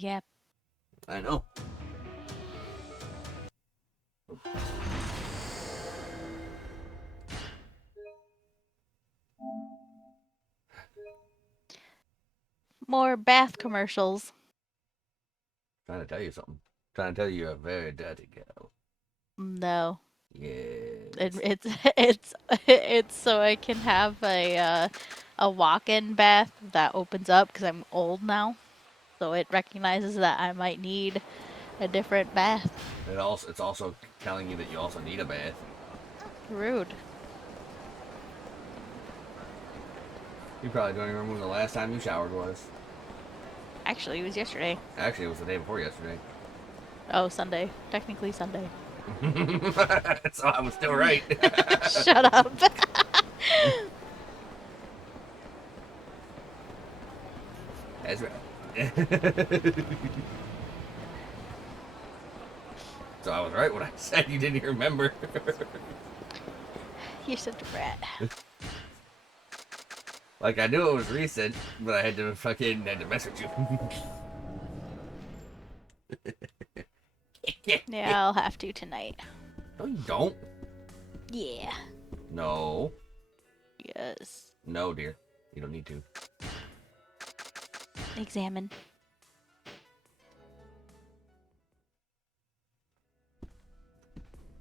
Yep. I know. More bath commercials. Trying to tell you something. Trying to tell you you're a very dirty girl. No. Yes. It's so I can have a walk-in bath that opens up because I'm old now. So it recognizes that I might need a different bath. It's also telling you that you also need a bath. Rude. You probably don't even remember when the last time you showered was. Actually, it was yesterday. Actually, it was the day before yesterday. Oh, Sunday. Technically Sunday. So I was still right. Shut up. That's right. So I was right when I said you didn't remember. You're such a brat. Like, I knew it was recent, but I had to message you. Yeah, I'll have to tonight. No, you don't. Yeah. No. Yes. No, dear. You don't need to. Examine.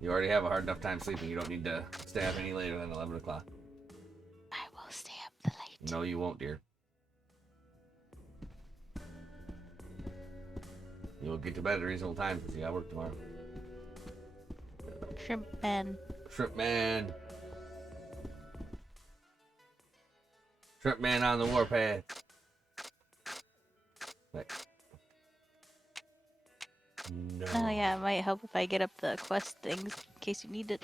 You already have a hard enough time sleeping. You don't need to stay up any later than 11 o'clock. I will stay up the late. No, you won't, dear. You'll get to bed at a reasonable time because you got work tomorrow. Shrimp man. Shrimp man. Shrimp man on the warpath. Like, no. Oh yeah, it might help if I get up the quest things in case you need it.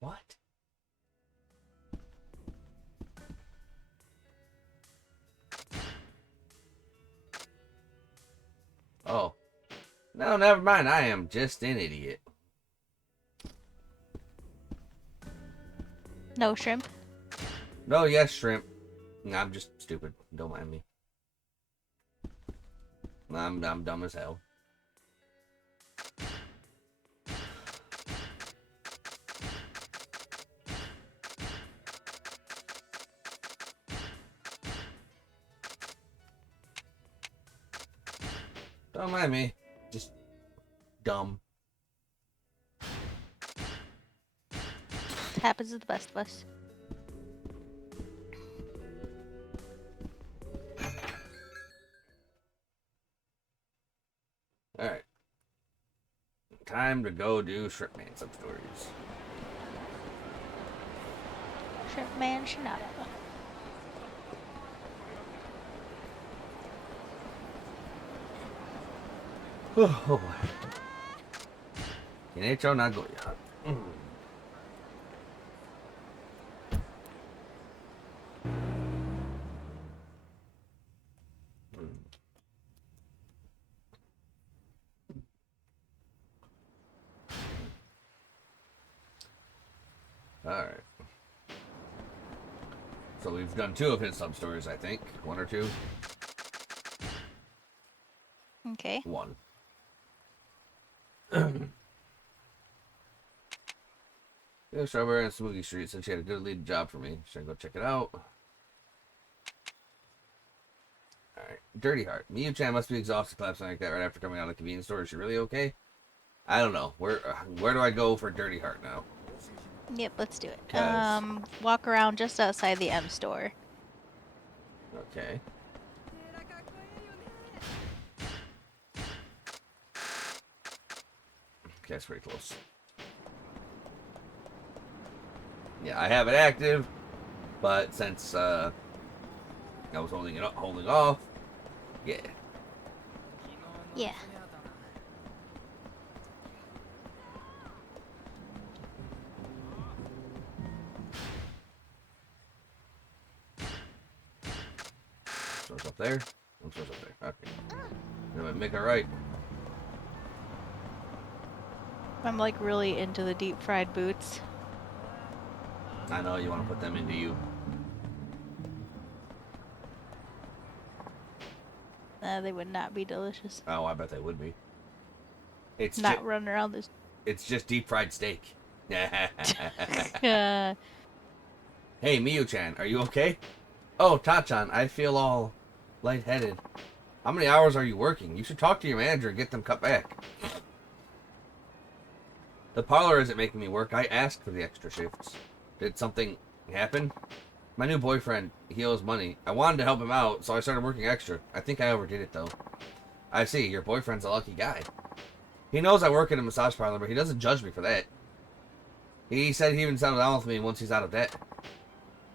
What? Oh. No, never mind. I am just an idiot. No shrimp. No, yes, shrimp. I'm just stupid. Don't mind me. I'm dumb as hell. Don't mind me. Just dumb. It happens to the best of us. Alright. Time to go do Shrimp Man Substories. Shrimp man Shinada. Oh boy. Kinecho Nagoya. Alright. So we've done 2 of his sub-stories, I think. 1 or 2? Okay. 1. Yeah, Strawberry and Smoothie Street said she had a good lead job for me. Should I go check it out? Alright. Dirty Heart. Miyu-chan must be exhausted collapsing like that right after coming out of the convenience store. Is she really okay? I don't know. Where do I go for Dirty Heart now? Yep, let's do it. 'Cause- Walk around just outside the M store. Okay. Okay, that's pretty close. Yeah, I have it active, but since I was holding off, yeah. Yeah. So it's up there. I'm supposed up there. Okay. Then we make it right. I'm like really into the deep fried boots. I know you want to put them into you. They would not be delicious. Oh, I bet they would be. It's just Not running around this. it's just deep fried steak. uh, Hey, Miyu-chan, are you okay? Oh, Tachan, I feel all lightheaded. How many hours are you working? You should talk to your manager and get them cut back. The parlor isn't making me work. I asked for the extra shifts. Did something happen? My new boyfriend, he owes money. I wanted to help him out, so I started working extra. I think I overdid it, though. I see, your boyfriend's a lucky guy. He knows I work in a massage parlor, but he doesn't judge me for that. He said he even settled down with me once he's out of debt.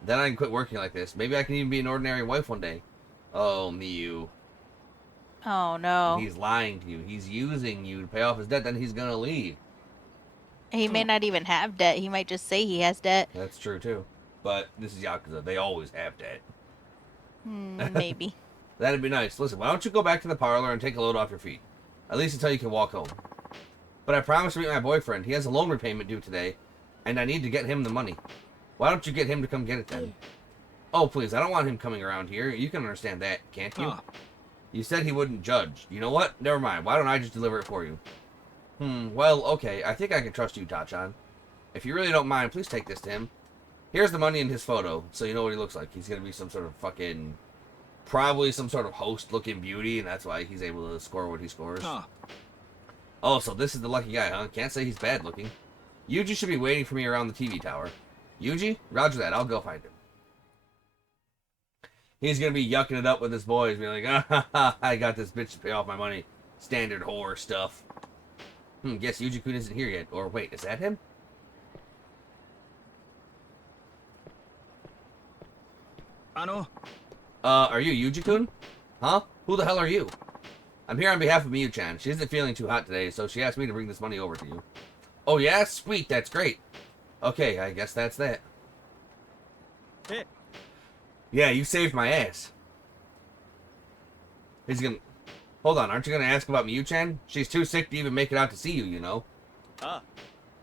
Then I can quit working like this. Maybe I can even be an ordinary wife one day. Oh, Miyu. oh no. He's lying to you. He's using you to pay off his debt, then he's gonna leave. He may not even have debt. He might just say he has debt. That's true, too. But this is Yakuza. They always have debt. Maybe. That'd be nice. Listen, why don't you go back to the parlor and take a load off your feet? At least until you can walk home. But I promised to meet my boyfriend. He has a loan repayment due today, and I need to get him the money. Why don't you get him to come get it then? Oh, please, I don't want him coming around here. You can understand that, can't you? You said he wouldn't judge. You know what? Never mind. Why don't I just deliver it for you? Well, okay. I think I can trust you, Tachan. If you really don't mind, please take this to him. Here's the money in his photo, so you know what he looks like. He's going to be some sort of fucking... Probably some sort of host-looking beauty, and that's why he's able to score what he scores. Oh, so this is the lucky guy, huh? Can't say he's bad-looking. Yuji should be waiting for me around the TV tower. Yuji? Roger that. I'll go find him. He's going to be yucking it up with his boys, being like, I got this bitch to pay off my money. Standard horror stuff. Guess Yuji-kun isn't here yet. Or wait, is that him? Are you Yuji-kun? Huh? Who the hell are you? I'm here on behalf of Miyu-chan. She isn't feeling too hot today, so she asked me to bring this money over to you. Oh yeah? Sweet, that's great. Okay, I guess that's that. Yeah, you saved my ass. He's gonna... Hold on, aren't you gonna ask about Miyu-chan? She's too sick to even make it out to see you, you know.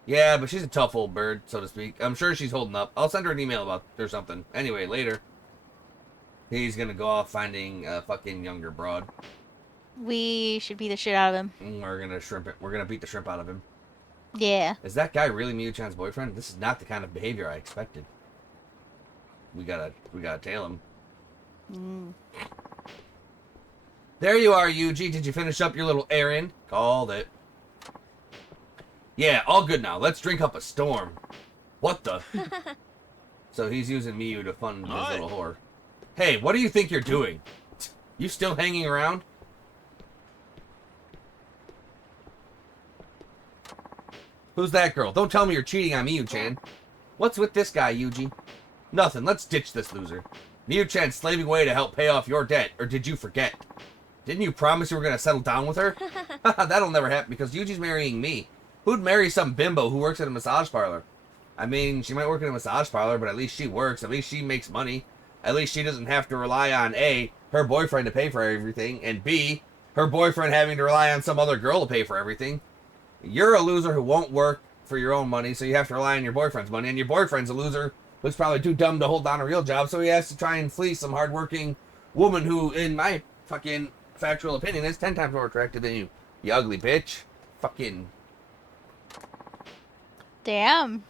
Yeah, but she's a tough old bird, so to speak. I'm sure she's holding up. I'll send her an email about or something. Anyway, later. He's gonna go off finding a fucking younger broad. We should beat the shit out of him. We're gonna shrimp it. We're gonna beat the shrimp out of him. Yeah. Is that guy really Miyu-chan's boyfriend? This is not the kind of behavior I expected. We gotta tail him. There you are, Yuji. Did you finish up your little errand? Called it. Yeah, all good now. Let's drink up a storm. What the? So he's using Miyu to fund his little whore. Hey, what do you think you're doing? You still hanging around? Who's that girl? Don't tell me you're cheating on Miyu-chan. What's with this guy, Yuji? Nothing. Let's ditch this loser. Miyu-chan's slaving away to help pay off your debt, or did you forget? Didn't you promise you were going to settle down with her? That'll never happen because Yuji's marrying me. Who'd marry some bimbo who works at a massage parlor? I mean, she might work in a massage parlor, but at least she works. At least she makes money. At least she doesn't have to rely on A, her boyfriend to pay for everything, and B, her boyfriend having to rely on some other girl to pay for everything. You're a loser who won't work for your own money, so you have to rely on your boyfriend's money, and your boyfriend's a loser who's probably too dumb to hold down a real job, so he has to try and fleece some hardworking woman who, in my fucking factual opinion, is 10 times more attractive than you. You ugly bitch. Fucking... Damn.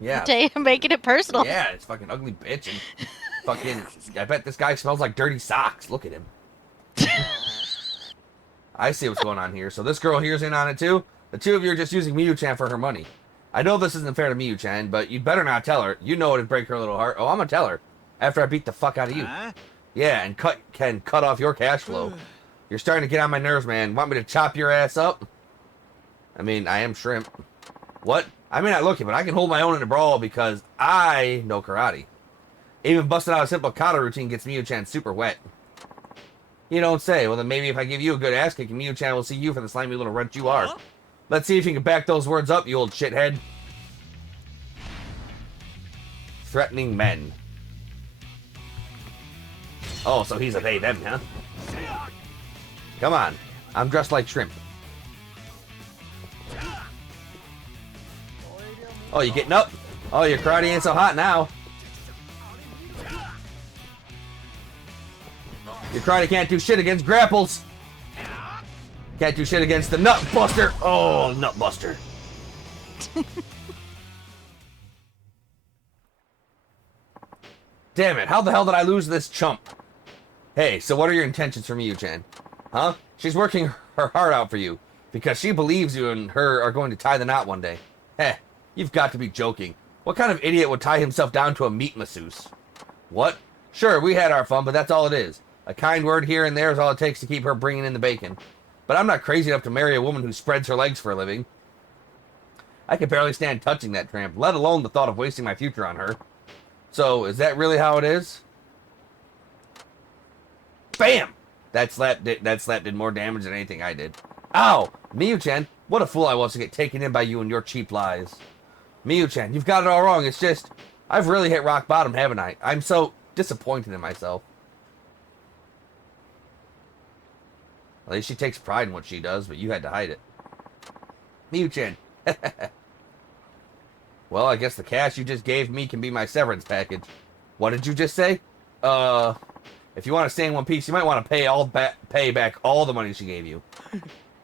Yeah. Making it personal. Yeah, it's fucking ugly bitch, and fucking... I bet this guy smells like dirty socks. Look at him. I see what's going on here. So this girl here's in on it too? The two of you are just using Miyu-chan for her money. I know this isn't fair to Miyu-chan, but you'd better not tell her. You know it'd break her little heart. Oh, I'm gonna tell her. After I beat the fuck out of you. Yeah, and cut off your cash flow. You're starting to get on my nerves, man. Want me to chop your ass up? I mean, I am shrimp. What? I may not look it, but I can hold my own in a brawl because I know karate. Even busting out a simple kata routine gets Miyu-chan super wet. You don't say. Well, then maybe if I give you a good ass kicking, Miyu-chan will see you for the slimy little runt you are. Let's see if you can back those words up, you old shithead. Threatening men. Oh, so he's a they, them, huh? Come on. I'm dressed like shrimp. Oh, you getting up? Oh, your karate ain't so hot now. Your karate can't do shit against grapples. Can't do shit against the nut buster. Oh, nut buster. Damn it, how the hell did I lose this chump? Hey, so what are your intentions for Miyu-chan? Huh? She's working her heart out for you, because she believes you and her are going to tie the knot one day. Heh, you've got to be joking. What kind of idiot would tie himself down to a meat masseuse? What? Sure, we had our fun, but that's all it is. A kind word here and there is all it takes to keep her bringing in the bacon. But I'm not crazy enough to marry a woman who spreads her legs for a living. I could barely stand touching that tramp, let alone the thought of wasting my future on her. So, is that really how it is? Bam! That slap did more damage than anything I did. Ow! Miyu-chan, what a fool I was to get taken in by you and your cheap lies. Miyu-chan, you've got it all wrong. It's just, I've really hit rock bottom, haven't I? I'm so disappointed in myself. At least she takes pride in what she does, but you had to hide it. Miyu-chan. Well, I guess the cash you just gave me can be my severance package. What did you just say? If you want to stay in one piece, you might want to pay back all the money she gave you.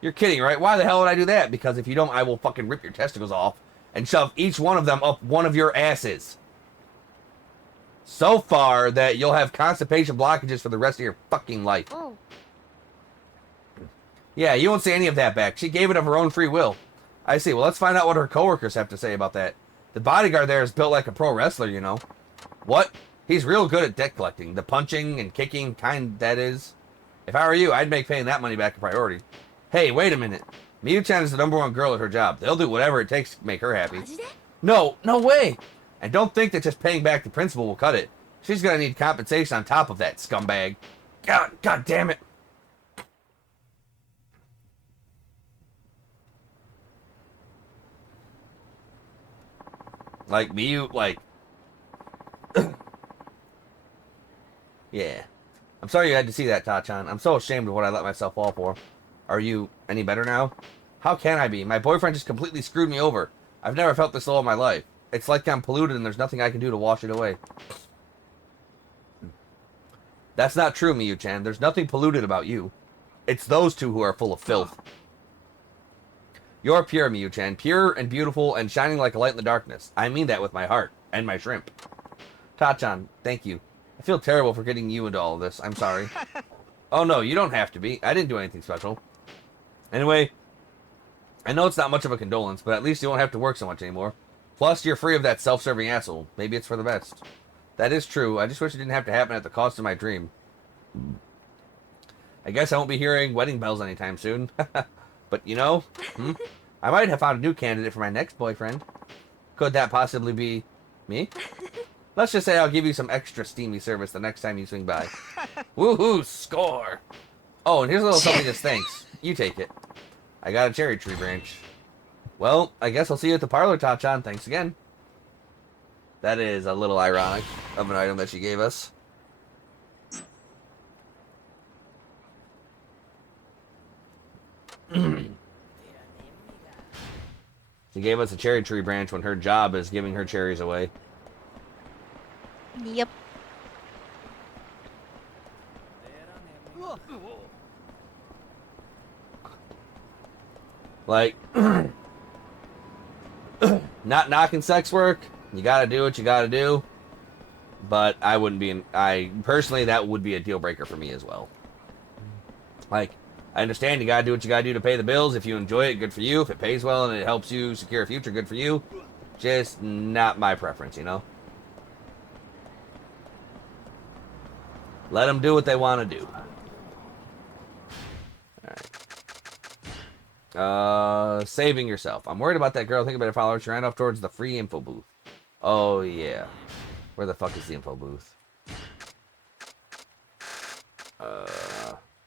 You're kidding, right? Why the hell would I do that? Because if you don't, I will fucking rip your testicles off and shove each one of them up one of your asses. So far that you'll have constipation blockages for the rest of your fucking life. Oh. Yeah, you won't see any of that back. She gave it of her own free will. I see. Well, let's find out what her coworkers have to say about that. The bodyguard there is built like a pro wrestler, you know. What? He's real good at debt collecting. The punching and kicking kind, that is. If I were you, I'd make paying that money back a priority. Hey, wait a minute. Miyu-chan is the #1 girl at her job. They'll do whatever it takes to make her happy. No way. And don't think that just paying back the principal will cut it. She's gonna need compensation on top of that, scumbag. God damn it. Like, Miyu, like... Yeah. I'm sorry you had to see that, Tachan. I'm so ashamed of what I let myself fall for. Are you any better now? How can I be? My boyfriend just completely screwed me over. I've never felt this low in my life. It's like I'm polluted and there's nothing I can do to wash it away. That's not true, Miyu-chan. There's nothing polluted about you. It's those two who are full of filth. You're pure, Miyu-chan. Pure and beautiful and shining like a light in the darkness. I mean that with my heart. And my shrimp. Tachan, thank you. I feel terrible for getting you into all of this. I'm sorry. Oh no, you don't have to be. I didn't do anything special. Anyway, I know it's not much of a condolence, but at least you won't have to work so much anymore. Plus, you're free of that self-serving asshole. Maybe it's for the best. That is true. I just wish it didn't have to happen at the cost of my dream. I guess I won't be hearing wedding bells anytime soon. But, you know, I might have found a new candidate for my next boyfriend. Could that possibly be me? Let's just say I'll give you some extra steamy service the next time you swing by. Woohoo, score! Oh, and here's a little something as thanks. You take it. I got a cherry tree branch. Well, I guess I'll see you at the parlor, Tachan. Thanks again. That is a little ironic of an item that she gave us. She gave us a cherry tree branch when her job is giving her cherries away. Yep. Like, not knocking sex work. You gotta do what you gotta do. But I wouldn't be personally, that would be a deal breaker for me as well. Like, I understand you gotta do what you gotta do to pay the bills. If you enjoy it, good for you. If it pays well and it helps you secure a future, good for you. Just not my preference, you know? Let them do what they want to do. Alright. Saving yourself. I'm worried about that girl. Think about it, follower. She ran off towards the free info booth. Oh, yeah. Where the fuck is the info booth?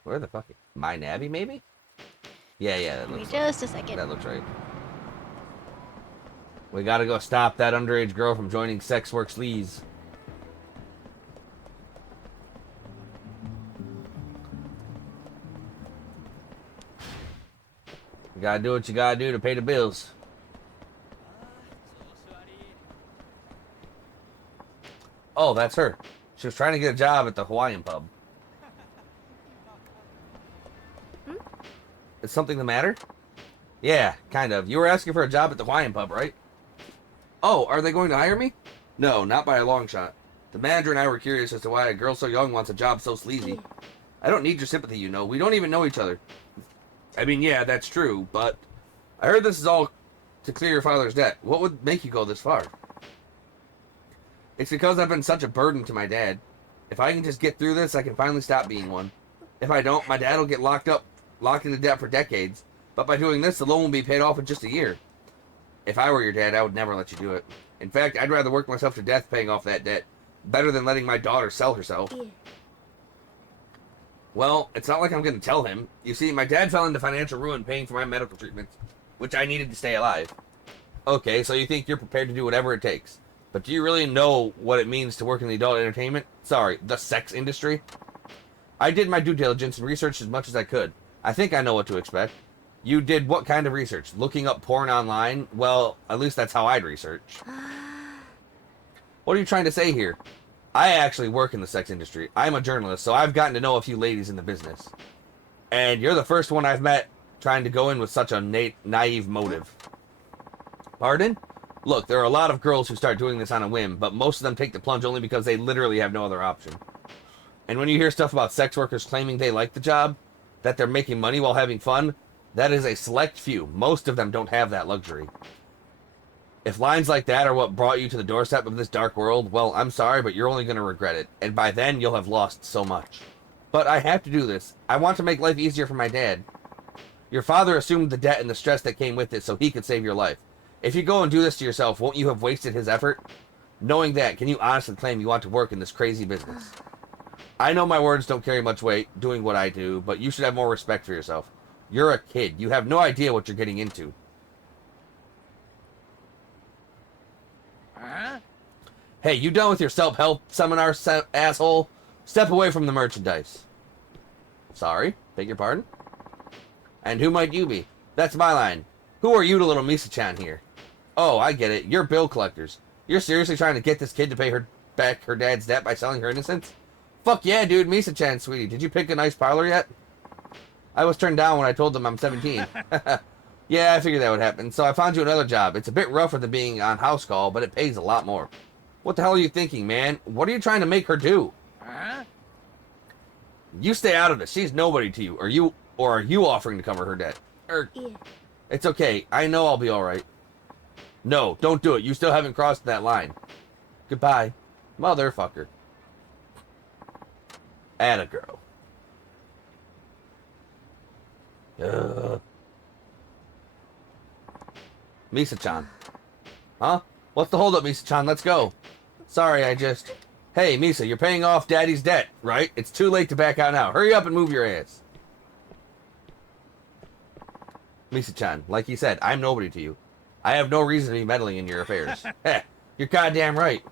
Where the fuck? My Navi, maybe? Yeah, that looks right. Just a second. That looks right. We gotta go stop that underage girl from joining sex work sleaze. You gotta do what you gotta do to pay the bills. Oh, that's her. She was trying to get a job at the Hawaiian pub. Is something the matter? Yeah, kind of. You were asking for a job at the Hawaiian pub, right? Oh, are they going to hire me? No, not by a long shot. The manager and I were curious as to why a girl so young wants a job so sleazy. I don't need your sympathy, you know. We don't even know each other. I mean, yeah, that's true, but I heard this is all to clear your father's debt. What would make you go this far? It's because I've been such a burden to my dad. If I can just get through this, I can finally stop being one. If I don't, my dad will get locked into debt for decades. But by doing this, the loan will be paid off in just a year. If I were your dad, I would never let you do it. In fact, I'd rather work myself to death paying off that debt. Better than letting my daughter sell herself. Yeah. Well, it's not like I'm going to tell him. You see, my dad fell into financial ruin paying for my medical treatments, which I needed to stay alive. Okay, so you think you're prepared to do whatever it takes. But do you really know what it means to work in the adult entertainment? Sorry, the sex industry? I did my due diligence and researched as much as I could. I think I know what to expect. You did what kind of research? Looking up porn online? Well, at least that's how I'd research. What are you trying to say here? I actually work in the sex industry. I'm a journalist, so I've gotten to know a few ladies in the business. And you're the first one I've met trying to go in with such a naive motive. Pardon? Look, there are a lot of girls who start doing this on a whim, but most of them take the plunge only because they literally have no other option. And when you hear stuff about sex workers claiming they like the job, that they're making money while having fun, that is a select few. Most of them don't have that luxury. If lines like that are what brought you to the doorstep of this dark world, well, I'm sorry, but you're only going to regret it. And by then, you'll have lost so much. But I have to do this. I want to make life easier for my dad. Your father assumed the debt and the stress that came with it so he could save your life. If you go and do this to yourself, won't you have wasted his effort? Knowing that, can you honestly claim you want to work in this crazy business? I know my words don't carry much weight doing what I do, but you should have more respect for yourself. You're a kid. You have no idea what you're getting into. Hey, you done with your self-help seminar, asshole? Step away from the merchandise. Sorry? Beg your pardon? And who might you be? That's my line. Who are you to little Misa-chan here? Oh, I get it. You're bill collectors. You're seriously trying to get this kid to pay her back her dad's debt by selling her innocence? Fuck yeah, dude. Misa-chan, sweetie. Did you pick a nice parlor yet? I was turned down when I told them I'm 17. Yeah, I figured that would happen. So I found you another job. It's a bit rougher than being on house call, but it pays a lot more. What the hell are you thinking, man? What are you trying to make her do? You stay out of this. She's nobody to you. Or are you offering to cover her debt? Yeah. It's okay. I know I'll be alright. No, don't do it. You still haven't crossed that line. Goodbye. Motherfucker. Atta girl. Misa-chan. Huh? What's the holdup, Misa-chan? Let's go. Sorry, Hey, Misa, you're paying off Daddy's debt, right? It's too late to back out now. Hurry up and move your ass. Misa-chan, like he said, I'm nobody to you. I have no reason to be meddling in your affairs. Heh, you're goddamn right.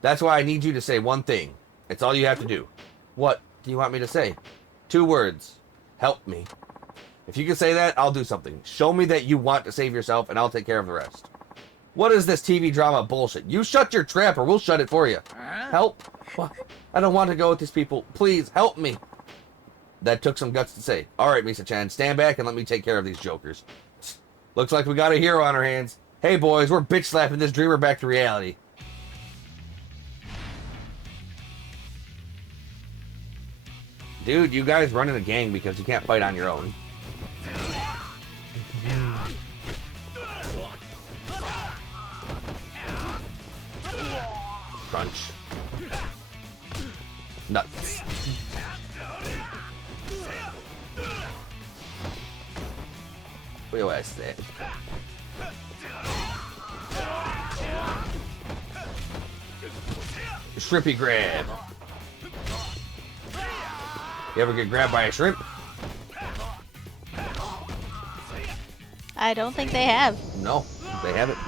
That's why I need you to say one thing. It's all you have to do. What do you want me to say? 2 words. Help me. If you can say that, I'll do something. Show me that you want to save yourself, and I'll take care of the rest. What is this TV drama bullshit? You shut your trap, or we'll shut it for you. Help? I don't want to go with these people. Please, help me. That took some guts to say. Alright, Misa-chan, stand back and let me take care of these jokers. Looks like we got a hero on our hands. Hey, boys, we're bitch-slapping this dreamer back to reality. Dude, you guys run in a gang because you can't fight on your own. Crunch. Nuts. Where was that? Shrimpy grab. You ever get grabbed by a shrimp? I don't think they have. No, they haven't.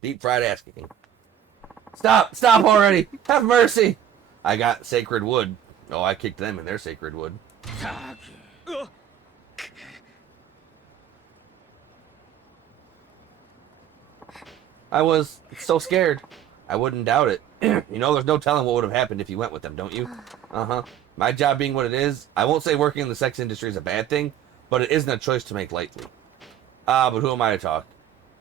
Deep fried ass kicking. Stop! Stop already! Have mercy! I got sacred wood. Oh, I kicked them in their sacred wood. I was so scared. I wouldn't doubt it. There's no telling what would have happened if you went with them, don't you? Uh-huh. My job being what it is, I won't say working in the sex industry is a bad thing, but it isn't a choice to make lightly. But who am I to talk?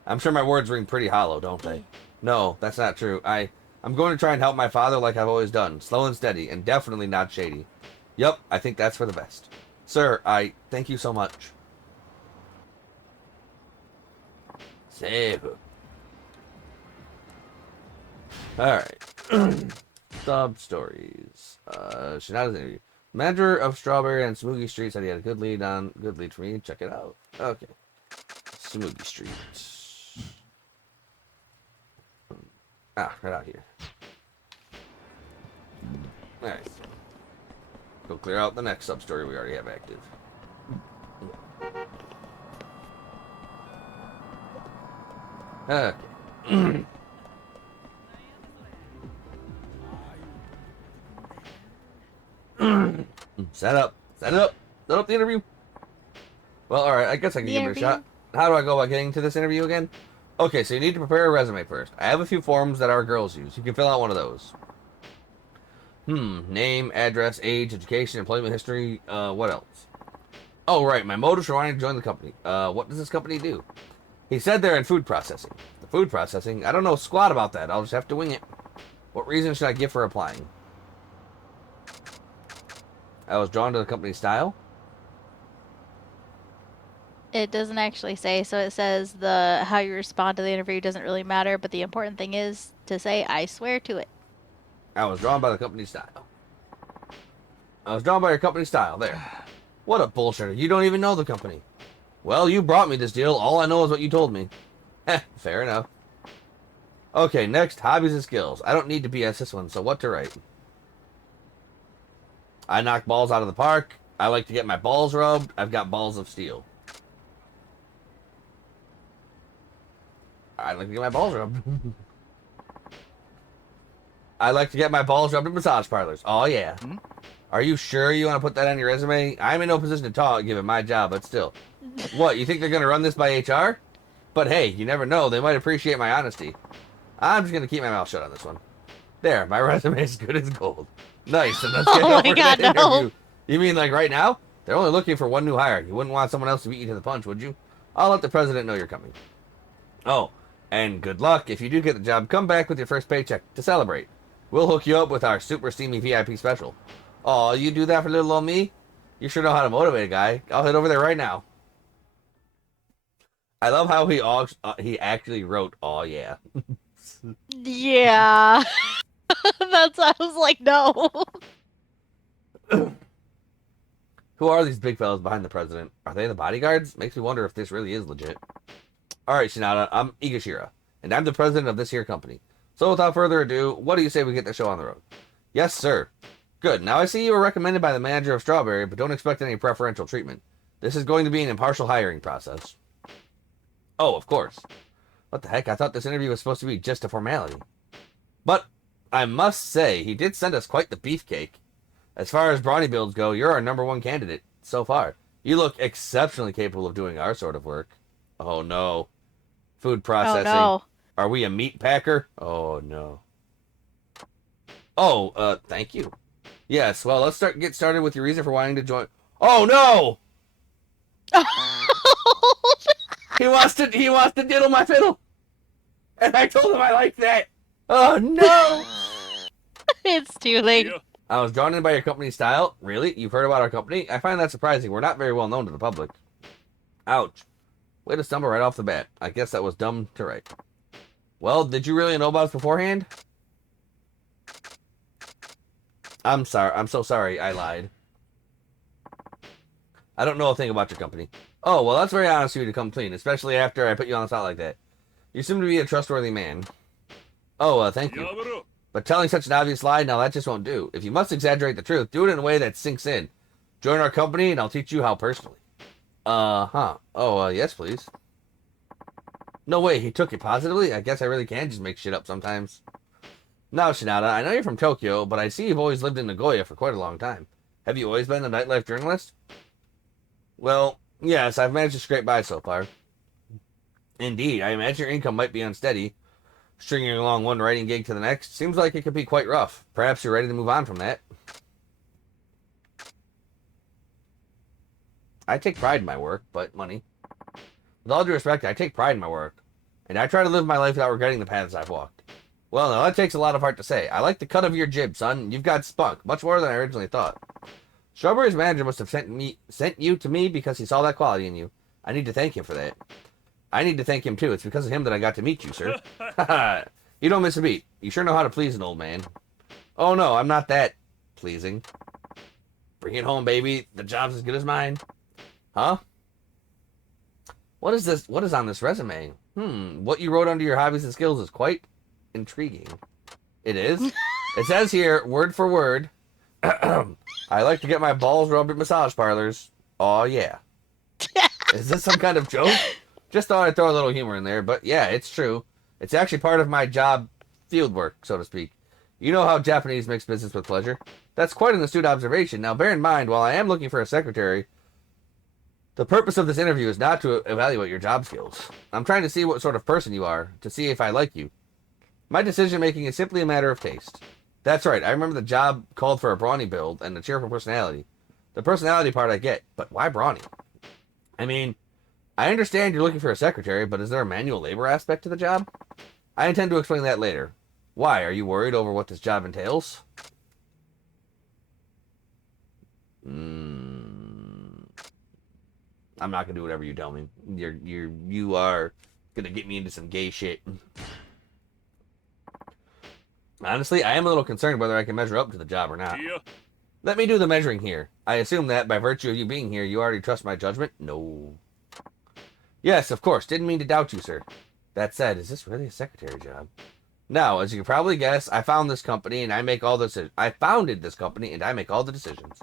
I'm sure my words ring pretty hollow, don't they? No, that's not true. I'm going to try and help my father like I've always done, slow and steady, and definitely not shady. Yup, I think that's for the best. Sir, I thank you so much. Save. Alright. Substories. Shinada's interview. Manager of Strawberry and Smoogie Street said he had a good lead for me. Check it out. Okay. Smoogie Street. Right out here. Alright. Go clear out the next substory we already have active. Okay. Set up the interview. Well, alright, I guess I can give it a shot. How do I go about getting to this interview again? Okay, so you need to prepare a resume first. I have a few forms that our girls use. You can fill out one of those. Name, address, age, education, employment history, what else? Oh, right, my motive for wanting to join the company. What does this company do? He said they're in food processing. The food processing? I don't know squat about that. I'll just have to wing it. What reason should I give for applying? I was drawn to the company's style. It doesn't actually say, so it says the how you respond to the interview doesn't really matter, but the important thing is to say, I swear to it. I was drawn by the company's style. I was drawn by your company's style. There. What a bullshitter. You don't even know the company. Well, you brought me this deal. All I know is what you told me. Fair enough. Okay, next, hobbies and skills. I don't need to BS this one, so what to write? I knock balls out of the park. I like to get my balls rubbed. I've got balls of steel. I like to get my balls rubbed. I like to get my balls rubbed in massage parlors. Oh, yeah. Are you sure you want to put that on your resume? I'm in no position to talk, given my job, but still. What, you think they're going to run this by HR? But hey, you never know. They might appreciate my honesty. I'm just going to keep my mouth shut on this one. There, my resume is good as gold. Nice, and let's get Oh over my to God, that no. interview. You mean like right now? They're only looking for one new hire. You wouldn't want someone else to beat you to the punch, would you? I'll let the president know you're coming. Oh, and good luck. If you do get the job, come back with your first paycheck to celebrate. We'll hook you up with our super steamy VIP special. Oh, you do that for little old me? You sure know how to motivate a guy. I'll head over there right now. I love how he actually wrote, "Oh yeah." Yeah. I was like, no. Who are these big fellas behind the president? Are they the bodyguards? Makes me wonder if this really is legit. Alright, Shinada, I'm Igashira, and I'm the president of this here company. So without further ado, what do you say we get the show on the road? Yes, sir. Good. Now I see you were recommended by the manager of Strawberry, but don't expect any preferential treatment. This is going to be an impartial hiring process. Oh, of course. What the heck? I thought this interview was supposed to be just a formality. But I must say, he did send us quite the beefcake. As far as brawny builds go, you're our #1 candidate so far. You look exceptionally capable of doing our sort of work. Oh no. Food processing. Oh no. Are we a meat packer? Oh no. Oh, thank you. Yes, well, let's get started with your reason for wanting to join. Oh no! He wants to diddle my fiddle. And I told him I like that. Oh no! It's too late. I was drawn in by your company's style. Really? You've heard about our company? I find that surprising. We're not very well known to the public. Ouch. Way to stumble right off the bat. I guess that was dumb to write. Well, did you really know about us beforehand? I'm sorry. I'm so sorry. I lied. I don't know a thing about your company. Oh, well, that's very honest of you to come clean, especially after I put you on the spot like that. You seem to be a trustworthy man. Oh, thank you. But telling such an obvious lie, now that just won't do. If you must exaggerate the truth, do it in a way that sinks in. Join our company, and I'll teach you how personally. Oh, yes, please. No way, he took it positively? I guess I really can just make shit up sometimes. Now, Shinada, I know you're from Tokyo, but I see you've always lived in Nagoya for quite a long time. Have you always been a nightlife journalist? Well, yes, I've managed to scrape by so far. Indeed, I imagine your income might be unsteady. Stringing along one writing gig to the next seems like it could be quite rough. Perhaps you're ready to move on from that. I take pride in my work, but money. With all due respect, I take pride in my work, and I try to live my life without regretting the paths I've walked. Well, now that takes a lot of heart to say. I like the cut of your jib, son. You've got spunk, much more than I originally thought. Strawberry's manager must have sent you to me because he saw that quality in you. I need to thank him for that. I need to thank him too. It's because of him that I got to meet you, sir. You don't miss a beat. You sure know how to please an old man. Oh no, I'm not that pleasing. Bring it home, baby. The job's as good as mine. Huh? What is this? What is on this resume? What you wrote under your hobbies and skills is quite intriguing. It is? It says here, word for word, I like to get my balls rubbed at massage parlors. Oh yeah. Is this some kind of joke? Just thought I'd throw a little humor in there, but yeah, it's true. It's actually part of my job field work, so to speak. You know how Japanese mix business with pleasure? That's quite an astute observation. Now bear in mind, while I am looking for a secretary, the purpose of this interview is not to evaluate your job skills. I'm trying to see what sort of person you are, to see if I like you. My decision-making is simply a matter of taste. That's right, I remember the job called for a brawny build and a cheerful personality. The personality part I get, but why brawny? I mean, I understand you're looking for a secretary, but is there a manual labor aspect to the job? I intend to explain that later. Why? Are you worried over what this job entails? I'm not gonna do whatever you tell me. You are gonna get me into some gay shit. Honestly, I am a little concerned whether I can measure up to the job or not. Yeah. Let me do the measuring here. I assume that by virtue of you being here, you already trust my judgment? No. Yes, of course. Didn't mean to doubt you, sir. That said, is this really a secretary job? Now, as you can probably guess, I founded this company and I make all the decisions.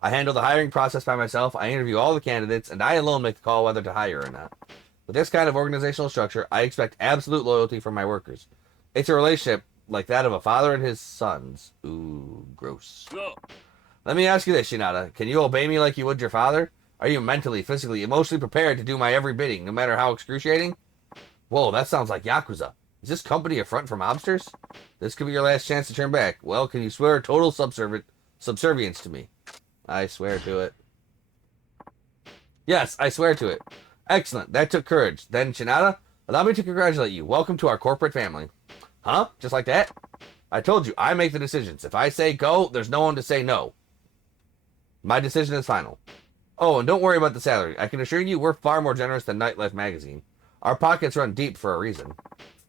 I handle the hiring process by myself. I interview all the candidates, and I alone make the call whether to hire or not. With this kind of organizational structure, I expect absolute loyalty from my workers. It's a relationship like that of a father and his sons. Ooh, gross. Let me ask you this, Shinada. Can you obey me like you would your father? Are you mentally, physically, emotionally prepared to do my every bidding, no matter how excruciating? Whoa, that sounds like Yakuza. Is this company a front for mobsters? This could be your last chance to turn back. Well, can you swear total subservience to me? I swear to it. Yes, I swear to it. Excellent. That took courage. Then, Shinada, allow me to congratulate you. Welcome to our corporate family. Huh? Just like that? I told you, I make the decisions. If I say go, there's no one to say no. My decision is final. Oh, and don't worry about the salary. I can assure you we're far more generous than Nightlife magazine. Our pockets run deep for a reason.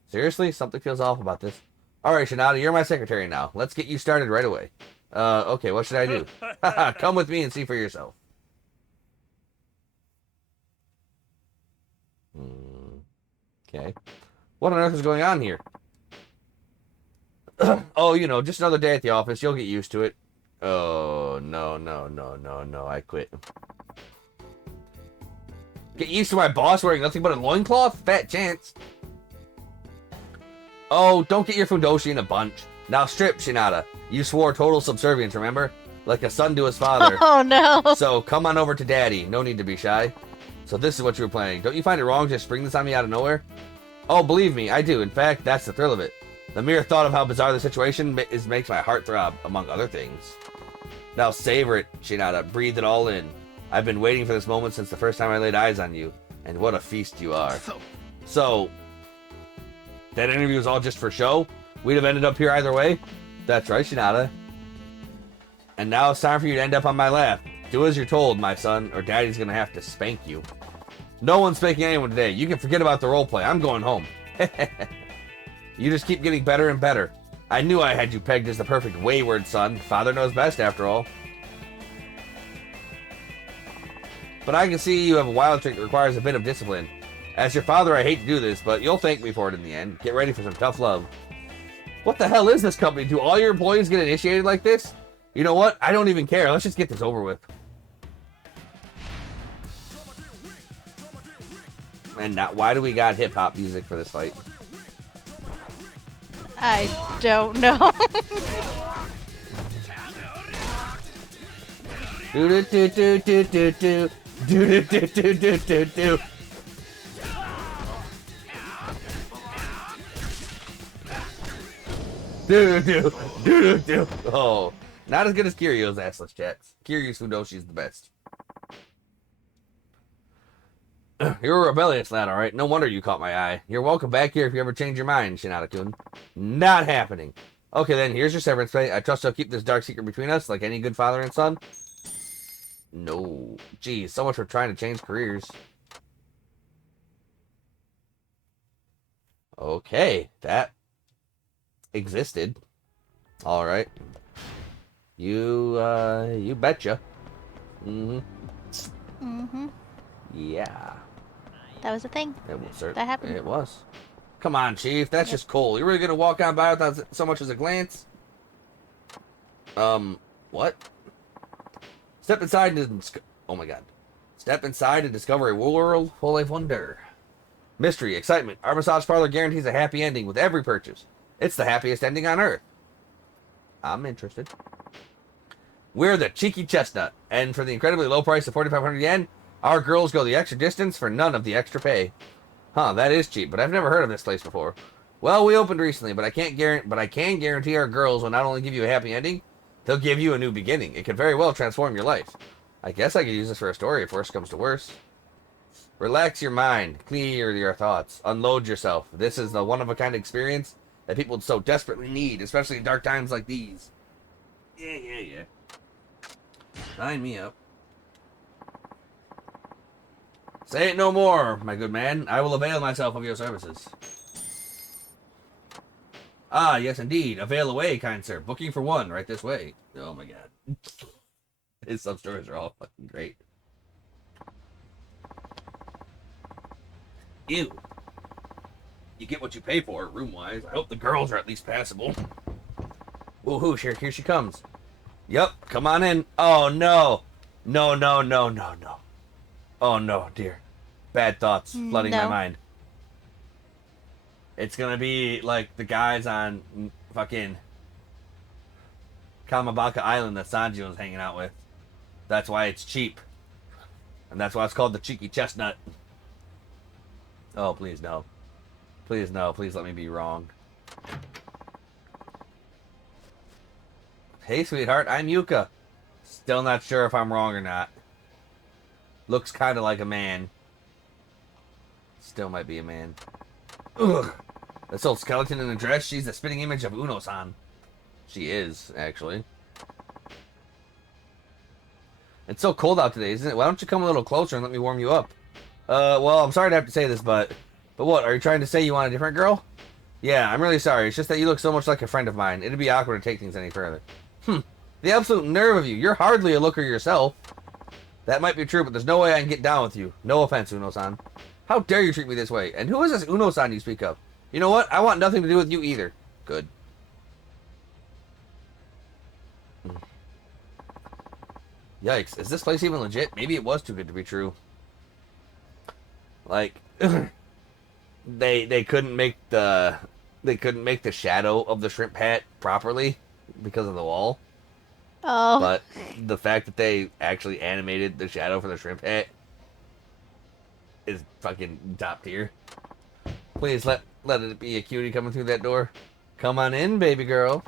Seriously? Something feels off about this. Alright, Shinada, you're my secretary now. Let's get you started right away. Okay, what should I do? Come with me and see for yourself. Okay. What on earth is going on here? Oh, you know, just another day at the office. You'll get used to it. Oh, no. I quit. Get used to my boss wearing nothing but a loincloth? Fat chance. Oh, don't get your Fudoshi in a bunch. Now strip, Shinada. You swore total subservience, remember? Like a son to his father. Oh, no. So, come on over to Daddy. No need to be shy. So this is what you were planning. Don't you find it wrong to just spring this on me out of nowhere? Oh, believe me, I do. In fact, that's the thrill of it. The mere thought of how bizarre the situation makes my heart throb, among other things. Now savor it, Shinada. Breathe it all in. I've been waiting for this moment since the first time I laid eyes on you. And what a feast you are. So, that interview was all just for show? We'd have ended up here either way? That's right, Shinada. And now it's time for you to end up on my lap. Do as you're told, my son, or Daddy's gonna have to spank you. No one's spanking anyone today. You can forget about the roleplay. I'm going home. You just keep getting better and better. I knew I had you pegged as the perfect wayward son. Father knows best, after all. But I can see you have a wild trick that requires a bit of discipline. As your father, I hate to do this, but you'll thank me for it in the end. Get ready for some tough love. What the hell is this company? Do all your employees get initiated like this? You know what? I don't even care. Let's just get this over with. And now, why do we got hip-hop music for this fight? I don't know. Do do do do do do do do do do do do do. Do do do do do. Oh, not as good as Kiryu's assless chats. Kiryu's Fudoshi's the best. You're a rebellious lad, all right. No wonder you caught my eye. You're welcome back here if you ever change your mind, Shinada-kun. Not happening. Okay, then, here's your severance pay. I trust you'll keep this dark secret between us, like any good father and son. No. Geez, so much for trying to change careers. Okay, that existed. All right. You betcha. Mm-hmm. Mm-hmm. Yeah. That was a thing. It was certain. That happened. It was. Come on, Chief. That's just cool. You really gonna walk on by without so much as a glance? What? Step inside and oh my god. Step inside and discover a world full of wonder. Mystery, excitement. Our massage parlor guarantees a happy ending with every purchase. It's the happiest ending on earth. I'm interested. We're the Cheeky Chestnut, and for the incredibly low price of 4,500 yen, our girls go the extra distance for none of the extra pay. Huh, that is cheap, but I've never heard of this place before. Well, we opened recently, but I can guarantee our girls will not only give you a happy ending, they'll give you a new beginning. It could very well transform your life. I guess I could use this for a story if worse comes to worse. Relax your mind, clear your thoughts, unload yourself. This is the one-of-a-kind experience that people so desperately need, especially in dark times like these. Yeah. Sign me up. Say it no more, my good man. I will avail myself of your services. Ah, yes, indeed. Avail away, kind sir. Booking for one, right this way. Oh, my God. His sub-stories are all fucking great. Ew. You get what you pay for, room-wise. I hope the girls are at least passable. Woohoo, here she comes. Yup, come on in. Oh, no. No. Oh, no, dear. Bad thoughts flooding my mind. It's gonna be like the guys on fucking Kamabaka Island that Sanji was hanging out with. That's why it's cheap. And that's why it's called the Cheeky Chestnut. Oh, please no. Please no. Please let me be wrong. Hey, sweetheart. I'm Yuka. Still not sure if I'm wrong or not. Looks kind of like a man. Still might be a man. Ugh. This old skeleton in a dress, she's the spitting image of Uno-san. She is, actually. It's so cold out today, isn't it? Why don't you come a little closer and let me warm you up? Well, I'm sorry to have to say this, but what, are you trying to say you want a different girl? Yeah, I'm really sorry. It's just that you look so much like a friend of mine. It'd be awkward to take things any further. The absolute nerve of you. You're hardly a looker yourself. That might be true, but there's no way I can get down with you. No offense, Uno-san. How dare you treat me this way? And who is this Uno-san you speak of? You know what? I want nothing to do with you either. Good. Yikes. Is this place even legit? Maybe it was too good to be true. Like, they couldn't make the shadow of the shrimp hat properly because of the wall. Oh. But the fact that they actually animated the shadow for the shrimp hat is fucking top tier. Please let it be a cutie coming through that door. Come on in, baby girl.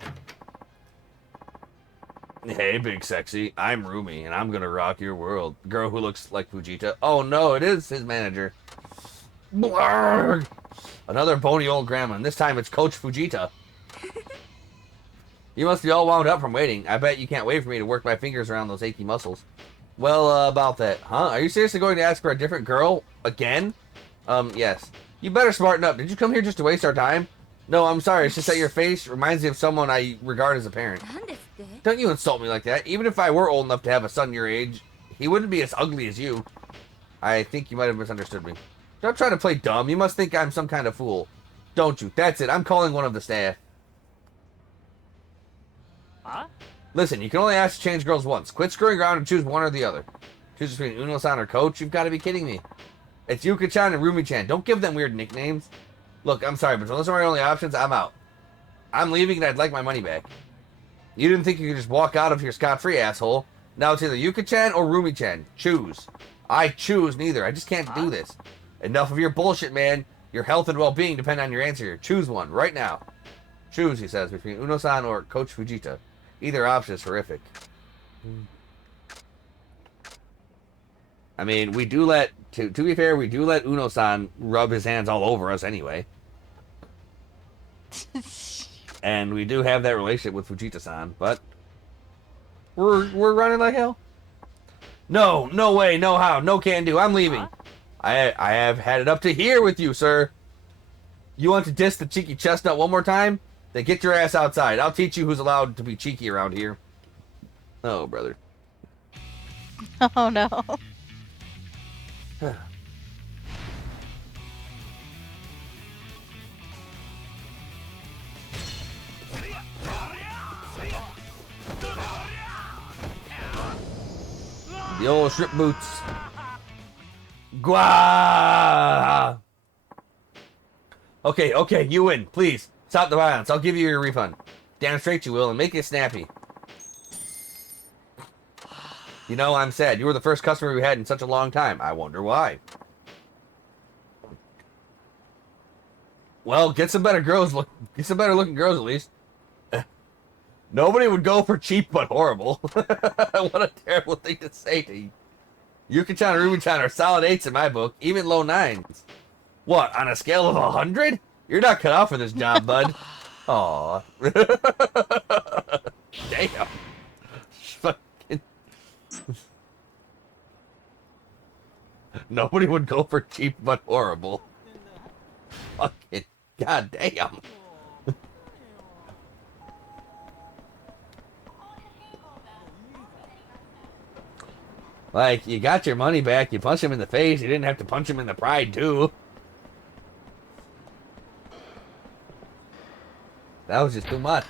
Hey, big sexy. I'm Rumi, and I'm gonna rock your world. Girl who looks like Fujita. Oh no, it is his manager. Blarg! Another bony old grandma, and this time it's Coach Fujita. You must be all wound up from waiting. I bet you can't wait for me to work my fingers around those achy muscles. Well, about that. Huh? Are you seriously going to ask for a different girl? Again? Yes. You better smarten up. Did you come here just to waste our time? No, I'm sorry. It's just that your face reminds me of someone I regard as a parent. Don't you insult me like that. Even if I were old enough to have a son your age, he wouldn't be as ugly as you. I think you might have misunderstood me. Don't try to play dumb. You must think I'm some kind of fool. Don't you? That's it. I'm calling one of the staff. Huh? Listen, you can only ask to change girls once. Quit screwing around and choose one or the other. Choose between Uno-san or Coach? You've got to be kidding me. It's Yuka-chan and Rumi-chan. Don't give them weird nicknames. Look, I'm sorry, but those are my only options. I'm out. I'm leaving and I'd like my money back. You didn't think you could just walk out of here scot-free, asshole. Now it's either Yuka-chan or Rumi-chan. Choose. I choose neither. I just can't do this. Enough of your bullshit, man. Your health and well-being depend on your answer here. Choose one, right now. Choose, he says, between Uno-san or Coach Fujita. Either option is horrific. I mean, we do let, to be fair, we do let Uno-san rub his hands all over us anyway. And we do have that relationship with Fujita-san, but we're running like hell. No, no way, no how, no can do. I'm leaving. I have had it up to here with you, sir. You want to diss the cheeky chestnut one more time? Then get your ass outside. I'll teach you who's allowed to be cheeky around here. Oh, brother. Oh no. The old strip boots. Gwa! Okay, you win. Please, stop the violence. I'll give you your refund. Damn straight you will, and make it snappy. You know, I'm sad. You were the first customer we had in such a long time. I wonder why. Well, get some better girls. Get some better looking girls at least. Nobody would go for cheap but horrible. What a terrible thing to say to you. Yuki-chan and Ruby-chan are solid 8s in my book, even low 9s. What, on a scale of 100? You're not cut out for this job, bud. Aw. Damn. Fucking. Nobody would go for cheap but horrible. Fucking goddamn. Like, you got your money back, you punched him in the face, you didn't have to punch him in the pride, too. That was just too much.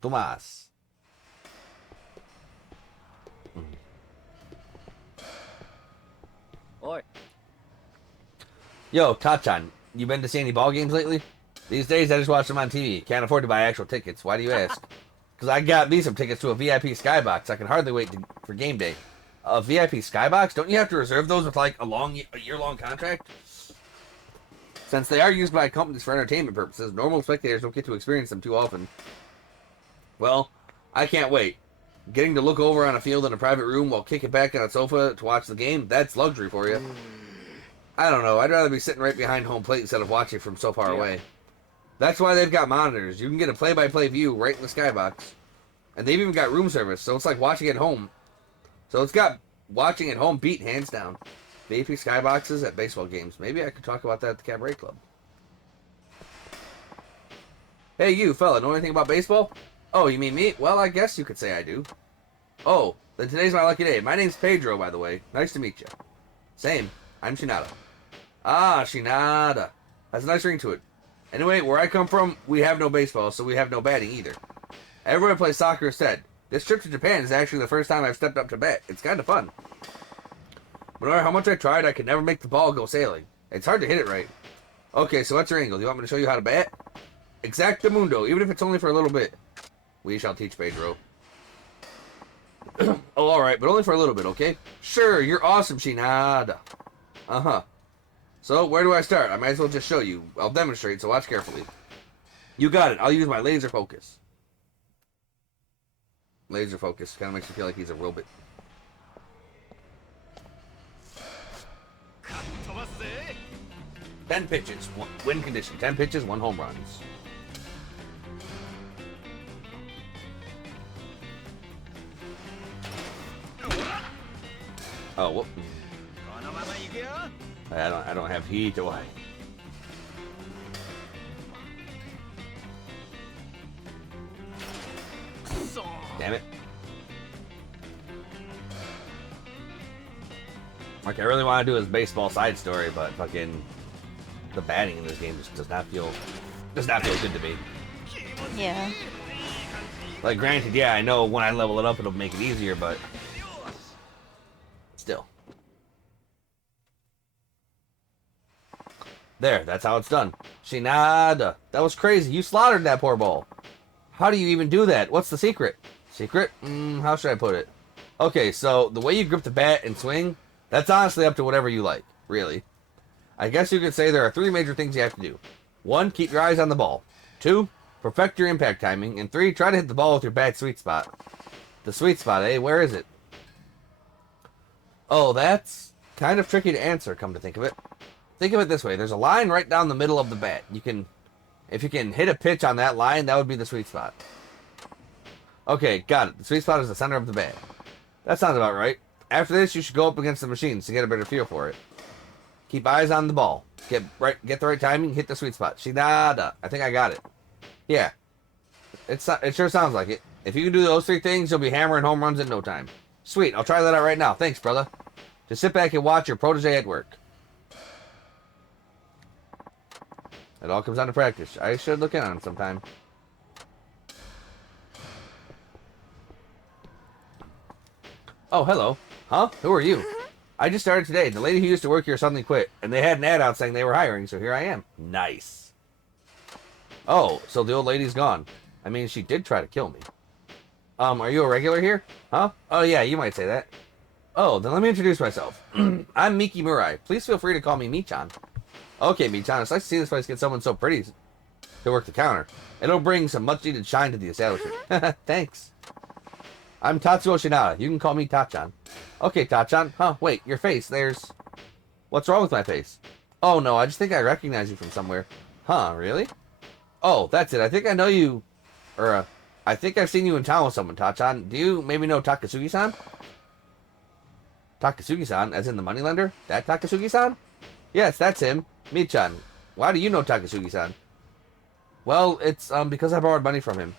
Tomas. Oi. Yo, Tachan, you been to see any ball games lately? These days, I just watch them on TV. Can't afford to buy actual tickets. Why do you ask? Because I got me some tickets to a VIP skybox. I can hardly wait for game day. A VIP skybox? Don't you have to reserve those with like a year-long contract? Since they are used by companies for entertainment purposes, normal spectators don't get to experience them too often. Well, I can't wait. Getting to look over on a field in a private room while kicking back on a sofa to watch the game, that's luxury for you. I don't know, I'd rather be sitting right behind home plate instead of watching from so far away. That's why they've got monitors. You can get a play-by-play view right in the skybox. And they've even got room service, so it's like watching at home. So it's got watching at home beat hands down. VIP skyboxes at baseball games. Maybe I could talk about that at the Cabaret Club. Hey you, fella, know anything about baseball? Oh, you mean me? Well, I guess you could say I do. Oh, then today's my lucky day. My name's Pedro, by the way. Nice to meet you. Same. I'm Shinada. Ah, Shinada. Has a nice ring to it. Anyway, where I come from, we have no baseball, so we have no batting either. Everyone plays soccer instead. This trip to Japan is actually the first time I've stepped up to bat. It's kind of fun. But no matter how much I tried, I could never make the ball go sailing. It's hard to hit it right. Okay, so what's your angle? Do you want me to show you how to bat? Exactamundo, even if it's only for a little bit. We shall teach Pedro. Oh, alright, but only for a little bit, okay? Sure, you're awesome, Shinada. Uh-huh. So, where do I start? I might as well just show you. I'll demonstrate, so watch carefully. You got it. I'll use my laser focus. Laser focus. Kind of makes me feel like he's a robot. Ten pitches. Win condition. 10 pitches, 1 home runs. Oh, whoop. I don't have heat, do I? Damn it. Like, I really want to do his baseball side story, but fucking the batting in this game just does not feel good to me. Yeah. Like, granted, yeah, I know when I level it up it'll make it easier, but still. There, that's how it's done. Shinada. That was crazy. You slaughtered that poor ball. How do you even do that? What's the secret? Secret? How should I put it? Okay, so the way you grip the bat and swing, that's honestly up to whatever you like, really. I guess you could say there are 3 major things you have to do. 1, keep your eyes on the ball. 2, perfect your impact timing. And 3, try to hit the ball with your bat sweet spot. The sweet spot, eh? Where is it? Oh, that's kind of tricky to answer, come to think of it. Think of it this way. There's a line right down the middle of the bat. If you can hit a pitch on that line, that would be the sweet spot. Okay, got it. The sweet spot is the center of the bat. That sounds about right. After this, you should go up against the machines to get a better feel for it. Keep eyes on the ball. Get the right timing, hit the sweet spot. Shinada. I think I got it. Yeah. It sure sounds like it. If you can do those 3 things, you'll be hammering home runs in no time. Sweet, I'll try that out right now. Thanks, brother. Just sit back and watch your protege at work. It all comes down to practice. I should look in on it sometime. Oh, hello. Huh? Who are you? I just started today. The lady who used to work here suddenly quit, and they had an ad out saying they were hiring, so here I am. Nice. Oh, so the old lady's gone. I mean, she did try to kill me. Are you a regular here? Huh? Oh, yeah, you might say that. Oh, then let me introduce myself. I'm Miki Murai. Please feel free to call me Michan. Okay, Michan, it's nice to see this place get someone so pretty to work the counter. It'll bring some much-needed shine to the establishment. Thanks. I'm Tatsuo Shinada. You can call me Tachan. Okay, Tachan. Huh, wait, your face, What's wrong with my face? Oh, no, I just think I recognize you from somewhere. Huh, really? Oh, that's it. I think I know you. I think I've seen you in town with someone, Tachan. Do you maybe know Takasugi-san? Takasugi-san, as in the moneylender? That Takasugi-san? Yes, that's him. Michan. Why do you know Takasugi-san? Well, it's because I borrowed money from him.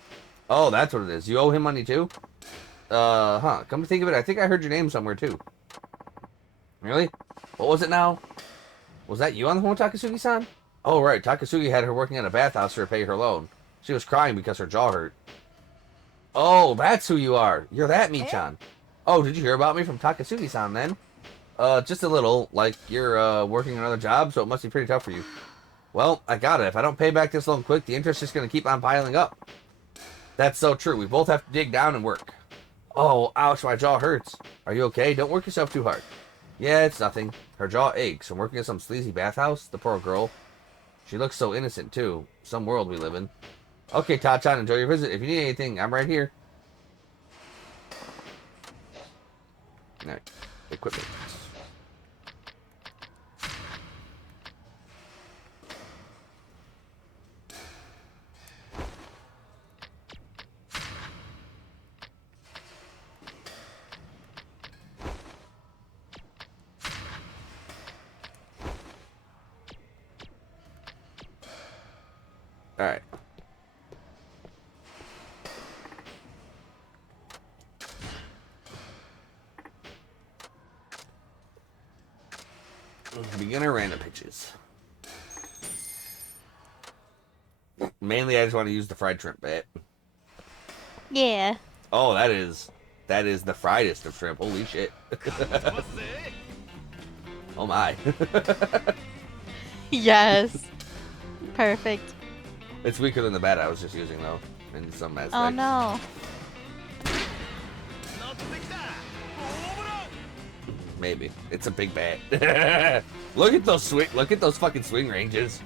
Oh, that's what it is. You owe him money too? Come to think of it, I think I heard your name somewhere too. Really? What was it now? Was that you on the phone with Takasugi-san? Oh, right. Takasugi had her working at a bathhouse to repay her loan. She was crying because her jaw hurt. Oh, that's who you are. You're that Michan. Oh, did you hear about me from Takasugi-san then? Just a little. Like, you're, working another job, so it must be pretty tough for you. Well, I got it. If I don't pay back this loan quick, the interest is just gonna keep on piling up. That's so true. We both have to dig down and work. Oh, ouch, my jaw hurts. Are you okay? Don't work yourself too hard. Yeah, it's nothing. Her jaw aches from working at some sleazy bathhouse. The poor girl. She looks so innocent, too. Some world we live in. Okay, Tachan, enjoy your visit. If you need anything, I'm right here. Alright, equipment. Alright. Beginner random pitches. Mainly, I just want to use the fried shrimp bat. Yeah. Oh, that is the friedest of shrimp. Holy shit. Oh my. Yes. Perfect. It's weaker than the bat I was just using, though, in some aspects. Oh no. Maybe it's a big bat. Look at those fucking swing ranges.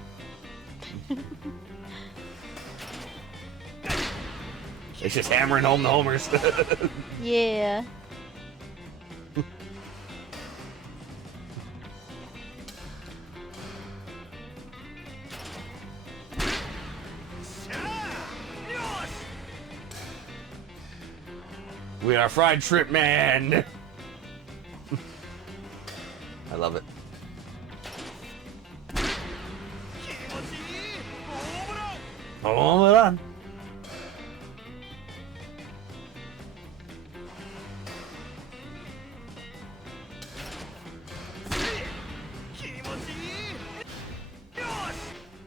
It's just hammering home the homers. Yeah. We are fried shrimp man. I love it. Home run.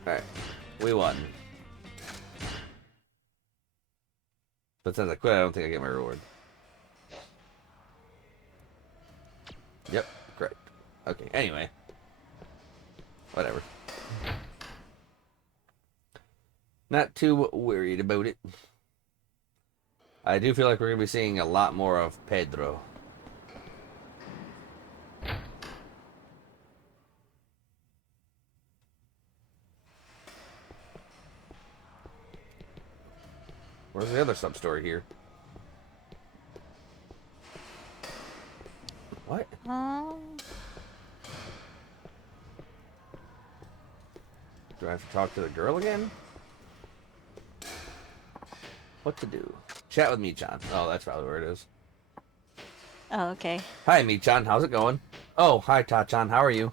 Alright, we won. But since I quit, I don't think I get my reward. Yep, correct. Okay, anyway. Whatever. Not too worried about it. I do feel like we're going to be seeing a lot more of Pedro. Where's the other sub-story here? What? Do I have to talk to the girl again? What to do? Chat with Michan. Oh, that's probably where it is. Oh, okay. Hi, Michan. How's it going? Oh, hi, Tachan. How are you?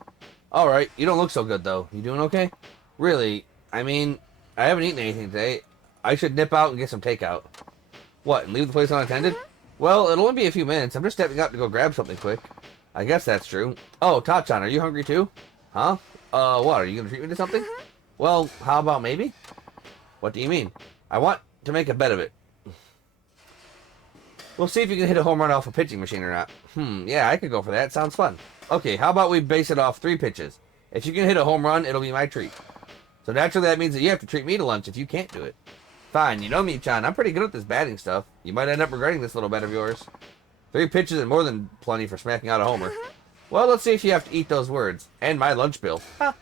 All right. You don't look so good, though. You doing okay? Really? I mean, I haven't eaten anything today. I should nip out and get some takeout. What, and leave the place unattended? Well, it'll only be a few minutes. I'm just stepping out to go grab something quick. I guess that's true. Oh, Tachan, are you hungry too? Huh? What? Are you going to treat me to something? Well, how about maybe? What do you mean? I want to make a bet of it. We'll see if you can hit a home run off a pitching machine or not. Yeah, I could go for that. Sounds fun. Okay, how about we base it off 3 pitches? If you can hit a home run, it'll be my treat. So naturally that means that you have to treat me to lunch if you can't do it. Fine, you know me, Chan. I'm pretty good at this batting stuff. You might end up regretting this little bet of yours. 3 pitches and more than plenty for smacking out a homer. Well, let's see if you have to eat those words. And my lunch bill. Ha!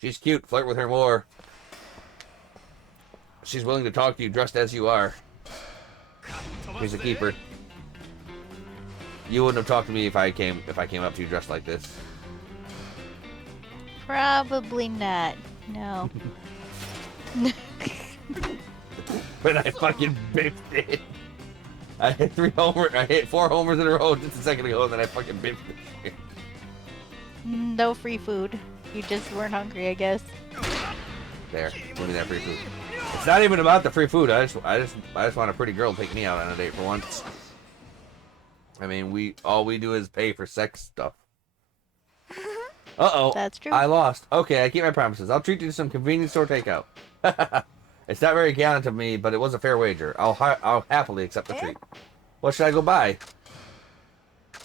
She's cute. Flirt with her more. She's willing to talk to you dressed as you are. He's a keeper. You wouldn't have talked to me if I came up to you dressed like this. Probably not. No. But I fucking biffed it. I hit 4 homers in a row just a second ago, and then I fucking biffed it. No free food. You just weren't hungry, I guess. There, give me that free food. It's not even about the free food. I just want a pretty girl to take me out on a date for once. I mean, all we do is pay for sex stuff. Uh-oh. That's true. I lost. Okay, I keep my promises. I'll treat you to some convenience store takeout. It's not very gallant of me, but it was a fair wager. I'll happily accept the treat. What should I go buy?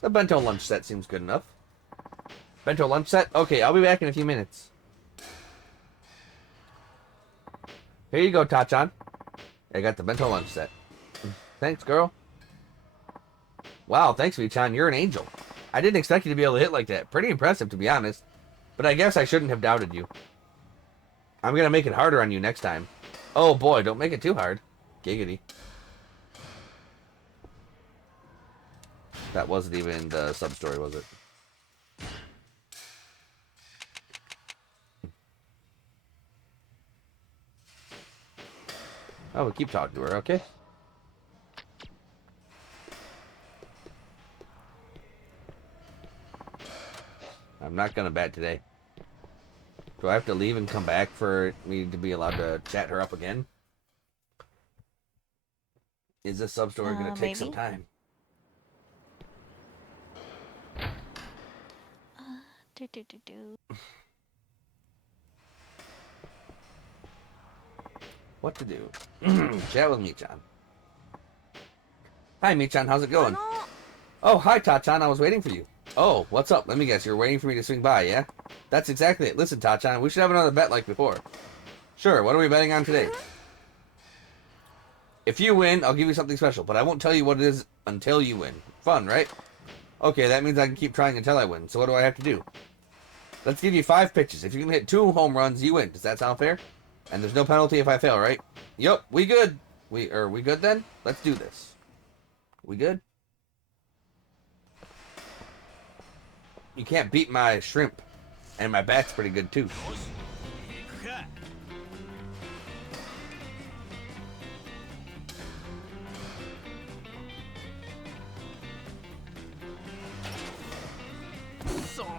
The bento lunch set seems good enough. Bento lunch set? Okay, I'll be back in a few minutes. Here you go, Tachan. I got the bento lunch set. Thanks, girl. Wow, thanks, Michan. You're an angel. I didn't expect you to be able to hit like that. Pretty impressive, to be honest. But I guess I shouldn't have doubted you. I'm going to make it harder on you next time. Oh, boy, don't make it too hard. Giggity. That wasn't even the sub-story, was it? Oh, we'll keep talking to her, okay? I'm not gonna bat today. Do I have to leave and come back for me to be allowed to chat her up again? Is this sub-story gonna take some time? What to do? Chat with Michan. Hi, Michan. How's it going? Oh, hi, Tachan. I was waiting for you. Oh, what's up? Let me guess. You're waiting for me to swing by, yeah? That's exactly it. Listen, Tachan, we should have another bet like before. Sure. What are we betting on today? If you win, I'll give you something special, but I won't tell you what it is until you win. Fun, right? Okay, that means I can keep trying until I win. So what do I have to do? Let's give you 5 pitches. If you can hit 2 home runs, you win. Does that sound fair? And there's no penalty if I fail, right? Yup, we good. Are we good then? Let's do this. We good? You can't beat my shrimp. And my bat's pretty good too.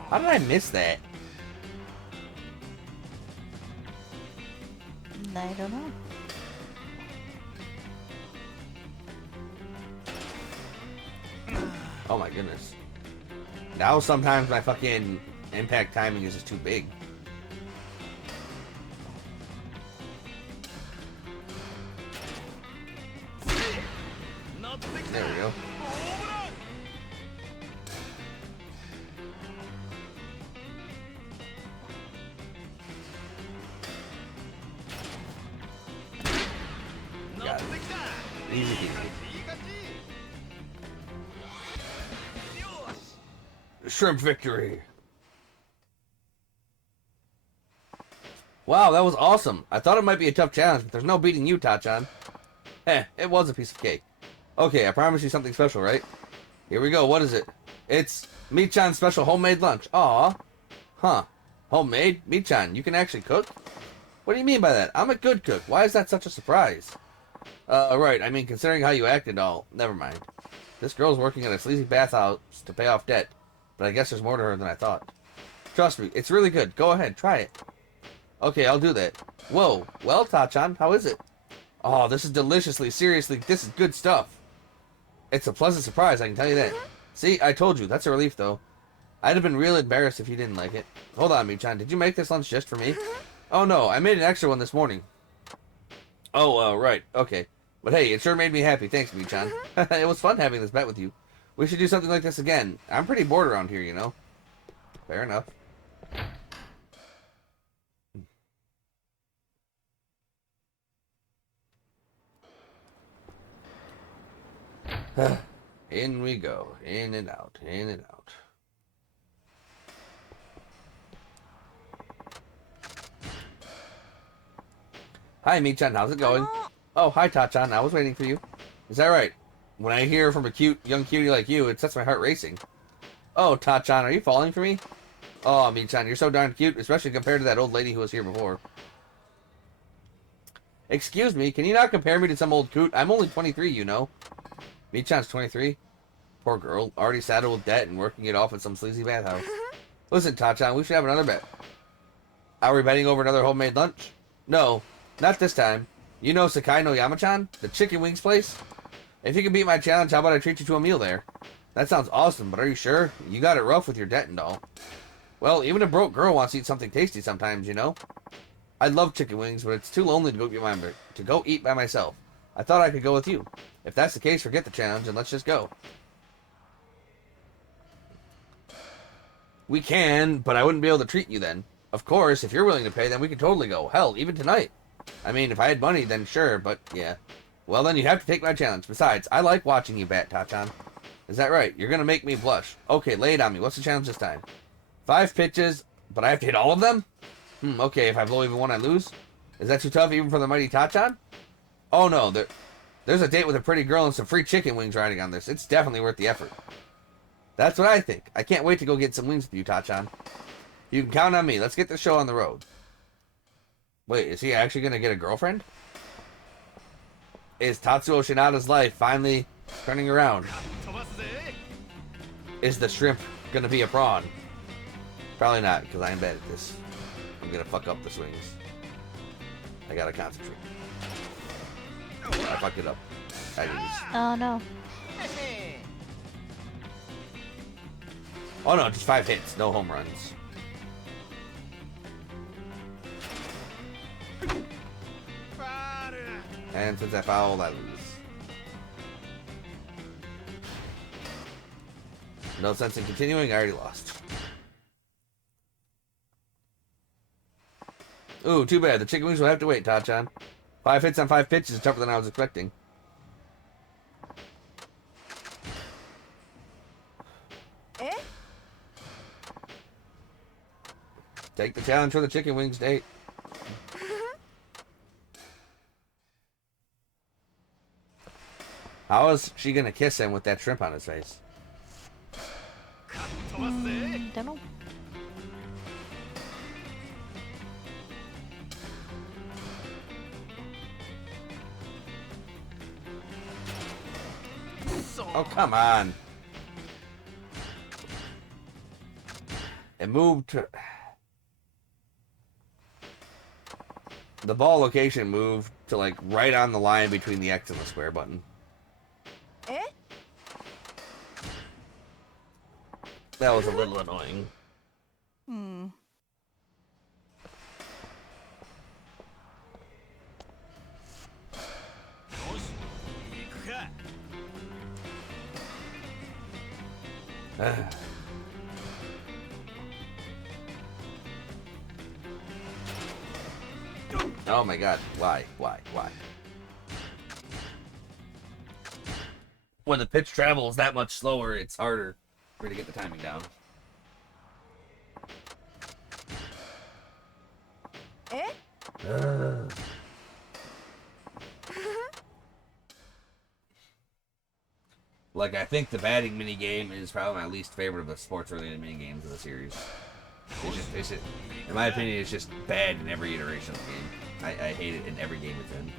How did I miss that? I don't know. Oh my goodness. Now sometimes my fucking impact timing is just too big. There we go. Got it. Easy peasy. Shrimp victory. Wow, that was awesome. I thought it might be a tough challenge, but there's no beating you, Tachan. It was a piece of cake. Okay, I promise you something special, right? Here we go. What is it? It's Michan's special homemade lunch. Aw. Huh. Homemade? Michan, you can actually cook? What do you mean by that? I'm a good cook. Why is that such a surprise? Right. I mean, considering how you acted all... Never mind. This girl's working at a sleazy bathhouse to pay off debt, but I guess there's more to her than I thought. Trust me, it's really good. Go ahead, try it. Okay, I'll do that. Whoa. Well, Tachan, how is it? Oh, this is deliciously, seriously, this is good stuff. It's a pleasant surprise, I can tell you that. See, I told you. That's a relief, though. I'd have been real embarrassed if you didn't like it. Hold on, Michan. Did you make this lunch just for me? Oh, no. I made an extra one this morning. Oh, right. Okay. But hey, it sure made me happy. Thanks, Michan. It was fun having this bet with you. We should do something like this again. I'm pretty bored around here, you know. Fair enough. In we go. In and out. In and out. Hi, Michan. How's it going? Oh, hi, Tachan. I was waiting for you. Is that right? When I hear from a cute, young cutie like you, it sets my heart racing. Oh, Tachan, are you falling for me? Oh, Michan, you're so darn cute, especially compared to that old lady who was here before. Excuse me, can you not compare me to some old coot? I'm only 23, you know. Michan's 23? Poor girl, already saddled with debt and working it off at some sleazy bathhouse. Listen, Tachan, we should have another bet. Are we betting over another homemade lunch? No, not this time. You know Sakai no Yamachan? The chicken wings place? If you can beat my challenge, how about I treat you to a meal there? That sounds awesome, but are you sure? You got it rough with your debt and all. Well, even a broke girl wants to eat something tasty sometimes, you know? I love chicken wings, but it's too lonely to go eat by myself. I thought I could go with you. If that's the case, forget the challenge and let's just go. We can, but I wouldn't be able to treat you then. Of course, if you're willing to pay, then we could totally go. Hell, even tonight. I mean, if I had money, then sure, but yeah. Well, then you have to take my challenge. Besides, I like watching you bat, Tachan. Is that right? You're gonna make me blush. Okay, lay it on me. What's the challenge this time? 5 pitches, but I have to hit all of them? Okay, if I blow even one, I lose? Is that too tough even for the mighty Tachan? Oh no, there's a date with a pretty girl and some free chicken wings riding on this. It's definitely worth the effort. That's what I think. I can't wait to go get some wings with you, Tachan. You can count on me. Let's get the show on the road. Wait, is he actually going to get a girlfriend? Is Tatsuo Shinada's life finally turning around? Is the shrimp going to be a prawn? Probably not, because I'm bad at this. I'm going to fuck up the swings. I got to concentrate. I fucked it up. Oh, no. Oh, no, just 5 hits. No home runs. And since I foul, I lose. No sense in continuing, I already lost. Ooh, too bad. The chicken wings will have to wait, Tachan. 5 hits on 5 pitches is tougher than I was expecting. Take the challenge for the chicken wings date. How is she gonna kiss him with that shrimp on his face? Don't know. Oh, come on. It moved to... The ball location moved to, like, right on the line between the X and the square button. That was a little annoying. Oh my god, why? When the pitch travels that much slower, it's harder for me to get the timing down. Like, I think the batting minigame is probably my least favorite of the sports-related minigames of the series. It's just, in my opinion, it's just bad in every iteration of the game. I hate it in every game it's in.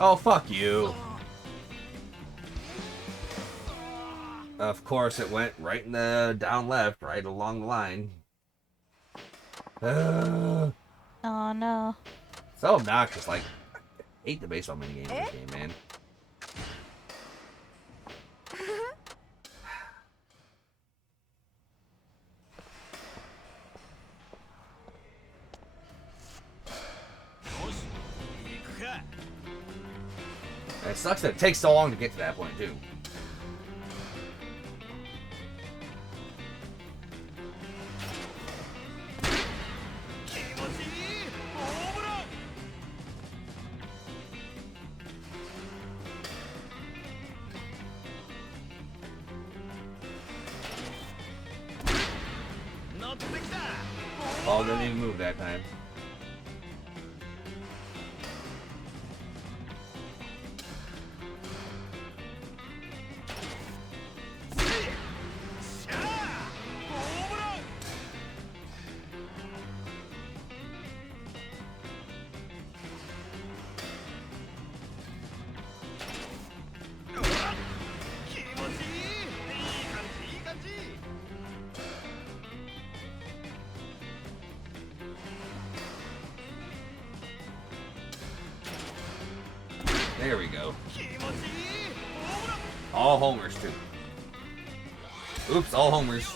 Oh, fuck you. Of course, it went right in the down left, right along the line. Oh no. So obnoxious. Like, I hate the baseball minigame in this game, man. And it sucks that it takes so long to get to that point, too. Ball didn't even move that time. There we go. All homers, too. Oops, all homers.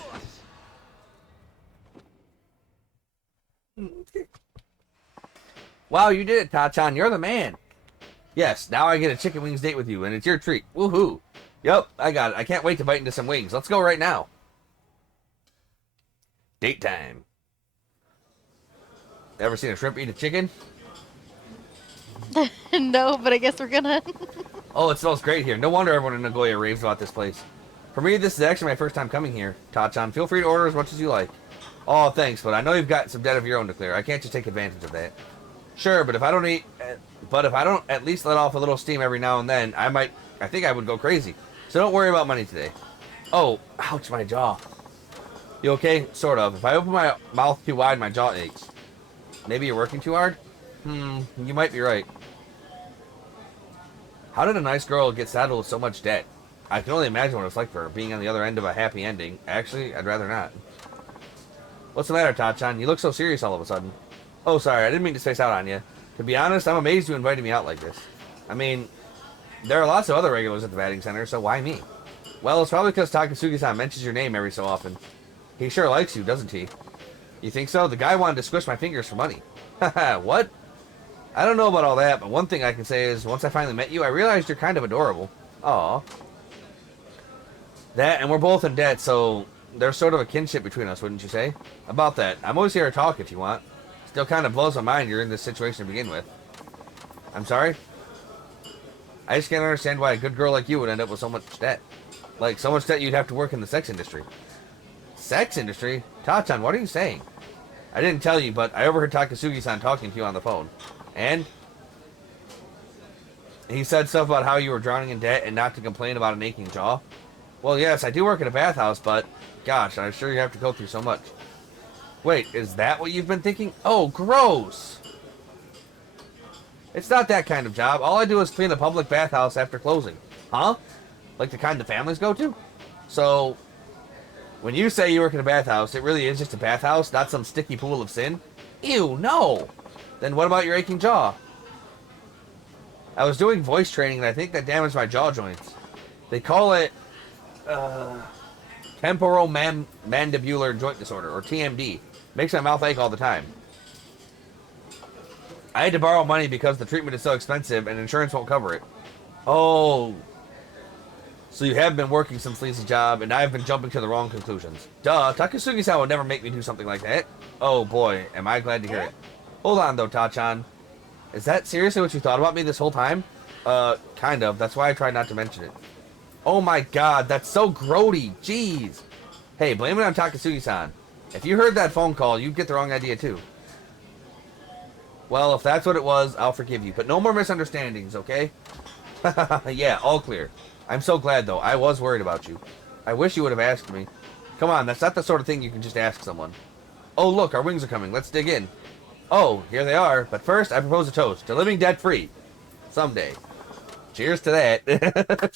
Wow, you did it, Tachan. You're the man. Yes, now I get a chicken wings date with you, and it's your treat. Woohoo. Yep, I got it. I can't wait to bite into some wings. Let's go right now. Date time. Ever seen a shrimp eat a chicken? No, but I guess we're gonna. Oh, it smells great here. No wonder everyone in Nagoya raves about this place. For me, this is actually my first time coming here. Tachan, feel free to order as much as you like. Oh, thanks, but I know you've got some debt of your own to clear. I can't just take advantage of that. Sure, but if I don't at least let off a little steam every now and then, I think I would go crazy. So don't worry about money today. Oh, ouch, my jaw. You okay? Sort of. If I open my mouth too wide, my jaw aches. Maybe you're working too hard? You might be right. How did a nice girl get saddled with so much debt? I can only imagine what it's like for her, being on the other end of a happy ending. Actually, I'd rather not. What's the matter, Tachan? You look so serious all of a sudden. Oh, sorry, I didn't mean to space out on you. To be honest, I'm amazed you invited me out like this. I mean, there are lots of other regulars at the batting center, so why me? Well, it's probably because Takasugi-san mentions your name every so often. He sure likes you, doesn't he? You think so? The guy wanted to squish my fingers for money. Haha, what? I don't know about all that, but one thing I can say is, once I finally met you, I realized you're kind of adorable. Aw. That, and we're both in debt, so there's sort of a kinship between us, wouldn't you say? About that, I'm always here to talk if you want. Still kind of blows my mind you're in this situation to begin with. I'm sorry? I just can't understand why a good girl like you would end up with so much debt. Like, so much debt you'd have to work in the sex industry. Sex industry? Tachan, what are you saying? I didn't tell you, but I overheard Takasugi-san talking to you on the phone. And? He said stuff about how you were drowning in debt and not to complain about an aching jaw. Well, yes, I do work in a bathhouse, but gosh, I'm sure you have to go through so much. Wait, is that what you've been thinking? Oh, gross! It's not that kind of job. All I do is clean a public bathhouse after closing. Huh? Like the kind the families go to? So, When you say you work in a bathhouse, it really is just a bathhouse, not some sticky pool of sin? Ew, no! Then what about your aching jaw? I was doing voice training and I think that damaged my jaw joints. They call it, temporal mandibular joint disorder, or TMD. Makes my mouth ache all the time. I had to borrow money because the treatment is so expensive and insurance won't cover it. Oh, so you have been working some sleazy job, and I've been jumping to the wrong conclusions. Duh, Takasugi-san would never make me do something like that. Oh boy, am I glad to hear it. Hold on though, Tachan. Is that seriously what you thought about me this whole time? Kind of. That's why I tried not to mention it. Oh my god, that's so grody. Jeez. Hey, blame it on Takasugi-san. If you heard that phone call, you'd get the wrong idea too. Well, if that's what it was, I'll forgive you. But no more misunderstandings, okay? Yeah, all clear. I'm so glad, though. I was worried about you. I wish you would have asked me. Come on, that's not the sort of thing you can just ask someone. Oh, look, our wings are coming. Let's dig in. Oh, here they are. But first, I propose a toast to living debt-free. Someday. Cheers to that.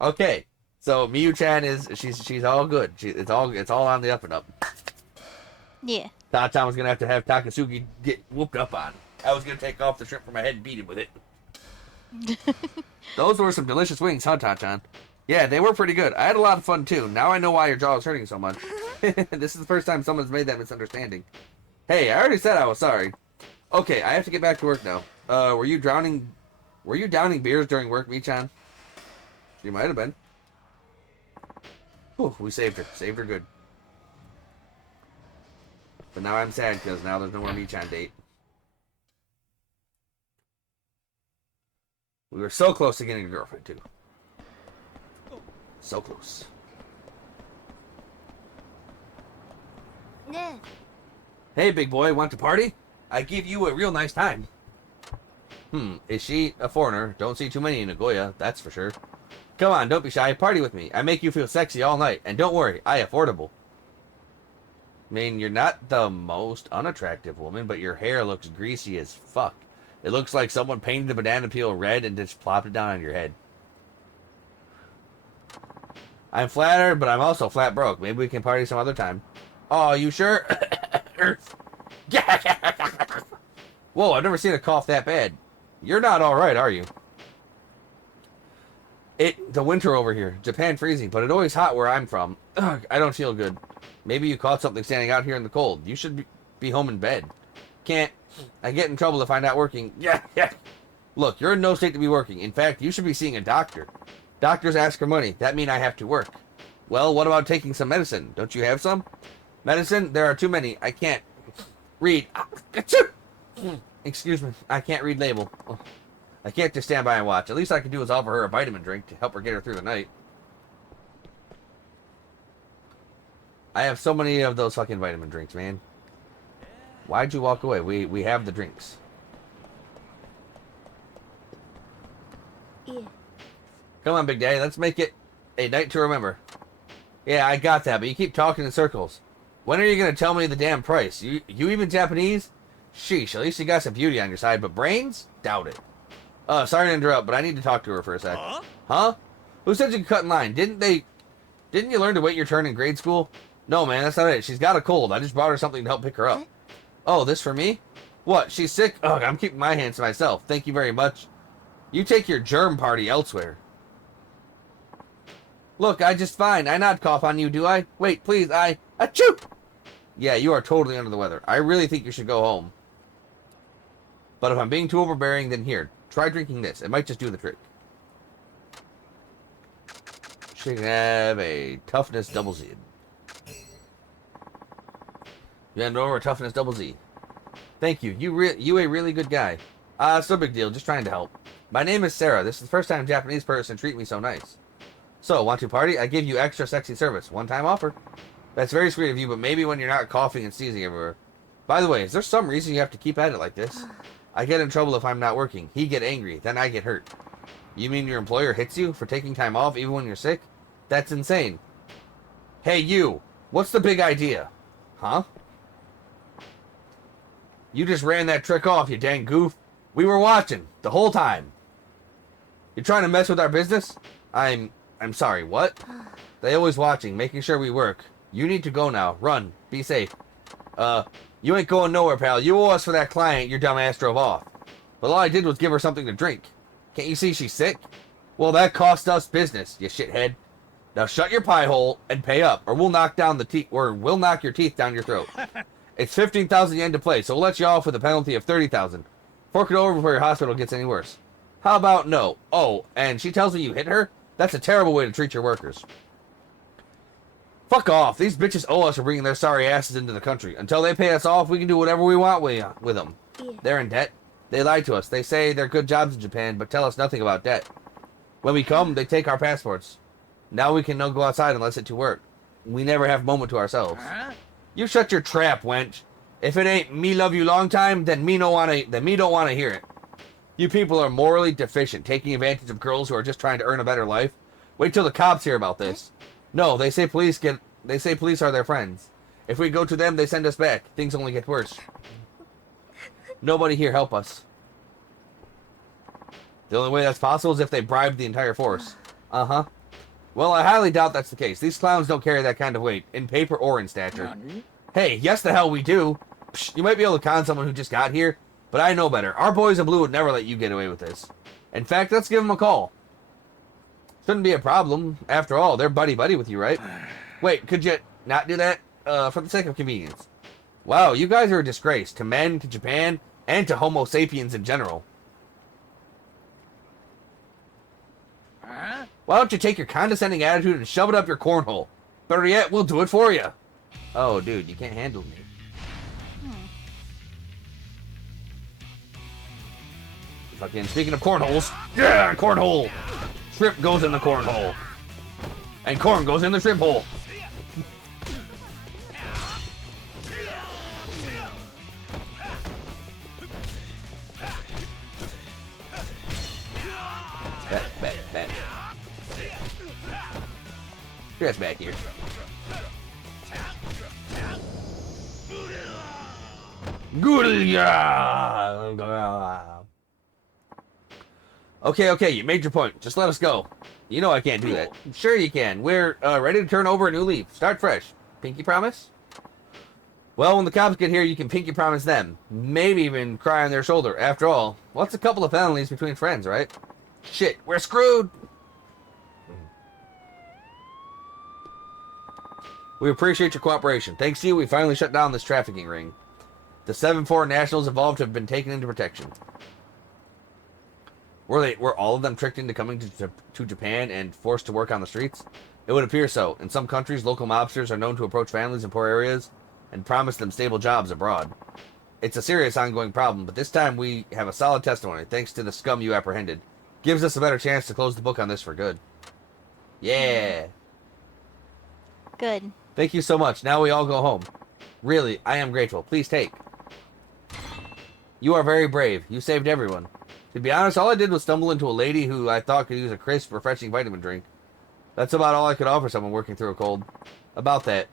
Okay, so Miyu-chan she's all good. It's all on the up and up. Yeah. Tachan was gonna have to have Takasugi get whooped up on. I was gonna take off the shrimp from my head and beat him with it. Those were some delicious wings, huh, Tachan? Yeah, they were pretty good. I had a lot of fun too. Now I know why your jaw is hurting so much. This is the first time someone's made that misunderstanding. Hey, I already said I was sorry. Okay, I have to get back to work now. Were you downing beers during work, Michan? You might have been. Whew, we saved her. Saved her good. But now I'm sad because now there's no more Michan date. We were so close to getting a girlfriend, too. So close. Hey, big boy, want to party? I give you a real nice time. Is she a foreigner? Don't see too many in Nagoya, that's for sure. Come on, don't be shy. Party with me. I make you feel sexy all night. And don't worry, I affordable. I mean, you're not the most unattractive woman, but your hair looks greasy as fuck. It looks like someone painted the banana peel red and just plopped it down on your head. I'm flattered, but I'm also flat broke. Maybe we can party some other time. Oh, you sure? Whoa, I've never seen a cough that bad. You're not alright, are you? The winter over here. Japan freezing, but it's always hot where I'm from. Ugh, I don't feel good. Maybe you caught something standing out here in the cold. You should be home in bed. Can't. I get in trouble if I'm not working. Yeah. Look, you're in no state to be working. In fact, you should be seeing a doctor. Doctors ask for money. That means I have to work. Well, what about taking some medicine? Don't you have some? Medicine? There are too many. I can't read. Excuse me. I can't read label. I can't just stand by and watch. At least I can do is offer her a vitamin drink to help her get her through the night. I have so many of those fucking vitamin drinks, man. Why'd you walk away? We have the drinks. Yeah. Come on, Big Daddy. Let's make it a night to remember. Yeah, I got that, but you keep talking in circles. When are you going to tell me the damn price? You even Japanese? Sheesh, at least you got some beauty on your side, but brains? Doubt it. Sorry to interrupt, but I need to talk to her for a sec. Huh? Who said you could cut in line? Didn't you learn to wait your turn in grade school? No, man, that's not it. She's got a cold. I just brought her something to help pick her up. Oh, this for me? What, she's sick? Ugh, I'm keeping my hands to myself. Thank you very much. You take your germ party elsewhere. Look, I just fine. I not cough on you, do I? Wait, please, Achoo! Yeah, you are totally under the weather. I really think you should go home. But if I'm being too overbearing, then here, try drinking this. It might just do the trick. She can have a toughness double Z. You hand over a toughness double Z. Thank you. You a really good guy. So big deal. Just trying to help. My name is Sarah. This is the first time a Japanese person treat me so nice. So, want to party? I give you extra sexy service. One-time offer. That's very sweet of you, but maybe when you're not coughing and sneezing everywhere. By the way, is there some reason you have to keep at it like this? I get in trouble if I'm not working. He get angry. Then I get hurt. You mean your employer hits you for taking time off even when you're sick? That's insane. Hey, you. What's the big idea? Huh? You just ran that trick off, you dang goof. We were watching the whole time. You're trying to mess with our business? I'm sorry, what? They always watching, making sure we work. You need to go now. Run. Be safe. You ain't going nowhere, pal. You owe us for that client your dumb ass drove off. But all I did was give her something to drink. Can't you see she's sick? Well, that cost us business, you shithead. Now shut your pie hole and pay up, or we'll knock your teeth down your throat. It's 15,000 yen to play, so we'll let you off with a penalty of 30,000. Fork it over before your hospital gets any worse. How about no? Oh, and she tells me you hit her? That's a terrible way to treat your workers. Fuck off. These bitches owe us for bringing their sorry asses into the country. Until they pay us off, we can do whatever we want with them. Yeah. They're in debt. They lie to us. They say they're good jobs in Japan, but tell us nothing about debt. When we come, they take our passports. Now we can no go outside unless it to work. We never have a moment to ourselves. You shut your trap, wench. If it ain't me love you long time, then me don't wanna hear it. You people are morally deficient, taking advantage of girls who are just trying to earn a better life. Wait till the cops hear about this. No, they say police are their friends. If we go to them, they send us back. Things only get worse. Nobody here help us. The only way that's possible is if they bribe the entire force. Uh-huh. Well, I highly doubt that's the case. These clowns don't carry that kind of weight, in paper or in stature. Hey, yes the hell we do. Psh, you might be able to con someone who just got here, but I know better. Our boys in blue would never let you get away with this. In fact, let's give them a call. Shouldn't be a problem. After all, they're buddy-buddy with you, right? Wait, could you not do that? For the sake of convenience. Wow, you guys are a disgrace to men, to Japan, and to Homo sapiens in general. Why don't you take your condescending attitude and shove it up your cornhole? Better yet, we'll do it for you. Oh, dude, you can't handle me. Fucking speaking of cornholes. Yeah, cornhole. Shrimp goes in the cornhole. And corn goes in the shrimp hole. Back. Get us back here. Okay, you made your point. Just let us go. You know I can't do that. Sure you can. We're ready to turn over a new leaf. Start fresh. Pinky promise? Well, when the cops get here, you can pinky promise them. Maybe even cry on their shoulder. After all, what's a couple of felonies between friends, right? Shit, we're screwed! We appreciate your cooperation. Thanks to you, we finally shut down this trafficking ring. The 7 foreign nationals involved have been taken into protection. Were all of them tricked into coming to Japan and forced to work on the streets? It would appear so. In some countries, local mobsters are known to approach families in poor areas and promise them stable jobs abroad. It's a serious ongoing problem, but this time we have a solid testimony, thanks to the scum you apprehended. Gives us a better chance to close the book on this for good. Yeah. Good. Thank you so much. Now we all go home. Really, I am grateful. Please take. You are very brave. You saved everyone. To be honest, all I did was stumble into a lady who I thought could use a crisp, refreshing vitamin drink. That's about all I could offer someone working through a cold. About that.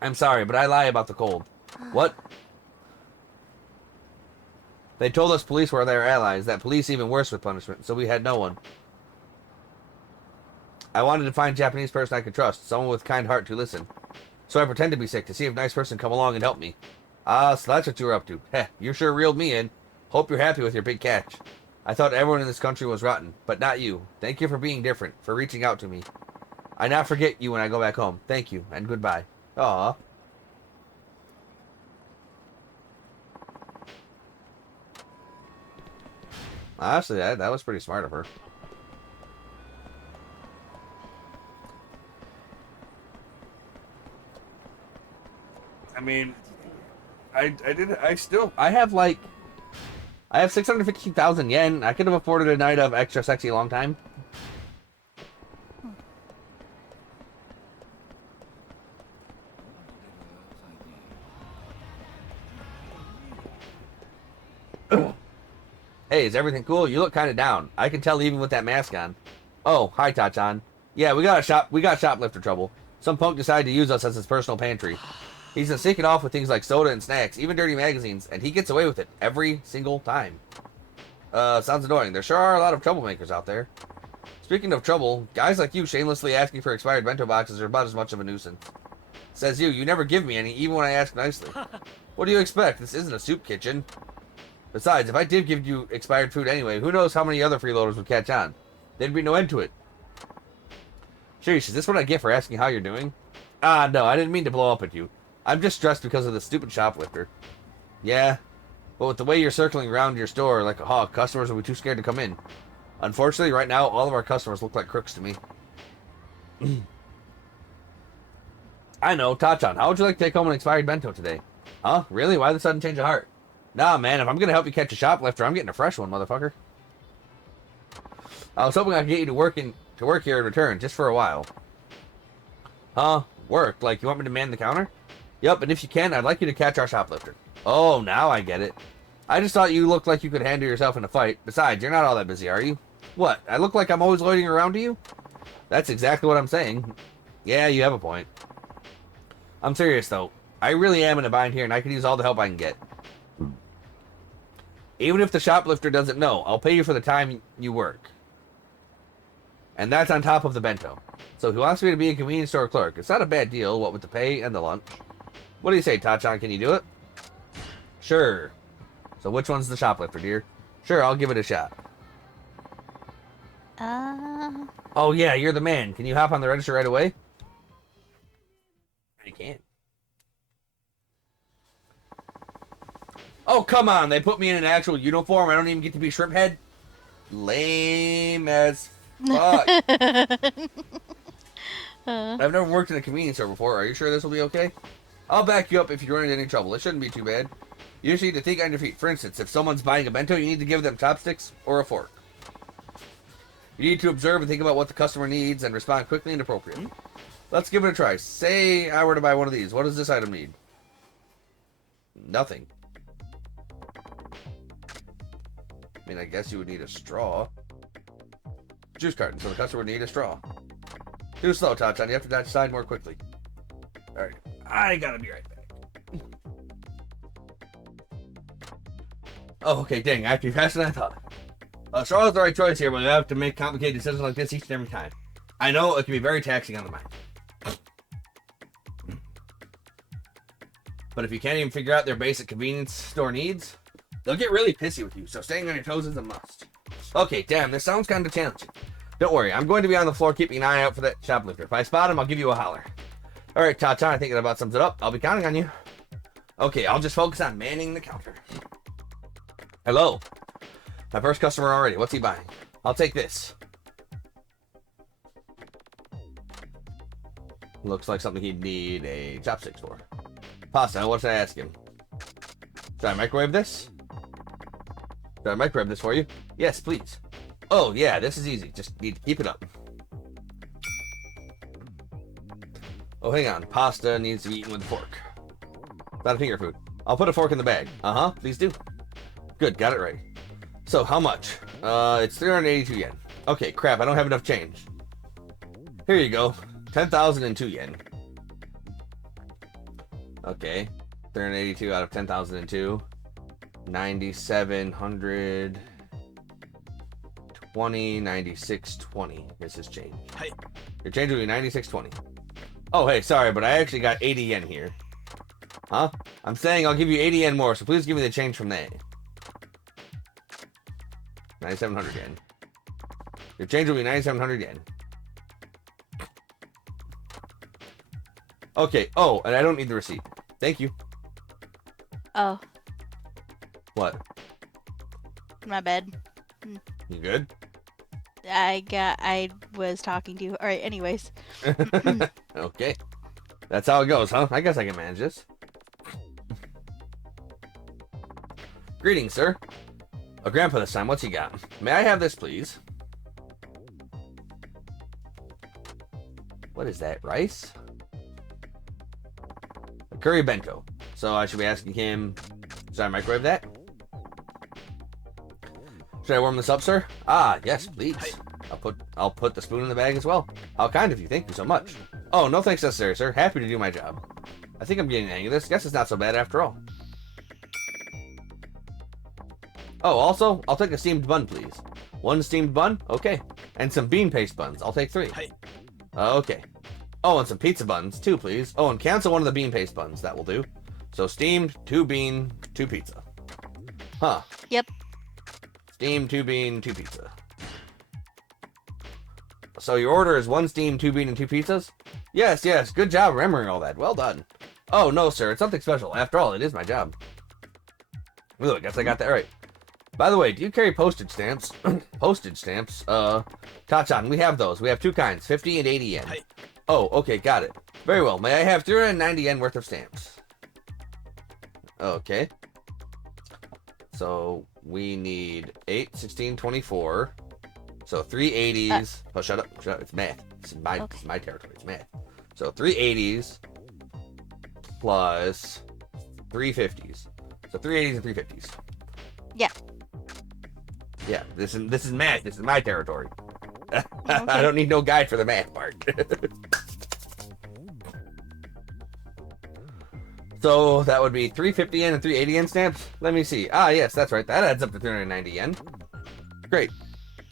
I'm sorry, but I lie about the cold. What? They told us police were their allies, that police even worse with punishment, so we had no one. I wanted to find a Japanese person I could trust, someone with kind heart to listen. So I pretend to be sick to see if a nice person come along and help me. Ah, so that's what you were up to. Heh, you sure reeled me in. Hope you're happy with your big catch. I thought everyone in this country was rotten, but not you. Thank you for being different, for reaching out to me. I not forget you when I go back home. Thank you, and goodbye. Aww. Honestly, that was pretty smart of her. I mean, I have 650,000 yen. I could have afforded a night of extra sexy a long time. Hey, is everything cool? You look kind of down. I can tell even with that mask on. Oh, hi, Tachan. Yeah, we got shoplifter trouble. Some punk decided to use us as his personal pantry. He's been sneaking off with things like soda and snacks, even dirty magazines, and he gets away with it every single time. Sounds annoying. There sure are a lot of troublemakers out there. Speaking of trouble, guys like you shamelessly asking for expired bento boxes are about as much of a nuisance. Says you never give me any, even when I ask nicely. What do you expect? This isn't a soup kitchen. Besides, if I did give you expired food anyway, who knows how many other freeloaders would catch on? There'd be no end to it. Sheesh, is this what I get for asking how you're doing? Ah, no, I didn't mean to blow up at you. I'm just stressed because of the stupid shoplifter. Yeah, but with the way you're circling around your store like a hawk, customers will be too scared to come in. Unfortunately, right now, all of our customers look like crooks to me. I know, Tachan, how would you like to take home an expired bento today? Huh? Really? Why the sudden change of heart? Nah, man, if I'm gonna help you catch a shoplifter, I'm getting a fresh one, motherfucker. I was hoping I could get you to work here in return, just for a while. Huh? Work? Like, you want me to man the counter? Yup, and if you can, I'd like you to catch our shoplifter. Oh, now I get it. I just thought you looked like you could handle yourself in a fight. Besides, you're not all that busy, are you? What? I look like I'm always loitering around to you? That's exactly what I'm saying. Yeah, you have a point. I'm serious, though. I really am in a bind here, and I could use all the help I can get. Even if the shoplifter doesn't know, I'll pay you for the time you work. And that's on top of the bento. So if he wants me to be a convenience store clerk, it's not a bad deal, what with the pay and the lunch. What do you say, Tachan? Can you do it? Sure. So which one's the shoplifter, dear? Sure, I'll give it a shot. Oh yeah, you're the man. Can you hop on the register right away? I can't. Oh, come on. They put me in an actual uniform. I don't even get to be shrimp head. Lame as fuck. I've never worked in a convenience store before. Are you sure this will be okay? I'll back you up if you run into any trouble. It shouldn't be too bad. You just need to think on your feet. For instance, if someone's buying a bento, you need to give them chopsticks or a fork. You need to observe and think about what the customer needs and respond quickly and appropriately. Let's give it a try. Say I were to buy one of these. What does this item need? Nothing. I mean, I guess you would need a straw. Juice carton, so the customer would need a straw. Too slow, Tachan. You have to decide more quickly. Alright. I gotta be right back. Oh, okay, dang. I have to be faster than I thought. Straw is the right choice here, but we have to make complicated decisions like this each and every time. I know it can be very taxing on the mind. But if you can't even figure out their basic convenience store needs, they'll get really pissy with you, so staying on your toes is a must. Okay, damn, this sounds kind of challenging. Don't worry, I'm going to be on the floor keeping an eye out for that shoplifter. If I spot him, I'll give you a holler. Alright, Tachan, I think that about sums it up. I'll be counting on you. Okay, I'll just focus on manning the counter. Hello. My first customer already. What's he buying? I'll take this. Looks like something he'd need a chopsticks for. Pasta, what should I ask him? Should I microwave this? Should I microwave this for you? Yes, please. Oh, yeah, this is easy. Just need to keep it up. Oh, hang on. Pasta needs to be eaten with a fork. Not a finger food. I'll put a fork in the bag. Uh-huh, please do. Good, got it right. So, how much? It's 382 yen. Okay, crap, I don't have enough change. Here you go. 10,002 yen. Okay. 382 out of 10,002. 9,700. 9620. This is change. Hey. Your change will be 9620. Oh, hey, sorry, but I actually got 80 yen here. Huh? I'm saying I'll give you 80 yen more, so please give me the change from there. 9,700 yen. Your change will be 9,700 yen. Okay. Oh, and I don't need the receipt. Thank you. Oh, What? my bad. You good? I was talking to you. Alright, anyways. Okay. That's how it goes, huh? I guess I can manage this. Greetings, sir. A grandpa this time. What's he got? May I have this, please? What is that? Rice? A curry bento. So I should be asking him, should I microwave that? Should I warm this up, sir? Ah, yes, please. I'll put the spoon in the bag as well. How kind of you. Thank you so much. Oh, no thanks necessary, sir. Happy to do my job. I think I'm getting the hang of this. Guess it's not so bad after all. Oh, also, I'll take a steamed bun, please. One steamed bun? Okay. And some bean paste buns. I'll take 3. Okay. Oh, and some pizza buns, 2, please. Oh, and cancel one of the bean paste buns. That will do. So steamed, 2 bean, 2 pizza. Huh. Yep. Steamed, 2 bean, 2 pizza. So your order is 1 steamed, 2 bean, and 2 pizzas? Yes, yes. Good job remembering all that. Well done. Oh, no, sir. It's something special. After all, it is my job. Ooh, I guess I got that right. By the way, do you carry postage stamps? Postage stamps? Tachan, we have those. We have 2 kinds, 50 and 80 yen. Oh, okay, got it. Very well. May I have 390 yen worth of stamps? Okay. So, we need 8, 16, 24. So, 3 80s. Oh, shut up. Shut up. It's math. This is my territory. It's math. So, 3 80s plus 3 50s. So, 3 80s and 3 50s. Yeah. Yeah, this is math. This is my territory. Okay. I don't need no guide for the math part. So that would be 350 yen and 380 yen stamps. Let me see. Ah, yes, that's right. That adds up to 390 yen. Great.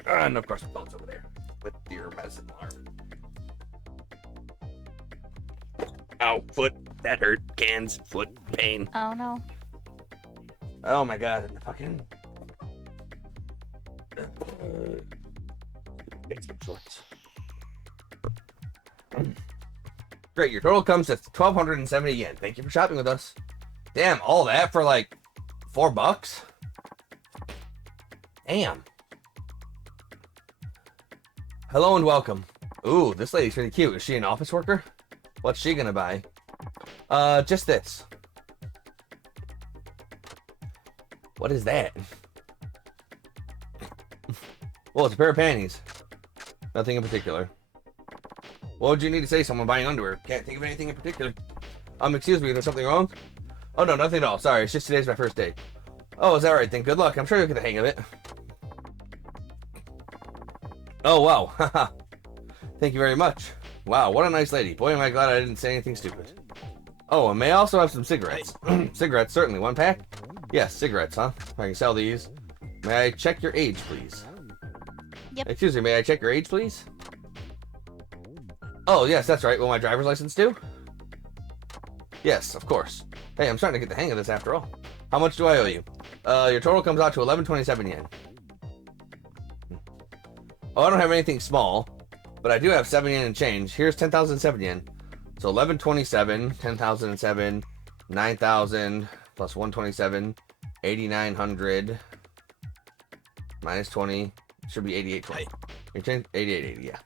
And of course, the phone's over there with your medicine arm. Ow, foot. That hurt. Cans, foot, pain. Oh no. Oh my god. Fucking. Shorts. Great, your total comes to 1,270 yen. Thank you for shopping with us. Damn, all that for like $4? Damn. Hello and welcome. Ooh, this lady's pretty cute. Is she an office worker? What's she gonna buy? Just this. What is that? Well, it's a pair of panties. Nothing in particular. What would you need to say? Someone buying underwear. Can't think of anything in particular. Excuse me, is there something wrong? Oh, no, nothing at all. Sorry, it's just today's my first day. Oh, is that right? Then good luck. I'm sure you'll get the hang of it. Oh, wow. Haha. Thank you very much. Wow, what a nice lady. Boy, am I glad I didn't say anything stupid. Oh, and may I also have some cigarettes? Cigarettes, certainly. 1 pack? Yes, cigarettes, huh? I can sell these. May I check your age, please? Yep. Excuse me, may I check your age, please? Oh, yes, that's right. Will my driver's license do? Yes, of course. Hey, I'm starting to get the hang of this after all. How much do I owe you? Your total comes out to 1127 yen. Oh, I don't have anything small, but I do have 7 yen and change. Here's 10,007 yen. So 1127, 10,007, 9,000 plus 127, 8,900 minus 20 should be 8820. You change 8880, yeah.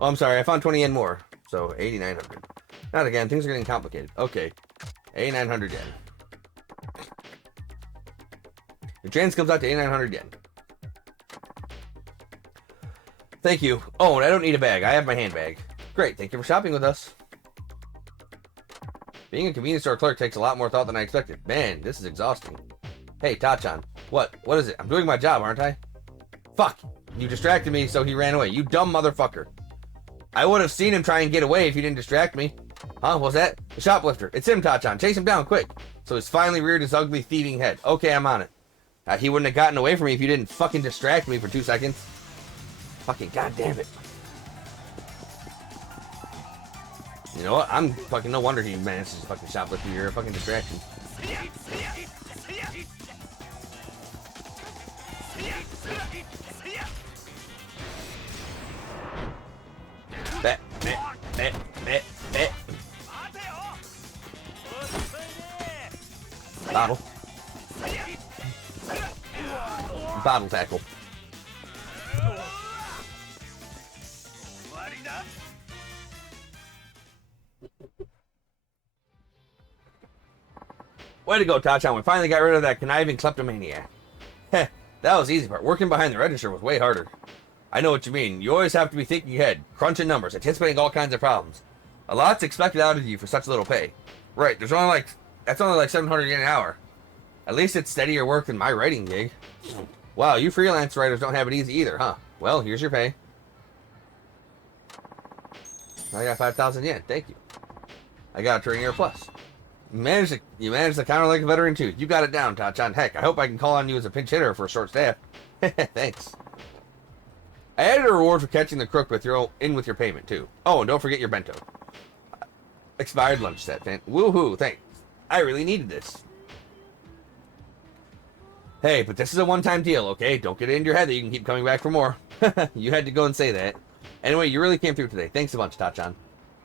Oh, I'm sorry, I found 20 yen more. So 8,900. Not again, things are getting complicated. Okay. 8,900 yen. Your change comes out to 8,900 yen. Thank you. Oh, and I don't need a bag. I have my handbag. Great, thank you for shopping with us. Being a convenience store clerk takes a lot more thought than I expected. Man, this is exhausting. Hey, Tachan. What? What is it? I'm doing my job, aren't I? Fuck. You distracted me, so he ran away. You dumb motherfucker. I would have seen him try and get away if you didn't distract me. Huh? What's that? The shoplifter. It's him, Tachan. Chase him down, quick. So he's finally reared his ugly, thieving head. Okay, I'm on it. He wouldn't have gotten away from me if you didn't fucking distract me for 2 seconds. Fucking goddamn it. You know what? I'm fucking no wonder he managed to fucking shoplift you. You're a fucking distraction. Bet. Bottle. Bottle tackle. Way to go, Tachan. We finally got rid of that conniving kleptomaniac. Heh, that was the easy part. Working behind the register was way harder. I know what you mean. You always have to be thinking ahead, crunching numbers, anticipating all kinds of problems. A lot's expected out of you for such little pay. Right, that's only like 700 yen an hour. At least it's steadier work than my writing gig. Wow, you freelance writers don't have it easy either, huh? Well, here's your pay. I got 5,000 yen. Thank you. I got a turn year plus. You managed the counter like a veteran too. You got it down, Tachan. Heck, I hope I can call on you as a pinch hitter for a short staff. Thanks. I added a reward for catching the crook with your payment, too. Oh, and don't forget your bento. Expired lunch set, fan. Woohoo, thanks. I really needed this. Hey, but this is a one-time deal, okay? Don't get it into your head that you can keep coming back for more. You had to go and say that. Anyway, you really came through today. Thanks a bunch, Tachan.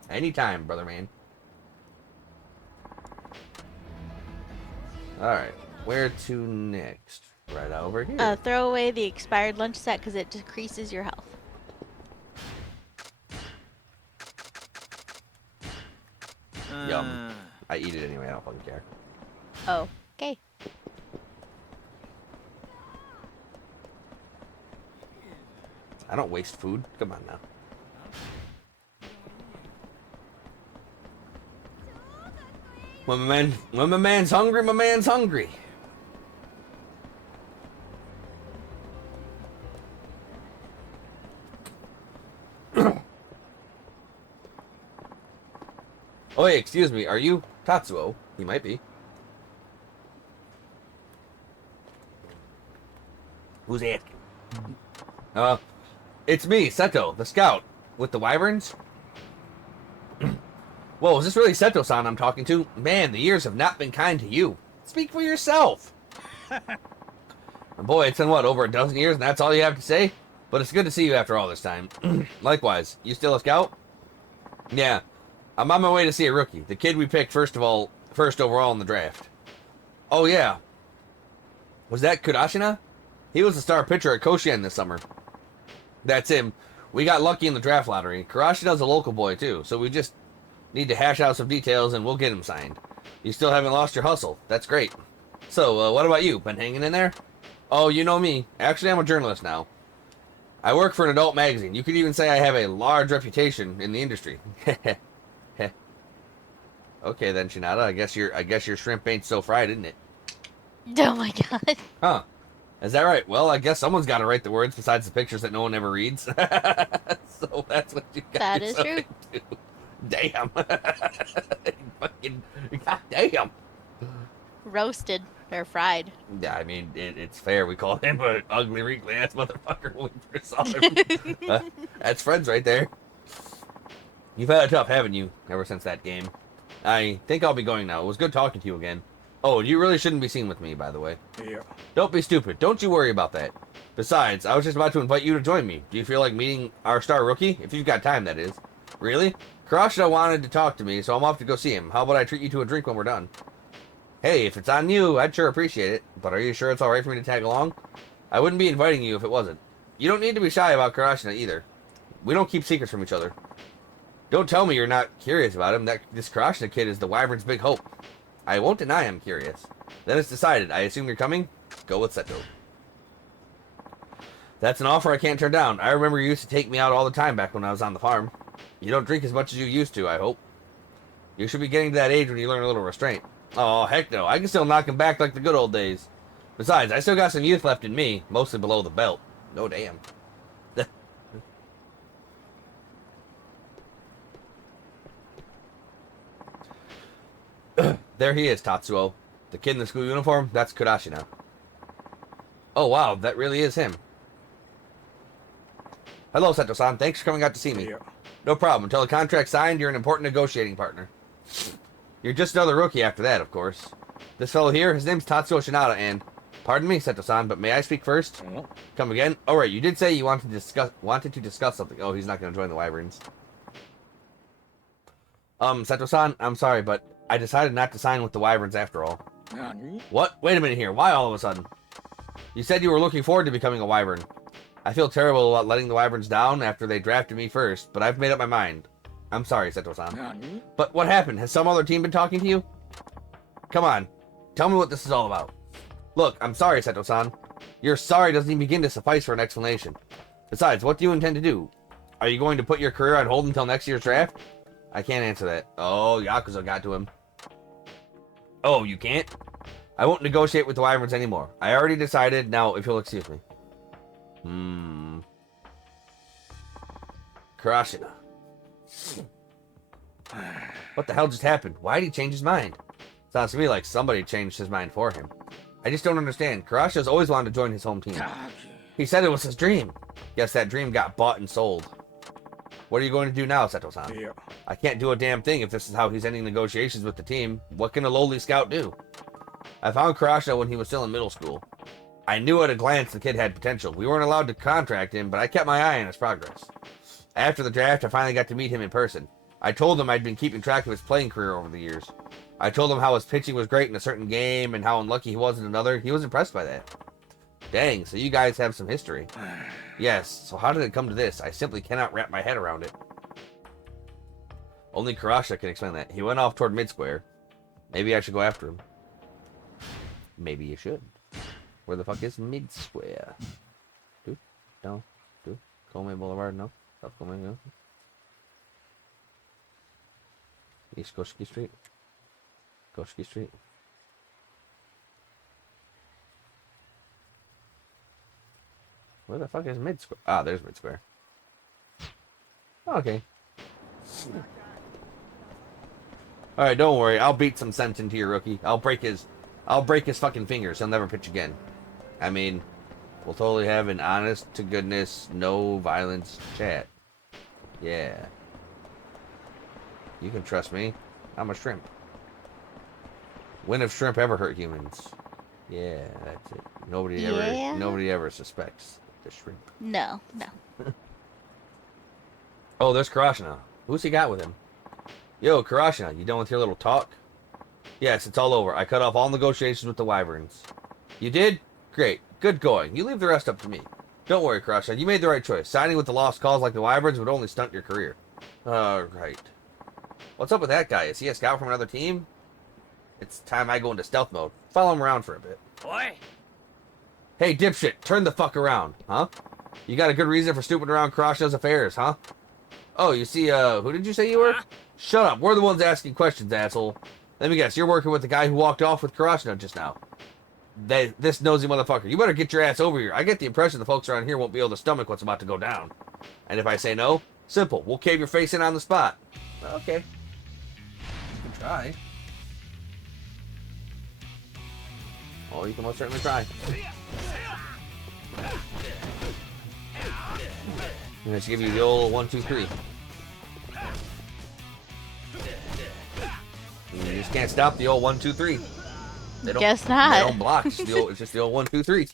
Anytime, brother man. Alright, where to next? Right over here. Throw away the expired lunch set because it decreases your health. Yum. I eat it anyway, I don't fucking care. Oh, okay. I don't waste food. Come on now. When my man's hungry, my man's hungry. Oh, hey, excuse me. Are you Tatsuo? He might be. Who's asking? It's me, Seto, the scout, with the wyverns. Whoa, is this really Seto-san I'm talking to? Man, the years have not been kind to you. Speak for yourself. Boy, it's been what, over a dozen years, and that's all you have to say? But it's good to see you after all this time. Likewise, you still a scout? Yeah, I'm on my way to see a rookie, the kid we picked first overall in the draft. Oh yeah, was that Kurashina? He was the star pitcher at Koshien this summer. That's him. We got lucky in the draft lottery. Kurashina's a local boy too, so we just need to hash out some details and we'll get him signed. You still haven't lost your hustle. That's great. So, what about you? Been hanging in there? Oh, you know me. Actually, I'm a journalist now. I work for an adult magazine. You could even say I have a large reputation in the industry. Okay then, Shinada. I guess your shrimp ain't so fried, isn't it? Oh my god. Huh. Is that right? Well, I guess someone's got to write the words besides the pictures that no one ever reads. So that's what you got. That is true. Damn. Fucking goddamn. Roasted or fried. Yeah, I mean, it's fair. We call him an ugly, wrinkly ass motherfucker when we first saw him. That's friends right there. You've had it tough, haven't you, ever since that game? I think I'll be going now. It was good talking to you again. Oh, you really shouldn't be seen with me, by the way. Yeah. Don't be stupid. Don't you worry about that. Besides, I was just about to invite you to join me. Do you feel like meeting our star rookie? If you've got time, that is. Really? Kurashina wanted to talk to me, so I'm off to go see him. How about I treat you to a drink when we're done? Hey, if it's on you, I'd sure appreciate it. But are you sure it's alright for me to tag along? I wouldn't be inviting you if it wasn't. You don't need to be shy about Kurashina either. We don't keep secrets from each other. Don't tell me you're not curious about him. This Kurashina kid is the Wyvern's big hope. I won't deny I'm curious. Then it's decided. I assume you're coming? Go with Seto. That's an offer I can't turn down. I remember you used to take me out all the time back when I was on the farm. You don't drink as much as you used to, I hope. You should be getting to that age when you learn a little restraint. Oh, heck no. I can still knock him back like the good old days. Besides, I still got some youth left in me, mostly below the belt. No damn. There he is, Tatsuo. The kid in the school uniform, that's Kurashina. Oh wow, that really is him. Hello, Seto-san. Thanks for coming out to see me. Yeah. No problem. Until the contract's signed, you're an important negotiating partner. You're just another rookie after that, of course. This fellow here, his name's Tatsuo Shinada, and... Pardon me, Seto-san, but may I speak first? Mm-hmm. Come again? Oh, right, you did say you wanted to discuss something. Oh, he's not going to join the Wyverns. Seto-san, I'm sorry, but I decided not to sign with the Wyverns after all. What? Wait a minute here. Why all of a sudden? You said you were looking forward to becoming a Wyvern. I feel terrible about letting the Wyverns down after they drafted me first, but I've made up my mind. I'm sorry, Seto-san. But what happened? Has some other team been talking to you? Come on. Tell me what this is all about. Look, I'm sorry, Seto-san. Your sorry doesn't even begin to suffice for an explanation. Besides, what do you intend to do? Are you going to put your career on hold until next year's draft? I can't answer that. Oh, Yakuza got to him. Oh, you can't? I won't negotiate with the Wyverns anymore. I already decided. Now, if you'll excuse me. Kurashina. What the hell just happened? Why did he change his mind? Sounds to me like somebody changed his mind for him. I just don't understand. Kurashina's always wanted to join his home team. He said it was his dream. Guess that dream got bought and sold. What are you going to do now, Seto-san? Yeah. I can't do a damn thing if this is how he's ending negotiations with the team. What can a lowly scout do? I found Karashna when he was still in middle school. I knew at a glance the kid had potential. We weren't allowed to contract him, but I kept my eye on his progress. After the draft, I finally got to meet him in person. I told him I'd been keeping track of his playing career over the years. I told him how his pitching was great in a certain game and how unlucky he was in another. He was impressed by that. Dang, so you guys have some history. Yes, so how did it come to this? I simply cannot wrap my head around it. Only Karashna can explain that. He went off toward mid-square. Maybe I should go after him. Maybe you should. Where the fuck is mid-square? Do? No? Do? Coleman Boulevard? No? South Coleman? No? East Goshki Street? Goshki Street? Where the fuck is mid-square? Ah, there's mid-square. Okay. Alright, don't worry. I'll beat some sense into your rookie. I'll break his fucking fingers. He'll never pitch again. I mean, we'll totally have an honest to goodness, no violence chat. Yeah. You can trust me. I'm a shrimp. When have shrimp ever hurt humans? Yeah, that's it. Nobody ever suspects the shrimp. No. Oh, there's Karashna. Who's he got with him? Yo, Karashna, you done with your little talk? Yes, it's all over. I cut off all negotiations with the Wyverns. You did? Great. Good going. You leave the rest up to me. Don't worry, Karashna. You made the right choice. Signing with the lost cause like the Wyverns would only stunt your career. Right. What's up with that guy? Is he a scout from another team? It's time I go into stealth mode. Follow him around for a bit. Boy. Hey, dipshit, turn the fuck around, huh? You got a good reason for snooping around Karashna's affairs, huh? Oh, you see, who did you say you were? Shut up. We're the ones asking questions, asshole. Let me guess, you're working with the guy who walked off with Karashna just now. This nosy motherfucker. You better get your ass over here. I get the impression the folks around here won't be able to stomach what's about to go down. And if I say no, simple. We'll cave your face in on the spot. Okay. You can try. Oh, you can most certainly try. Let's give you the old 1, 2, 3. You just can't stop the old 1, 2, 3. Guess not. They don't block. It's just the old 1, 2, 3.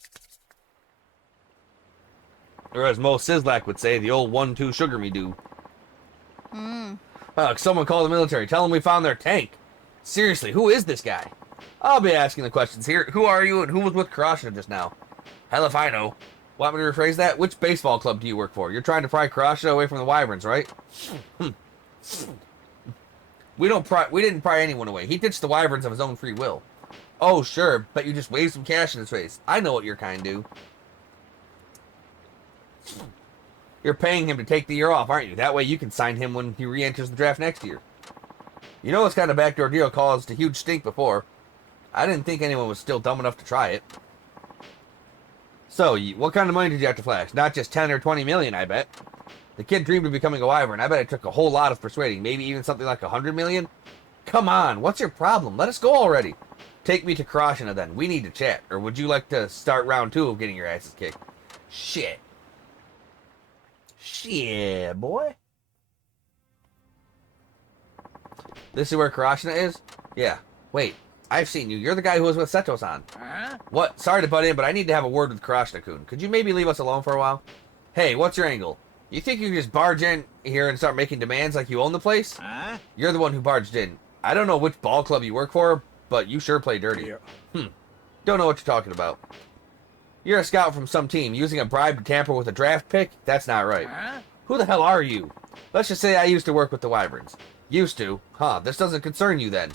Or as Mo Sizlak would say, the old 1, 2 sugar me do. Someone call the military. Tell them we found their tank. Seriously, who is this guy? I'll be asking the questions here. Who are you and who was with Karashna just now? Hell if I know. Want me to rephrase that? Which baseball club do you work for? You're trying to pry Karashna away from the Wyverns, right? We didn't pry anyone away. He ditched the Wyverns of his own free will. Oh, sure, but you just waved some cash in his face. I know what your kind do. You're paying him to take the year off, aren't you? That way you can sign him when he re-enters the draft next year. You know this kind of backdoor deal caused a huge stink before. I didn't think anyone was still dumb enough to try it. So, what kind of money did you have to flash? Not just 10 or 20 million, I bet. The kid dreamed of becoming a Wyvern. I bet it took a whole lot of persuading. Maybe even something like 100 million? Come on, what's your problem? Let us go already. Take me to Karashna then. We need to chat. Or would you like to start round 2 of getting your asses kicked? Shit. Shit, boy. This is where Karashna is? Yeah. Wait, I've seen you. You're the guy who was with Seto-san. What? Sorry to butt in, but I need to have a word with Karashna-kun. Could you maybe leave us alone for a while? Hey, what's your angle? You think you can just barge in here and start making demands like you own the place? You're the one who barged in. I don't know which ball club you work for, but you sure play dirty. Don't know what you're talking about. You're a scout from some team. Using a bribe to tamper with a draft pick? That's not right. Who the hell are you? Let's just say I used to work with the Wyverns. Used to? Huh, this doesn't concern you then.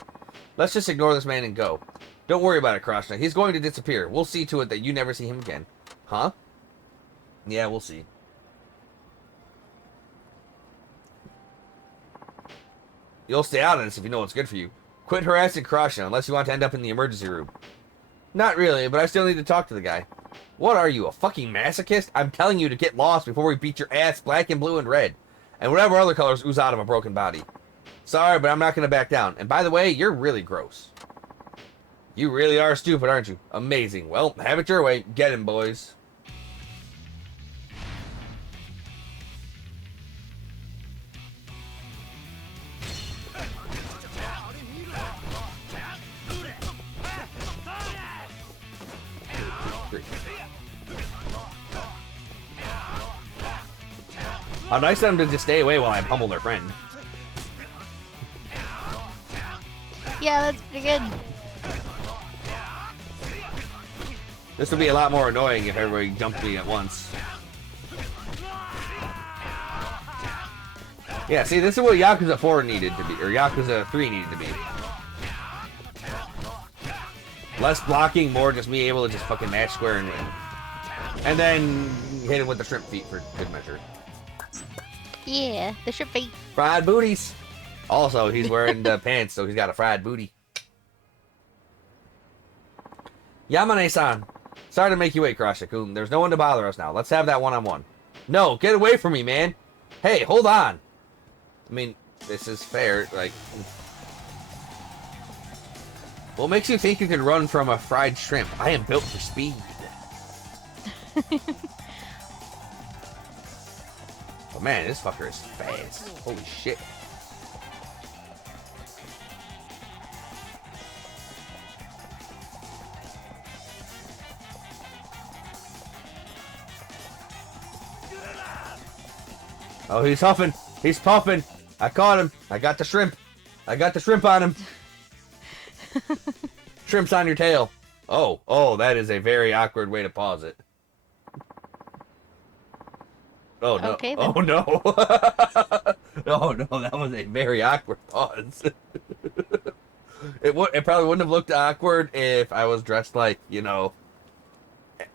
Let's just ignore this man and go. Don't worry about it, Karashna. He's going to disappear. We'll see to it that you never see him again. Huh? Yeah, we'll see. You'll stay out of this if you know what's good for you. Quit harassing Karashna unless you want to end up in the emergency room. Not really, but I still need to talk to the guy. What are you, a fucking masochist? I'm telling you to get lost before we beat your ass black and blue and red. And whatever other colors ooze out of a broken body. Sorry, but I'm not going to back down. And by the way, you're really gross. You really are stupid, aren't you? Amazing. Well, have it your way. Get him, boys. How nice of them to just stay away while I pummel their friend. Yeah, that's pretty good. This would be a lot more annoying if everybody jumped me at once. Yeah, see, this is what Yakuza 4 needed to be, or Yakuza 3 needed to be. Less blocking, more just me able to just fucking match square and win. And then hit him with the shrimp feet for good measure. Yeah, the shrimp feet. Fried booties. Also, he's wearing the pants, so he's got a fried booty. Yamane-san. Sorry to make you wait, Karashikun. There's no one to bother us now. Let's have that one-on-one. No, get away from me, man. Hey, hold on. I mean, this is fair. Like, what makes you think you can run from a fried shrimp? I am built for speed. Oh man, this fucker is fast. Holy shit. Oh, he's huffing. He's puffing. I caught him. I got the shrimp. I got the shrimp on him. Shrimp's on your tail. Oh, that is a very awkward way to pause it. Oh, no. Okay, then. Oh, no. Oh, no, that was a very awkward pause. It probably wouldn't have looked awkward if I was dressed like, you know,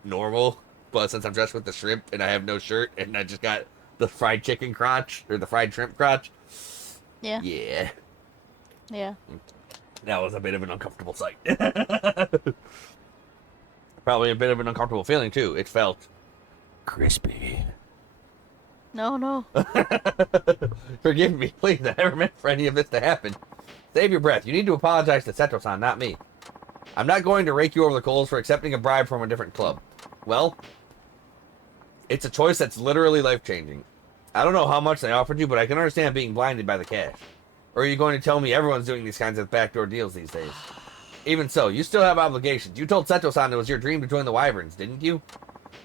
normal. But since I'm dressed with the shrimp and I have no shirt and I just got the fried chicken crotch, or the fried shrimp crotch. Yeah. Yeah. Yeah. That was a bit of an uncomfortable sight. Probably a bit of an uncomfortable feeling, too. It felt crispy. No. Forgive me, please. I never meant for any of this to happen. Save your breath. You need to apologize to Seto-san, not me. I'm not going to rake you over the coals for accepting a bribe from a different club. Well, it's a choice that's literally life-changing. I don't know how much they offered you, but I can understand being blinded by the cash. Or are you going to tell me everyone's doing these kinds of backdoor deals these days? Even so, you still have obligations. You told Seto-san it was your dream to join the Wyverns, didn't you?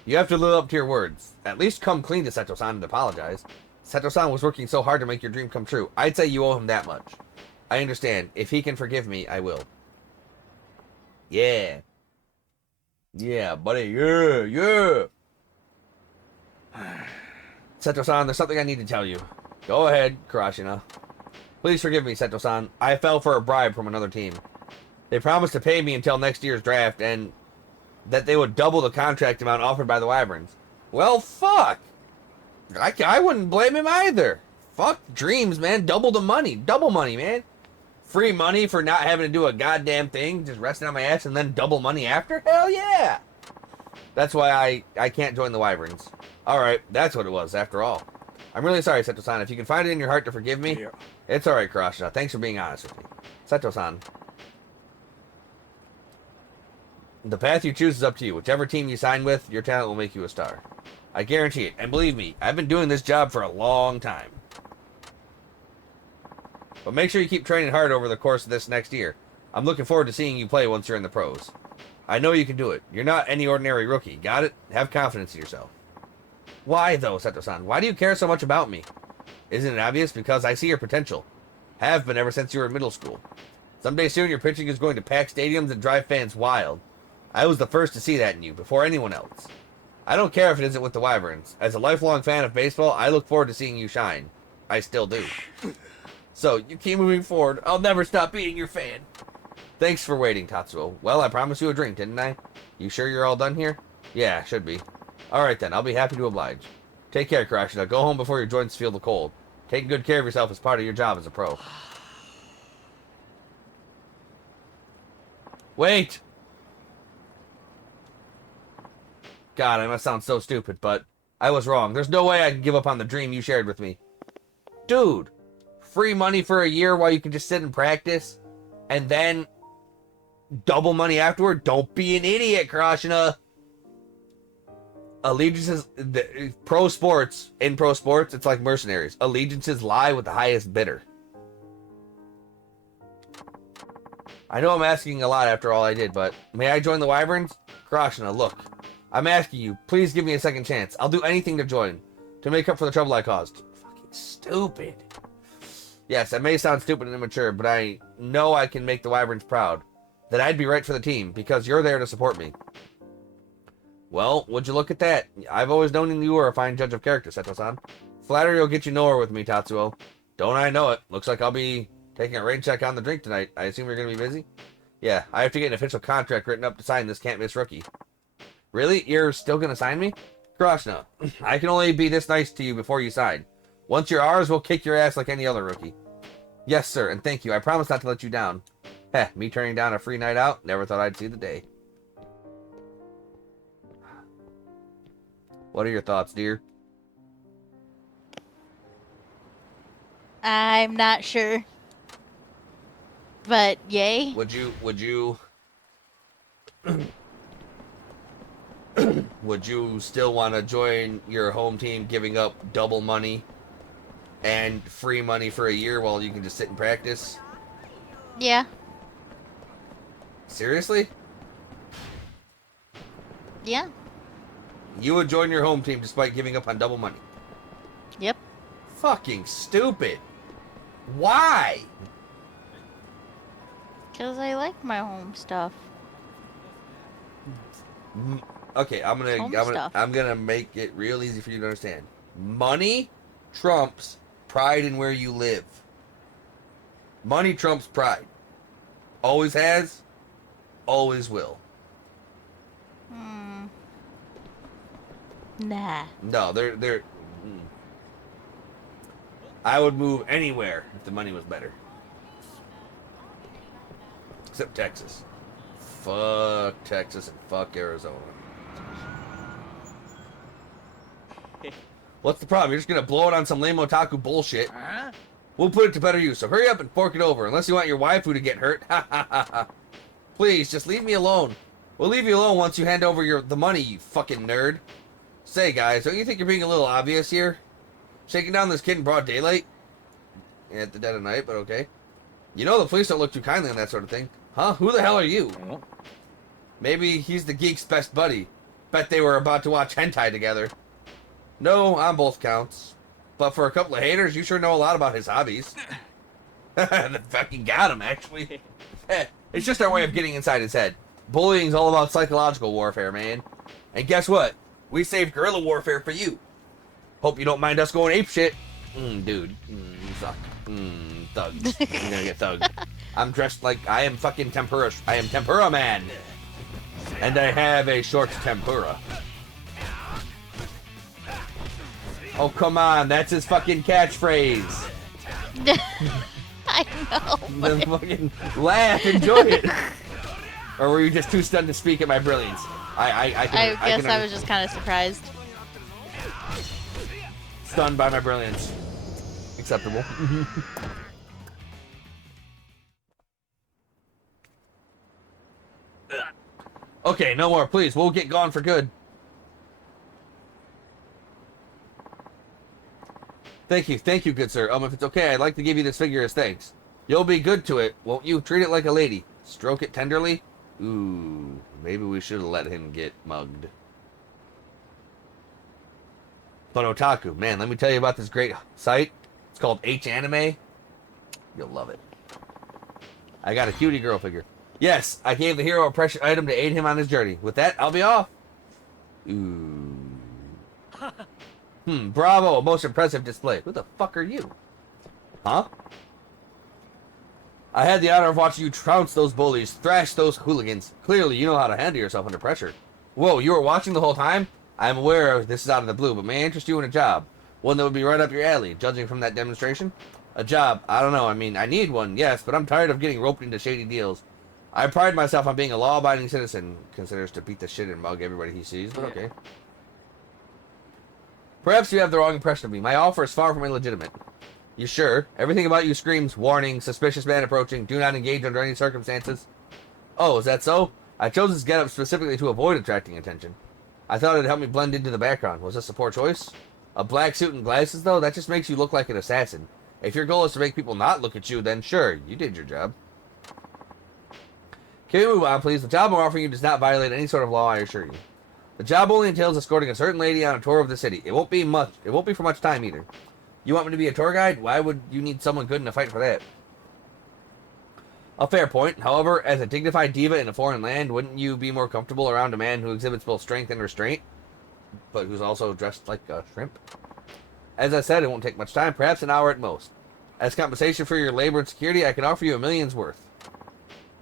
You have to live up to your words. At least come clean to Seto-san and apologize. Seto-san was working so hard to make your dream come true. I'd say you owe him that much. I understand. If he can forgive me, I will. Yeah. Yeah, buddy. Yeah. Seto-san, there's something I need to tell you. Go ahead, Karashina. Please forgive me, Seto-san. I fell for a bribe from another team. They promised to pay me until next year's draft, and that they would double the contract amount offered by the Wyverns. Well, fuck. I wouldn't blame him either. Fuck dreams, man. Double the money. Double money, man. Free money for not having to do a goddamn thing, just resting on my ass, and then double money after? Hell yeah. That's why I can't join the Wyverns. Alright, that's what it was, after all. I'm really sorry, Seto-san. If you can find it in your heart to forgive me, yeah. It's alright, Karashina. Thanks for being honest with me. Seto-san. The path you choose is up to you. Whichever team you sign with, your talent will make you a star. I guarantee it. And believe me, I've been doing this job for a long time. But make sure you keep training hard over the course of this next year. I'm looking forward to seeing you play once you're in the pros. I know you can do it. You're not any ordinary rookie. Got it? Have confidence in yourself. Why, though, Seto-san? Why do you care so much about me? Isn't it obvious? Because I see your potential. Have been ever since you were in middle school. Someday soon your pitching is going to pack stadiums and drive fans wild. I was the first to see that in you, before anyone else. I don't care if it isn't with the Wyverns. As a lifelong fan of baseball, I look forward to seeing you shine. I still do. So, you keep moving forward. I'll never stop being your fan. Thanks for waiting, Tatsuo. Well, I promised you a drink, didn't I? You sure you're all done here? Yeah, should be. Alright then, I'll be happy to oblige. Take care, Karashina. Go home before your joints feel the cold. Taking good care of yourself is part of your job as a pro. Wait! God, I must sound so stupid, but I was wrong. There's no way I can give up on the dream you shared with me. Dude! Free money for a year while you can just sit and practice, and then double money afterward? Don't be an idiot, Karashina! Allegiances, in pro sports, it's like mercenaries. Allegiances lie with the highest bidder. I know I'm asking a lot after all I did, but may I join the Wyverns? Karashina, look. I'm asking you, please give me a second chance. I'll do anything to join. to make up for the trouble I caused. Fucking stupid. Yes, that may sound stupid and immature, but I know I can make the Wyverns proud. That I'd be right for the team, because you're there to support me. Well, would you look at that? I've always known you were a fine judge of character, Seto-san. Flattery will get you nowhere with me, Tatsuo. Don't I know it? Looks like I'll be taking a rain check on the drink tonight. I assume you're going to be busy? Yeah, I have to get an official contract written up to sign this can't-miss rookie. Really? You're still going to sign me? Krishna, I can only be this nice to you before you sign. Once you're ours, we'll kick your ass like any other rookie. Yes, sir, and thank you. I promise not to let you down. Heh, me turning down a free night out? Never thought I'd see the day. What are your thoughts, dear? I'm not sure. But yay. Would you would you still want to join your home team giving up double money and free money for a year while you can just sit and practice? Yeah. Seriously? Yeah. You would join your home team despite giving up on double money? Yep. Fucking stupid. Why? Because I like my home stuff. Okay, I'm gonna make it real easy for you to understand. Money trumps pride in where you live. Money trumps pride. Always has, always will. Nah. No, I would move anywhere if the money was better. Except Texas. Fuck Texas and fuck Arizona. What's the problem? You're just gonna blow it on some lame otaku bullshit. We'll put it to better use, so hurry up and fork it over, unless you want your waifu to get hurt. Ha ha ha ha. Please, just leave me alone. We'll leave you alone once you hand over the money, you fucking nerd. Say, guys, don't you think you're being a little obvious here? Shaking down this kid in broad daylight? At the dead of night, but okay. You know the police don't look too kindly on that sort of thing. Huh? Who the hell are you? Maybe he's the geek's best buddy. Bet they were about to watch hentai together. No, on both counts. But for a couple of haters, you sure know a lot about his hobbies. That fucking got him, actually. It's just our way of getting inside his head. Bullying's all about psychological warfare, man. And guess what? We saved guerrilla warfare for you. Hope you don't mind us going apeshit. Dude. You suck. Thugs. I'm gonna get thugged. I'm dressed like I am fucking tempura. I am tempura man. And I have a short tempura. Oh, come on. That's his fucking catchphrase. I know. Then fucking laugh. Enjoy it. Or were you just too stunned to speak at my brilliance? I guess I was just kind of surprised. Stunned by my brilliance. Acceptable. Okay, no more, please. We'll get gone for good. Thank you, good sir. If it's okay, I'd like to give you this figure as thanks. You'll be good to it, won't you? Treat it like a lady. Stroke it tenderly. Ooh, maybe we should have let him get mugged. But Otaku, man, let me tell you about this great site. It's called H-Anime. You'll love it. I got a cutie girl figure. Yes, I gave the hero a precious item to aid him on his journey. With that, I'll be off. Ooh. Bravo, a most impressive display. Who the fuck are you? Huh? I had the honor of watching you trounce those bullies, thrash those hooligans. Clearly, you know how to handle yourself under pressure. Whoa, you were watching the whole time? I'm aware this is out of the blue, but may I interest you in a job? One that would be right up your alley, judging from that demonstration? A job? I don't know. I mean, I need one, yes, but I'm tired of getting roped into shady deals. I pride myself on being a law-abiding citizen. Considers to beat the shit and mug everybody he sees, but okay. Perhaps you have the wrong impression of me. My offer is far from illegitimate. You sure? Everything about you screams, warning, suspicious man approaching, do not engage under any circumstances. Oh, is that so? I chose this getup specifically to avoid attracting attention. I thought it'd help me blend into the background. Was this a poor choice? A black suit and glasses, though? That just makes you look like an assassin. If your goal is to make people not look at you, then sure, you did your job. Can we move on, please? The job I'm offering you does not violate any sort of law, I assure you. The job only entails escorting a certain lady on a tour of the city. It won't be much. It won't be for much time either. You want me to be a tour guide? Why would you need someone good in a fight for that? A fair point. However, as a dignified diva in a foreign land, wouldn't you be more comfortable around a man who exhibits both strength and restraint, but who's also dressed like a shrimp? As I said, it won't take much time, perhaps an hour at most. As compensation for your labor and security, I can offer you $1 million's worth.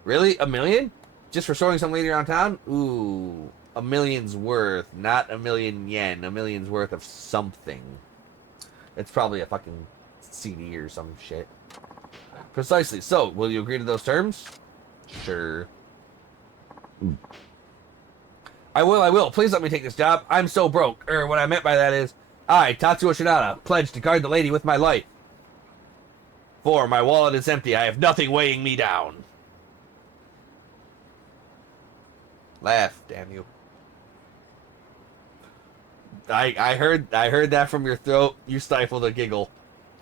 Really? $1 million? Just for showing some lady around town? Ooh, $1 million's worth, not 1,000,000 yen. $1 million's worth of something. It's probably a fucking CD or some shit. Precisely. So, will you agree to those terms? Sure. I will. Please let me take this job. I'm so broke. What I meant by that is, I, Tatsuo Shinada, pledge to guard the lady with my life. For my wallet is empty. I have nothing weighing me down. Laugh, damn you. I heard that from your throat. You stifled a giggle.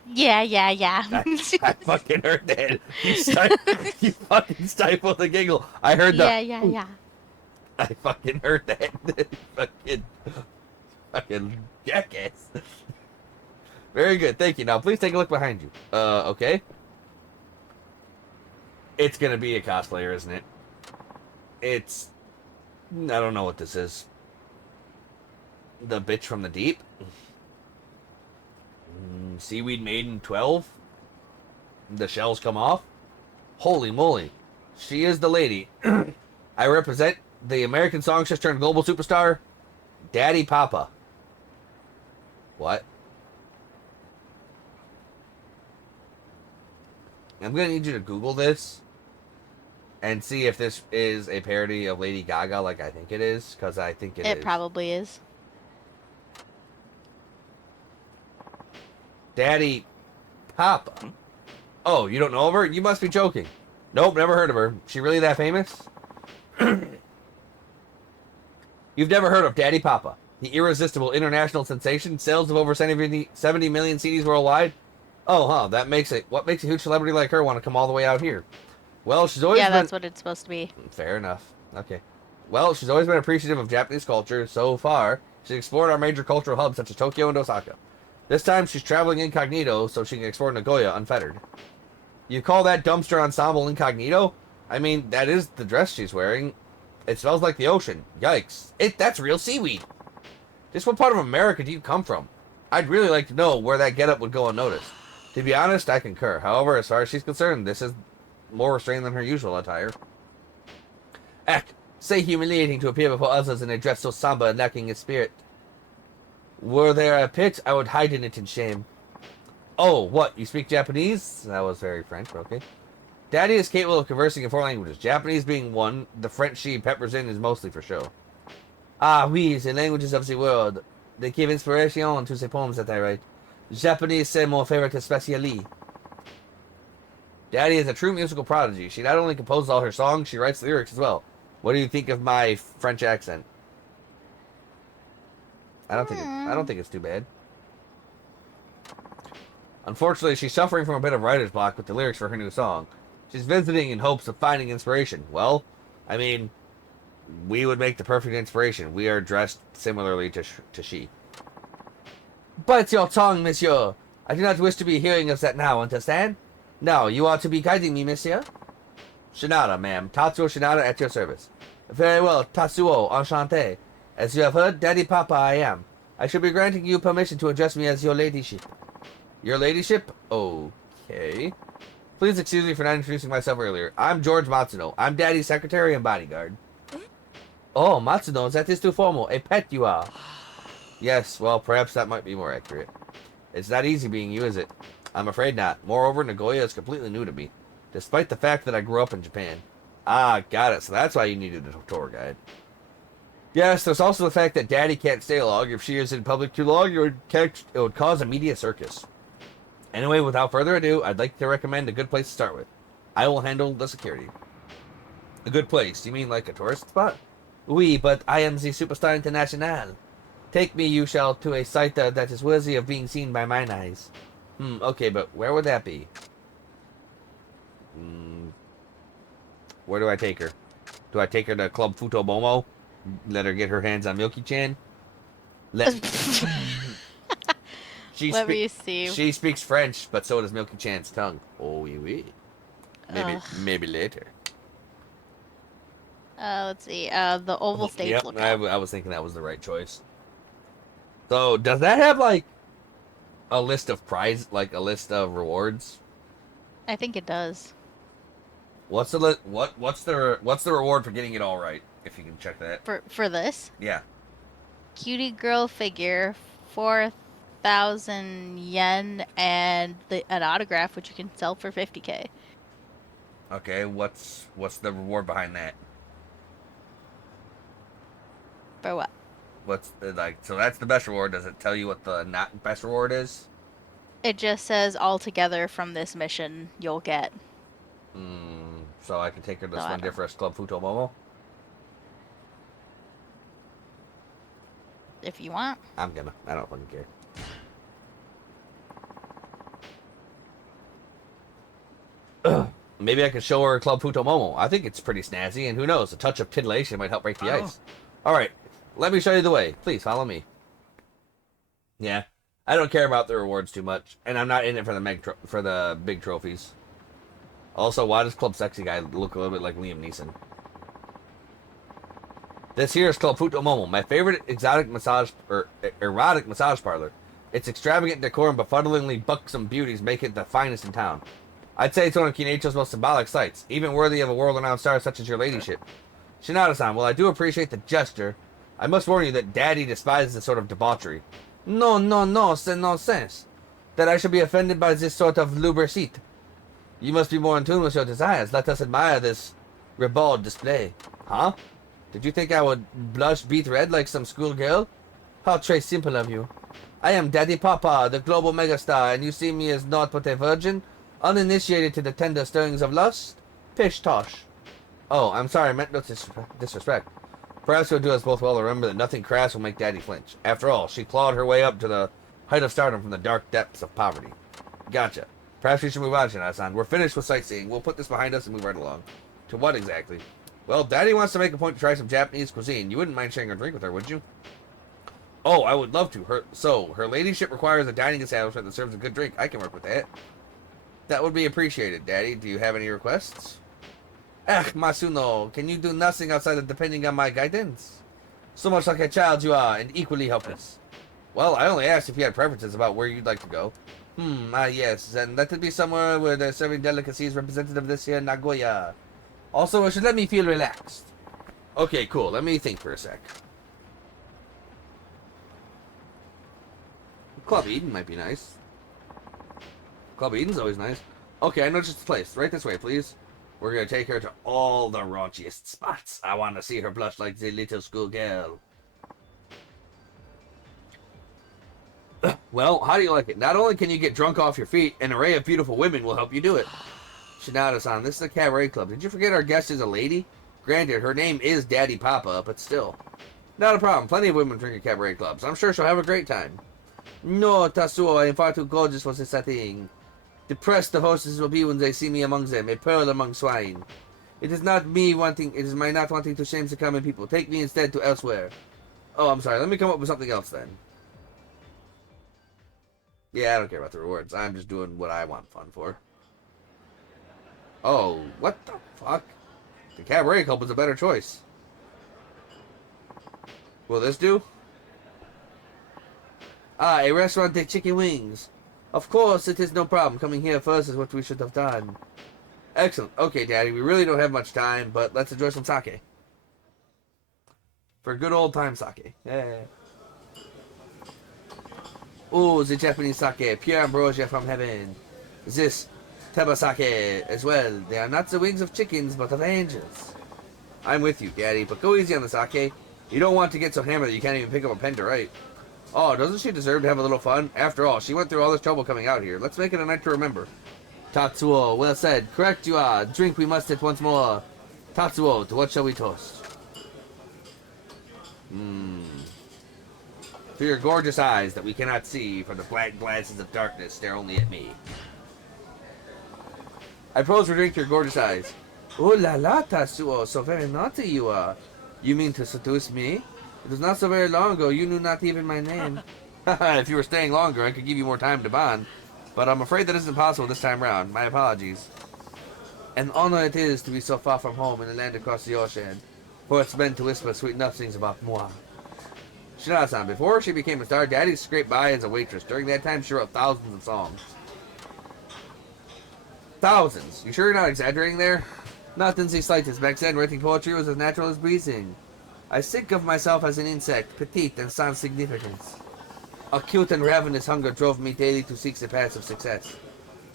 Yeah. I fucking heard that. You fucking stifled a giggle. I heard that. Yeah. I fucking heard that. fucking jackass. Very good, thank you. Now please take a look behind you. Okay. It's gonna be a cosplayer, isn't it? I don't know what this is. The bitch from the deep? Seaweed Maiden 12? The shells come off? Holy moly. She is the lady. I represent the American songstress turned global superstar, Daddy Papa. What? I'm going to need you to Google this and see if this is a parody of Lady Gaga like I think it is, because I think it is. It probably is. Daddy Papa. Oh, you don't know of her? You must be joking. Nope, never heard of her. She really that famous? You've never heard of Daddy Papa, the irresistible international sensation, sales of over 70 million CDs worldwide? Oh, huh, what makes a huge celebrity like her want to come all the way out here? Well, she's always been... that's what it's supposed to be. Fair enough. Okay. Well, she's always been appreciative of Japanese culture. So far, she's explored our major cultural hubs such as Tokyo and Osaka. This time, she's traveling incognito so she can explore Nagoya unfettered. You call that dumpster ensemble incognito? I mean, that is the dress she's wearing. It smells like the ocean. Yikes. That's real seaweed. Just what part of America do you come from? I'd really like to know where that getup would go unnoticed. To be honest, I concur. However, as far as she's concerned, this is more restrained than her usual attire. Say humiliating to appear before others in a dress so somber and lacking in spirit. Were there a pit, I would hide in it in shame. Oh, what? You speak Japanese? That was very French, but okay. Daddy is capable of conversing in 4 languages. Japanese being one, the French she peppers in is mostly for show. Ah, oui, the languages of the world. They give inspiration to the poems that I write. Japanese, c'est mon favorite especially. Daddy is a true musical prodigy. She not only composes all her songs, she writes lyrics as well. What do you think of my French accent? I don't think it's too bad. Unfortunately, she's suffering from a bit of writer's block with the lyrics for her new song. She's visiting in hopes of finding inspiration. Well, I mean, we would make the perfect inspiration. We are dressed similarly to she. Bite your tongue, monsieur. I do not wish to be hearing of that now, understand? No, you are to be guiding me, monsieur. Shinada, ma'am. Tatsuo Shinada at your service. Very well, Tatsuo, enchanté. As you have heard, Daddy Papa I am. I shall be granting you permission to address me as your ladyship. Your ladyship? Okay. Please excuse me for not introducing myself earlier. I'm George Matsuno. I'm Daddy's secretary and bodyguard. Oh, Matsuno, that is too formal. A pet you are. Yes, well, perhaps that might be more accurate. It's not easy being you, is it? I'm afraid not. Moreover, Nagoya is completely new to me, despite the fact that I grew up in Japan. Ah, got it. So that's why you needed a tour guide. Yes, there's also the fact that Daddy can't stay long. If she is in public too long, it would cause a media circus. Anyway, without further ado, I'd like to recommend a good place to start with. I will handle the security. A good place? You mean like a tourist spot? Oui, but I am the superstar international. Take me, you shall, to a site that is worthy of being seen by mine eyes. Okay, but where would that be? Where do I take her? Do I take her to Club Futobomo? Let her get her hands on Milky-chan. Let she Let speak. me see. She speaks French, but so does Milky-chan's tongue. Oh, oui, oui. Ugh. Maybe later. Let's see. The Oval Oh, States yep, lookout. I was thinking that was the right choice. So, does that have like a list of like a list of rewards? I think it does. What's the what's the reward for getting it all right? If you can check that. For this Yeah. cutie girl figure, 4,000 yen, and an autograph which you can sell for 50K. Okay. What's the reward behind that? For what? What's the, like? So that's the best reward. Does it tell you what the not best reward is? It just says altogether from this mission you'll get. So I can take her to So I don't. Splendiferous Club Futomomo. If you want. I'm gonna. I don't fucking care. Maybe I could show her Club Futomomo. I think it's pretty snazzy, and who knows, a touch of titillation might help break the ice. All right, let me show you the way. Please follow me. Yeah, I don't care about the rewards too much, and I'm not in it for the big trophies. Also, why does Club Sexy Guy look a little bit like Liam Neeson? This here is Club Futomomo, my favorite exotic massage or erotic massage parlor. Its extravagant decor and befuddlingly buxom beauties make it the finest in town. I'd say it's one of Kinecho's most symbolic sights, even worthy of a world-renowned star such as your ladyship. Shinada-san, while I do appreciate the gesture, I must warn you that Daddy despises this sort of debauchery. No, no, no, c'est nonsense. That I should be offended by this sort of lubricite. You must be more in tune with your desires. Let us admire this ribald display. Huh? Did you think I would blush beet red like some schoolgirl? How très simple of you. I am Daddy Papa, the global megastar, and you see me as naught but a virgin, uninitiated to the tender stirrings of lust? Pish tosh. Oh, I'm sorry, I meant no disrespect. Perhaps it would do us both well to remember that nothing crass will make Daddy flinch. After all, she clawed her way up to the height of stardom from the dark depths of poverty. Gotcha. Perhaps we should move on, Shina-san. We're finished with sightseeing. We'll put this behind us and move right along. To what exactly? Well, Daddy wants to make a point to try some Japanese cuisine. You wouldn't mind sharing a drink with her, would you? Oh, I would love to. Her ladyship requires a dining establishment that serves a good drink. I can work with that. That would be appreciated, Daddy. Do you have any requests? Masuno, can you do nothing outside of depending on my guidance? So much like a child you are, and equally helpless. Well, I only asked if you had preferences about where you'd like to go. Yes, and let it be somewhere where they're serving delicacies representative of this here Nagoya. Also, it should let me feel relaxed. Okay, cool. Let me think for a sec. Club Eden might be nice. Club Eden's always nice. Okay, I know just the place. Right this way, please. We're gonna take her to all the raunchiest spots. I want to see her blush like the little schoolgirl. Well, how do you like it? Not only can you get drunk off your feet, an array of beautiful women will help you do it. Shinada-san, this is a cabaret club. Did you forget our guest is a lady? Granted, her name is Daddy Papa, but still. Not a problem. Plenty of women drink at cabaret clubs. I'm sure she'll have a great time. No, Tatsuo, I am far too gorgeous for this setting. Depressed the hostesses will be when they see me among them, a pearl among swine. It is my not wanting to shame the common people. Take me instead to elsewhere. Oh, I'm sorry. Let me come up with something else then. Yeah, I don't care about the rewards. I'm just doing what I want fun for. Oh, what the fuck? The cabaret club was a better choice. Will this do? A restaurant de chicken wings. Of course, it is no problem. Coming here first is what we should have done. Excellent. Okay, Daddy, we really don't have much time, but let's enjoy some sake. For good old time sake. Yeah. Oh, the Japanese sake, pure ambrosia from heaven. This tabasake as well. They are not the wings of chickens, but of angels. I'm with you, Daddy, but go easy on the sake. You don't want to get so hammered that you can't even pick up a pen to write. Oh, doesn't she deserve to have a little fun? After all, she went through all this trouble coming out here. Let's make it a night to remember. Tatsuo, well said. Correct you are. Drink we must it once more. Tatsuo, to what shall we toast? To your gorgeous eyes that we cannot see, for the black glasses of darkness stare only at me. I propose we drink to your gorgeous eyes. Oh la la, Tatsuo, so very naughty you are. You mean to seduce me? It was not so very long ago you knew not even my name. If you were staying longer, I could give you more time to bond. But I'm afraid that isn't possible this time round. My apologies. An honor it is to be so far from home in a land across the ocean, for it's meant to whisper sweet nothings about moi. Shinada-san, before she became a star, Daddy scraped by as a waitress. During that time, she wrote thousands of songs. Thousands. You sure you're not exaggerating there? Not in the slightest. Back then, writing poetry was as natural as breathing. I think of myself as an insect, petite and sans significance. Acute and ravenous hunger drove me daily to seek the paths of success.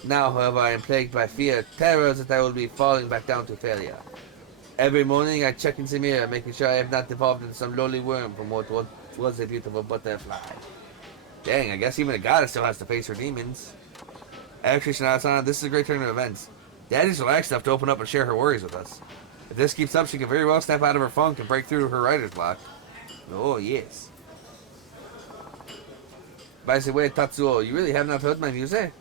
Now, however, I am plagued by fear, terror that I will be falling back down to failure. Every morning I check in the mirror, making sure I have not evolved into some lowly worm from what was a beautiful butterfly. Dang, I guess even a goddess still has to face her demons. Actually, Shinada-san, this is a great turn of events. Daddy's relaxed enough to open up and share her worries with us. If this keeps up, she can very well snap out of her funk and break through her writer's block. Oh, yes. By the way, Tatsuo, you really have not heard my music?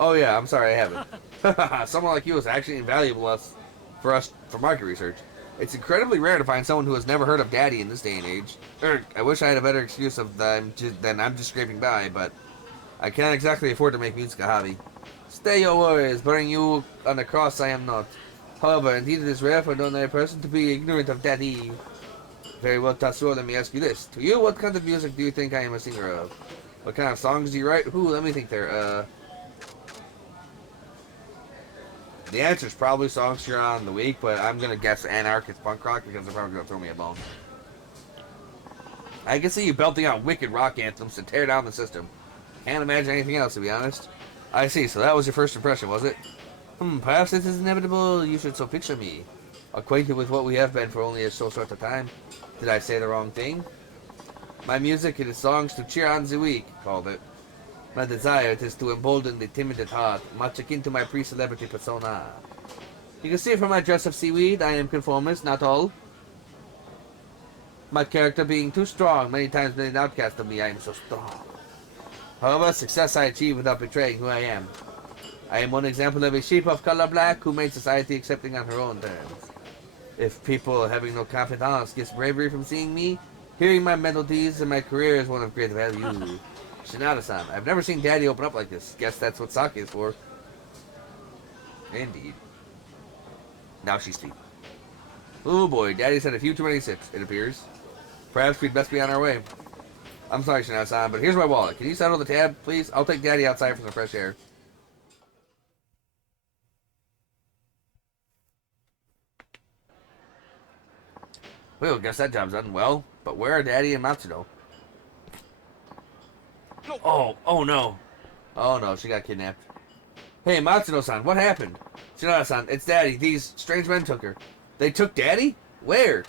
Oh yeah, I'm sorry, I haven't. Someone like you is actually invaluable for us for market research. It's incredibly rare to find someone who has never heard of Daddy in this day and age. I wish I had a better excuse than I'm just scraping by, but I can't exactly afford to make music a hobby. Stay your worries, bearing you on the cross I am not. However, indeed it is rare for an ordinary person to be ignorant of Daddy. Very well, Tatsuo, let me ask you this. To you, what kind of music do you think I am a singer of? What kind of songs do you write? Let me think there. The answer is probably songs here on the week, but I'm gonna guess anarchist punk rock because they're probably gonna throw me a bone. I can see you belting out wicked rock anthems to tear down the system. Can't imagine anything else, to be honest. I see, so that was your first impression, was it? Perhaps it is inevitable you should so picture me. Acquainted with what we have been for only so short a time. Did I say the wrong thing? My music, it is songs to cheer on the weak, called it. My desire it is to embolden the timid at heart, much akin to my pre-celebrity persona. You can see from my dress of seaweed, I am conformist, not all. My character being too strong, many times been an outcast of me, I am so strong. However, success I achieve without betraying who I am. I am one example of a sheep of color black who made society accepting on her own terms. If people having no confidence gets bravery from seeing me, hearing my melodies and my career is one of great value. Shinada-san, I've never seen Daddy open up like this. Guess that's what sake is for. Indeed. Now she's sleeping. Oh boy, Daddy's had a few too many sips, it appears. Perhaps we'd best be on our way. I'm sorry, Shinada-san, but here's my wallet. Can you settle the tab, please? I'll take Daddy outside for some fresh air. Well, guess that job's done well. But where are Daddy and Matsuno? Oh no. Oh no, she got kidnapped. Hey, Matsuno-san, what happened? Shinada-san, it's Daddy. These strange men took her. They took Daddy? Where?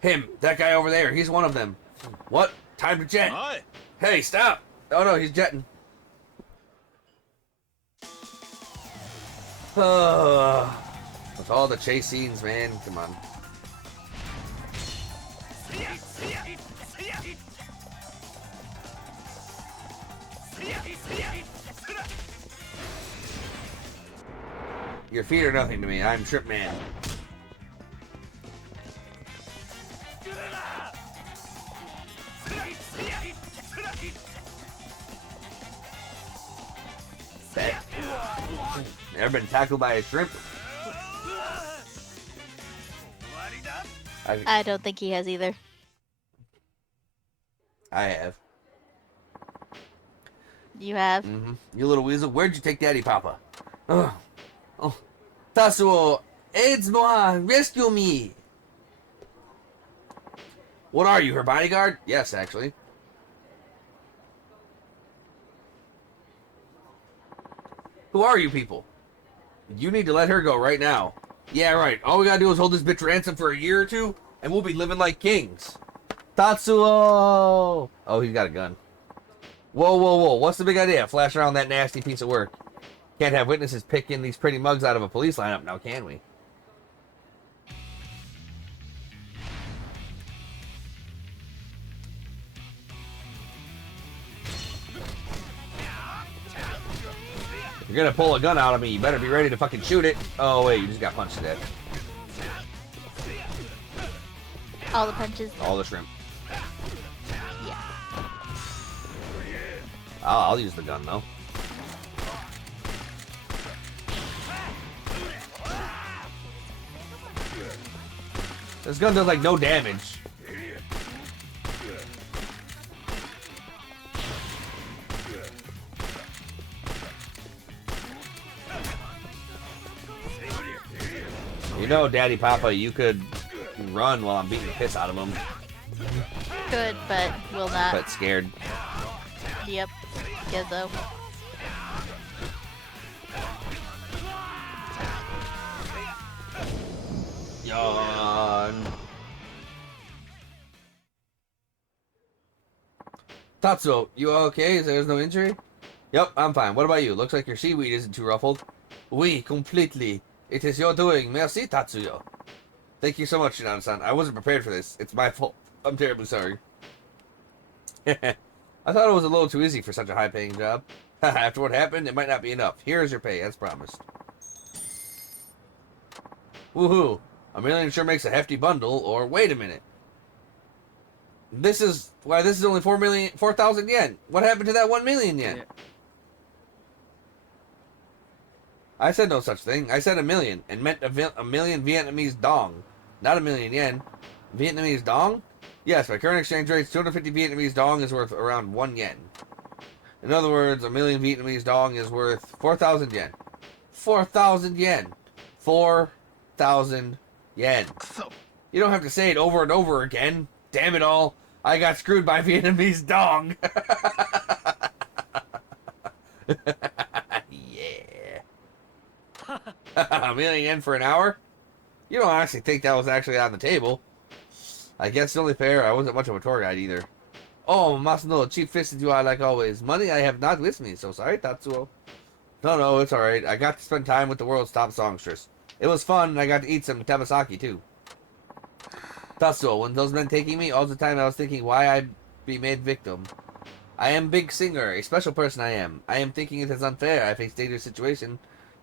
Him, that guy over there. He's one of them. What? Time to jet. Hi. Hey, stop. Oh no, he's jetting. With all the chase scenes, man. Come on. Your feet are nothing to me. I'm Trip Man. Never been tackled by a shrimp? I don't think he has either. I have. You have? Mm-hmm. You little weasel. Where'd you take Daddy, Papa? Oh. Tatsuo, aides-moi, rescue me. What are you, her bodyguard? Yes, actually. Who are you people? You need to let her go right now. Yeah, right. All we gotta do is hold this bitch ransom for a year or two, and we'll be living like kings. Tatsuo! Oh, he's got a gun. Whoa. What's the big idea? Flash around that nasty piece of work. Can't have witnesses picking these pretty mugs out of a police lineup now, can we? If you're gonna pull a gun out of me, you better be ready to fucking shoot it. Oh, wait, you just got punched to death. All the punches. All the shrimp. Yeah. I'll use the gun, though. This gun does, like, no damage. You know, Daddy Papa, you could run while I'm beating the piss out of him. Good, but will not. But scared. Yep. Good though. Yawn. Tatsuo, you okay? There's no injury? Yep, I'm fine. What about you? Looks like your seaweed isn't too ruffled. Oui, completely. It is your doing. Merci, Tatsuyo. Thank you so much, Shinano-san. I wasn't prepared for this. It's my fault. I'm terribly sorry. I thought it was a little too easy for such a high-paying job. After what happened, it might not be enough. Here is your pay, as promised. Woohoo! $1 million sure makes a hefty bundle, or wait a minute. This is only 4,000 yen. What happened to that 1 million yen? Yeah. I said no such thing. I said $1 million, and meant a million Vietnamese dong. Not 1 million yen. Vietnamese dong? Yes, by current exchange rates, 250 Vietnamese dong is worth around 1 yen. In other words, 1 million Vietnamese dong is worth 4,000 yen. 4,000 yen. 4,000 yen. You don't have to say it over and over again. Damn it all. I got screwed by Vietnamese dong. Yeah. 1 million yen for an hour? You don't honestly think that was actually on the table. I guess it's only fair. I wasn't much of a tour guide either. Oh, Masuno, cheap fisted you are like always. Money I have not with me, so sorry, Tatsuo. No, it's alright. I got to spend time with the world's top songstress. It was fun, and I got to eat some tabasaki, too. Tatsuo, when those men taking me, all the time I was thinking why I'd be made victim. I am big singer, a special person I am. I am thinking it is unfair I face dangerous situation,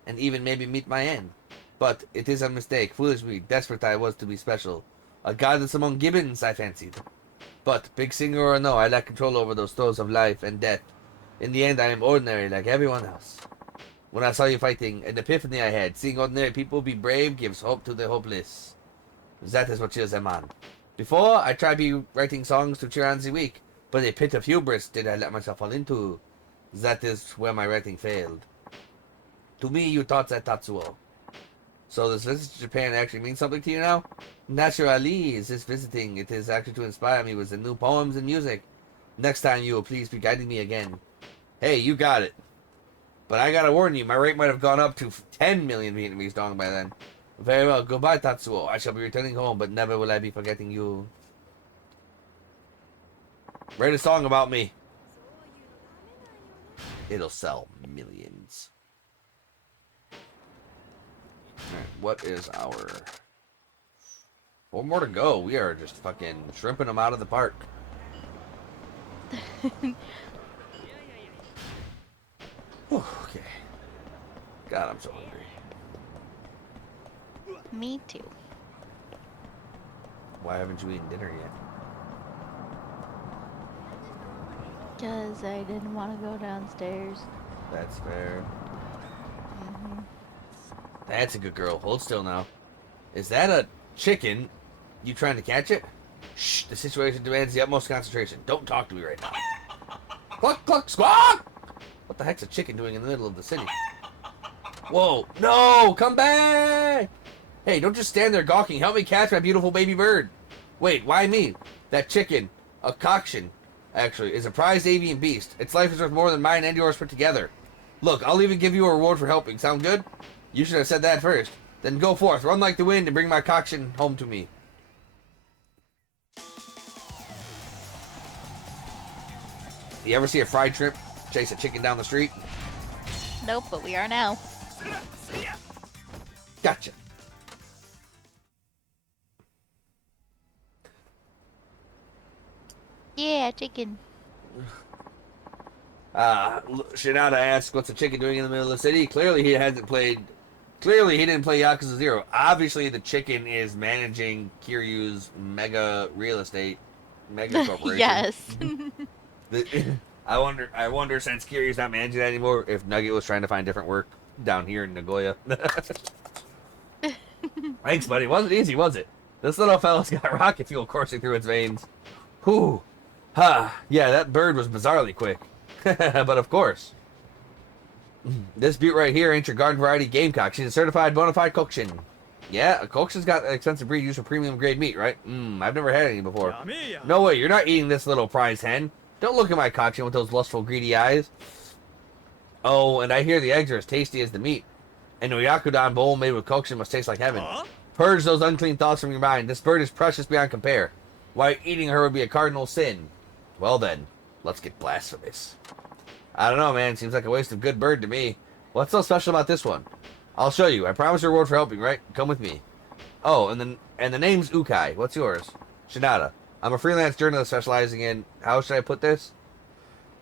and even maybe meet my end. But it is a mistake. Foolish me, desperate I was to be special. A goddess among gibbons, I fancied. But, big singer or no, I lack control over those throes of life and death. In the end, I am ordinary like everyone else. When I saw you fighting, an epiphany I had. Seeing ordinary people be brave gives hope to the hopeless. That is what cheers them on. Before, I tried be writing songs to cheer on the weak, but a pit of hubris did I let myself fall into. That is where my writing failed. To me, you thought that, Tatsuo. So this visit to Japan actually means something to you now? Naturally, is this visiting, it is actually to inspire me with the new poems and music. Next time you will please be guiding me again. Hey, you got it. But I gotta warn you, my rate might have gone up to 10 million Vietnamese dong by then. Very well, goodbye, Tatsuo. I shall be returning home, but never will I be forgetting you. Write a song about me. It'll sell millions. Alright, what is our... 4 more to go. We are just fucking shrimping them out of the park. Whew, okay. God, I'm so hungry. Me too. Why haven't you eaten dinner yet? Because I didn't want to go downstairs. That's fair. That's a good girl. Hold still now. Is that a chicken? You trying to catch it? Shh, the situation demands the utmost concentration. Don't talk to me right now. Cluck, cluck, squawk! What the heck's a chicken doing in the middle of the city? Whoa, no, come back! Hey, don't just stand there gawking. Help me catch my beautiful baby bird. Wait, why me? That chicken, a cockshin, actually, is a prized avian beast. Its life is worth more than mine and yours put together. Look, I'll even give you a reward for helping. Sound good? You should have said that first. Then go forth, run like the wind, and bring my cockshin home to me. You ever see a fried shrimp chase a chicken down the street? Nope, but we are now. Gotcha. Yeah, chicken. Shinada asks, "What's the chicken doing in the middle of the city?" Clearly, he hasn't played. Clearly, he didn't play Yakuza 0. Obviously, the chicken is managing Kiryu's mega real estate, mega corporation. Yes. I wonder since Kiryu's not managing that anymore, if Nugget was trying to find different work down here in Nagoya. Thanks, buddy. Wasn't easy, was it? This little fella's got rocket fuel coursing through its veins. Whew. Ha. Yeah, that bird was bizarrely quick. But of course. This butte right here ain't your garden variety gamecock. She's a certified bona fide Kokushin. Yeah, a Kokushin's got an expensive breed used for premium grade meat, right? I've never had any before. No way, you're not eating this little prize hen. Don't look at my Kokushin with those lustful, greedy eyes. Oh, and I hear the eggs are as tasty as the meat. And a Yakudan bowl made with Kokushin must taste like heaven. Purge those unclean thoughts from your mind. This bird is precious beyond compare. Why eating her would be a cardinal sin. Well then, let's get blasphemous. I don't know, man. Seems like a waste of good bird to me. What's so special about this one? I'll show you. I promise a reward for helping, right? Come with me. Oh, and the name's Ukai. What's yours? Shinada. I'm a freelance journalist specializing in... How should I put this?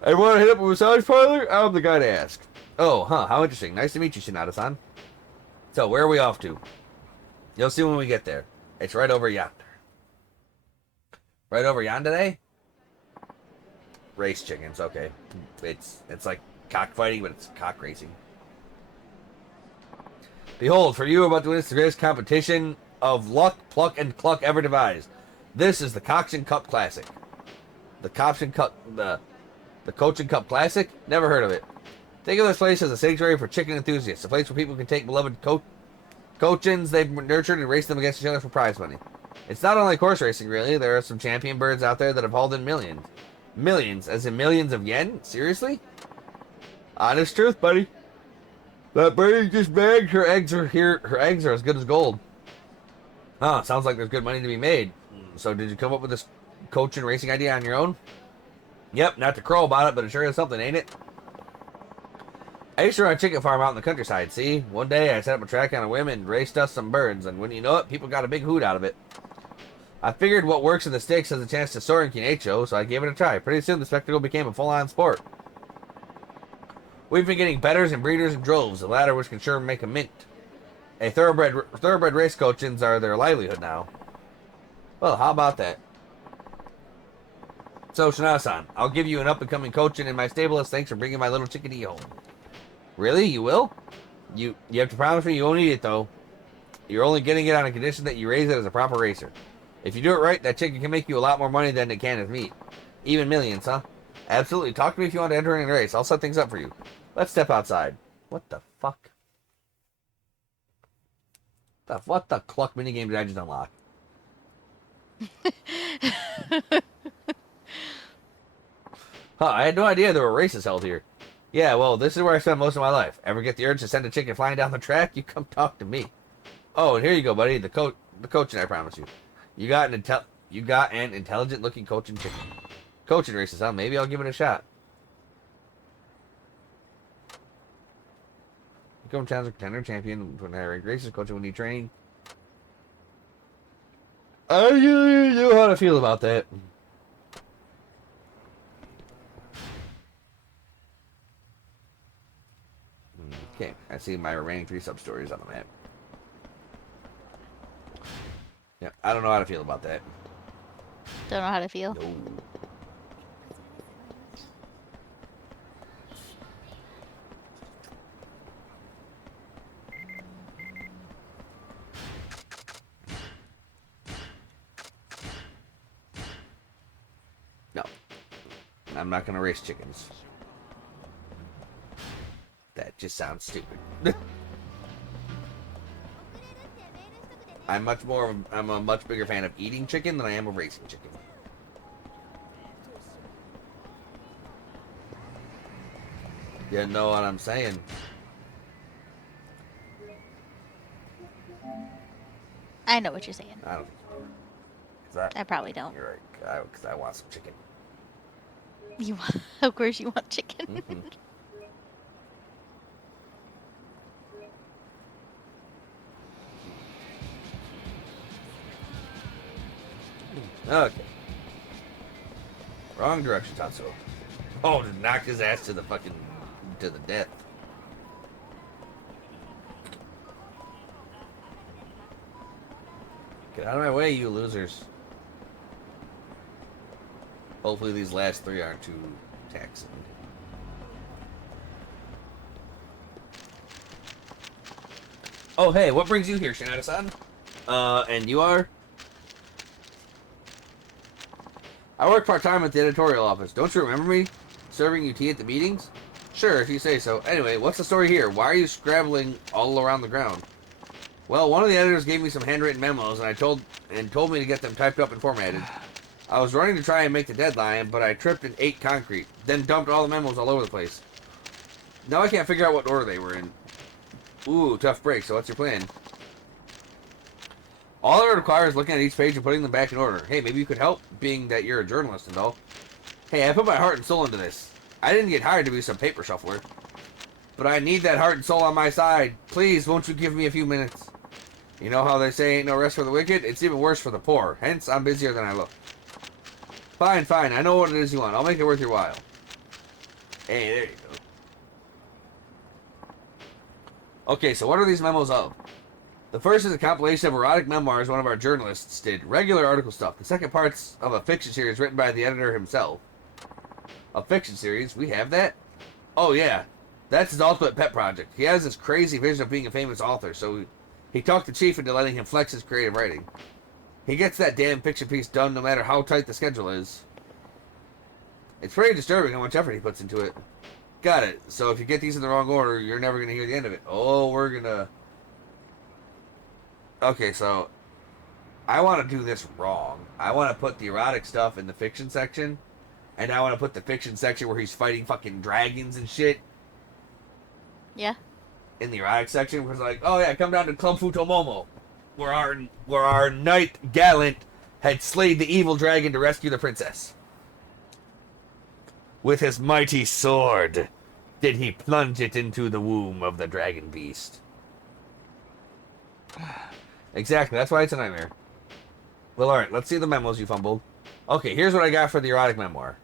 I want to hit up a massage parlor? I'm the guy to ask. Oh, huh. How interesting. Nice to meet you, Shinada-san. So, where are we off to? You'll see when we get there. It's right over yonder. Right over yonder, eh? Race chickens, okay. It's like cockfighting, but it's cock racing. Behold, for you about to witness the greatest competition of luck, pluck, and cluck ever devised. This is the Kokushin Cup Classic. The Kokushin Cup, the Kokushin Cup Classic? Never heard of it. Think of this place as a sanctuary for chicken enthusiasts, a place where people can take beloved Kokushins they've nurtured and race them against each other for prize money. It's not only horse racing, really. There are some champion birds out there that have hauled in millions. Millions, as in millions of yen? Seriously? Honest truth, buddy. That bird just bagged. Her eggs are here. Her eggs are as good as gold. Huh, sounds like there's good money to be made. So did you come up with this coaching racing idea on your own? Yep, not to crow about it, but it sure is something, ain't it? I used to run a chicken farm out in the countryside, see? One day I set up a track on a whim and raced us some birds, and wouldn't you know it, people got a big hoot out of it. I figured what works in the sticks has a chance to soar in Kinecho, so I gave it a try. Pretty soon the spectacle became a full-on sport. We've been getting betters and breeders in droves, the latter which can sure make a mint. Thoroughbred race coachins are their livelihood now. Well, how about that? So, Shinada-san, I'll give you an up-and-coming coachin in my stable as thanks for bringing my little chickadee home. Really? You will? You have to promise me you won't eat it, though. You're only getting it on a condition that you raise it as a proper racer. If you do it right, that chicken can make you a lot more money than it can as meat. Even millions, huh? Absolutely. Talk to me if you want to enter in a race. I'll set things up for you. Let's step outside. What the fuck? What the cluck minigame did I just unlock? Huh, I had no idea there were races held here. Yeah, well, this is where I spend most of my life. Ever get the urge to send a chicken flying down the track? You come talk to me. Oh, and here you go, buddy. The coaching, I promise you. You got an intelligent-looking coaching chicken. Coaching races, huh? Maybe I'll give it a shot. Become challenger, contender, champion, races, coaching when you train. I really know how to feel about that. Okay, I see my remaining 3 sub-stories on the map. Yeah, I don't know how to feel about that. Don't know how to feel. No. No. I'm not going to race chickens. That just sounds stupid. I'm a much bigger fan of eating chicken than I am of racing chicken. You know what I'm saying? I know what you're saying. I don't think you do. I probably don't. You're right, because I want some chicken. You want, of course you want chicken. Mm-hmm. Okay. Wrong direction, Tatsuo. Oh, to knock his ass to the fucking... to the death. Get out of my way, you losers. Hopefully these last three aren't too taxing. Oh, hey, what brings you here, Shinada-san? And you are? I work part-time at the editorial office. Don't you remember me? Serving you tea at the meetings? Sure, if you say so. Anyway, what's the story here? Why are you scrabbling all around the ground? Well, one of the editors gave me some handwritten memos, and told me to get them typed up and formatted. I was running to try and make the deadline, but I tripped and ate concrete, then dumped all the memos all over the place. Now I can't figure out what order they were in. Ooh, tough break, so what's your plan? All it requires is looking at each page and putting them back in order. Hey, maybe you could help, being that you're a journalist and all. Hey, I put my heart and soul into this. I didn't get hired to be some paper shuffler. But I need that heart and soul on my side. Please, won't you give me a few minutes? You know how they say ain't no rest for the wicked? It's even worse for the poor. Hence, I'm busier than I look. Fine, fine. I know what it is you want. I'll make it worth your while. Hey, there you go. Okay, so what are these memos of? The first is a compilation of erotic memoirs one of our journalists did. Regular article stuff. The second part's of a fiction series written by the editor himself. A fiction series? We have that? Oh, yeah. That's his ultimate pet project. He has this crazy vision of being a famous author, so he talked the chief into letting him flex his creative writing. He gets that damn fiction piece done no matter how tight the schedule is. It's pretty disturbing how much effort he puts into it. Got it. So if you get these in the wrong order, you're never going to hear the end of it. Oh, we're going to... Okay, so I want to do this wrong. I want to put the erotic stuff in the fiction section, and I want to put the fiction section where he's fighting fucking dragons and shit. Yeah. In the erotic section, because like, oh yeah, come down to Club Futomomo, where our knight gallant had slayed the evil dragon to rescue the princess. With his mighty sword, did he plunge it into the womb of the dragon beast. Exactly, that's why it's a nightmare. Well, alright, let's see the memos you fumbled. Okay, here's what I got for the erotic memoir.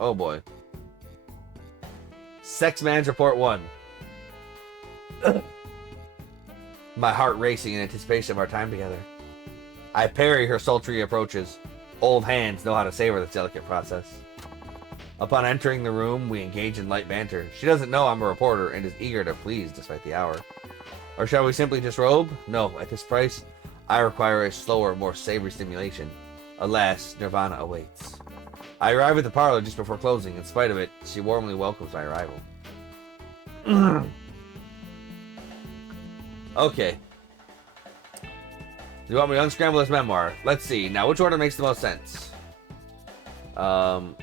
Oh boy. Sex Man's Report 1. My heart racing in anticipation of our time together. I parry her sultry approaches. Old hands know how to savor this delicate process. Upon entering the room, we engage in light banter. She doesn't know I'm a reporter and is eager to please despite the hour. Or shall we simply disrobe? No, at this price, I require a slower, more savory stimulation. Alas, Nirvana awaits. I arrive at the parlor just before closing. In spite of it, she warmly welcomes my arrival. Okay. You want me to unscramble this memoir? Let's see. Now, which order makes the most sense? 4.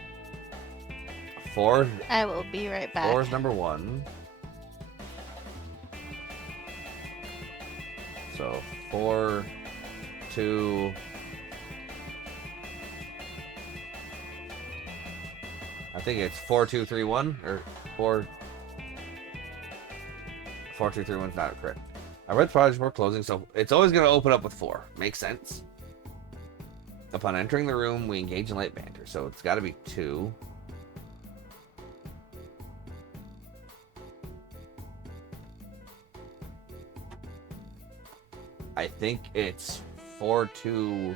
I will be right back. 4 is number 1. So 4, 2. I think it's 4, 2, 3, 1 or 4. 4, 2, 3, 1 is not correct. I read the project before closing, so it's always going to open up with 4. Makes sense. Upon entering the room, we engage in light banter, so it's got to be 2. I think it's 4, 2,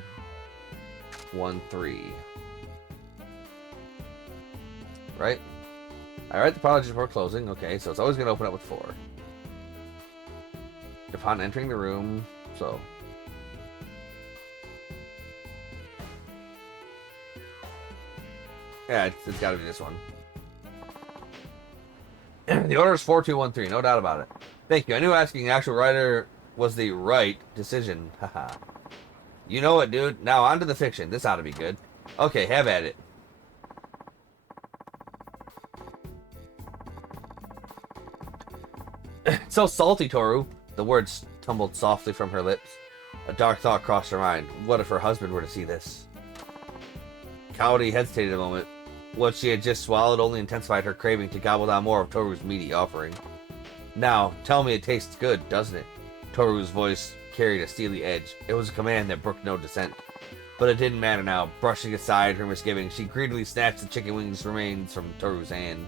1, 3. Right? I write the apologies before closing. Okay, so it's always going to open up with 4. Upon entering the room, so. Yeah, it's got to be this one. The order is 4, 2, 1, 3. No doubt about it. Thank you. I knew asking the actual writer was the right decision. Haha. You know what, dude? Now on to the fiction. This ought to be good. Okay, have at it. So salty, Toru. The words tumbled softly from her lips. A dark thought crossed her mind. What if her husband were to see this? Kaori hesitated a moment. What she had just swallowed only intensified her craving to gobble down more of Toru's meaty offering. Now, tell me it tastes good, doesn't it? Toru's voice carried a steely edge. It was a command that brooked no dissent. But it didn't matter now. Brushing aside her misgivings, she greedily snatched the chicken wings remains from Toru's hand.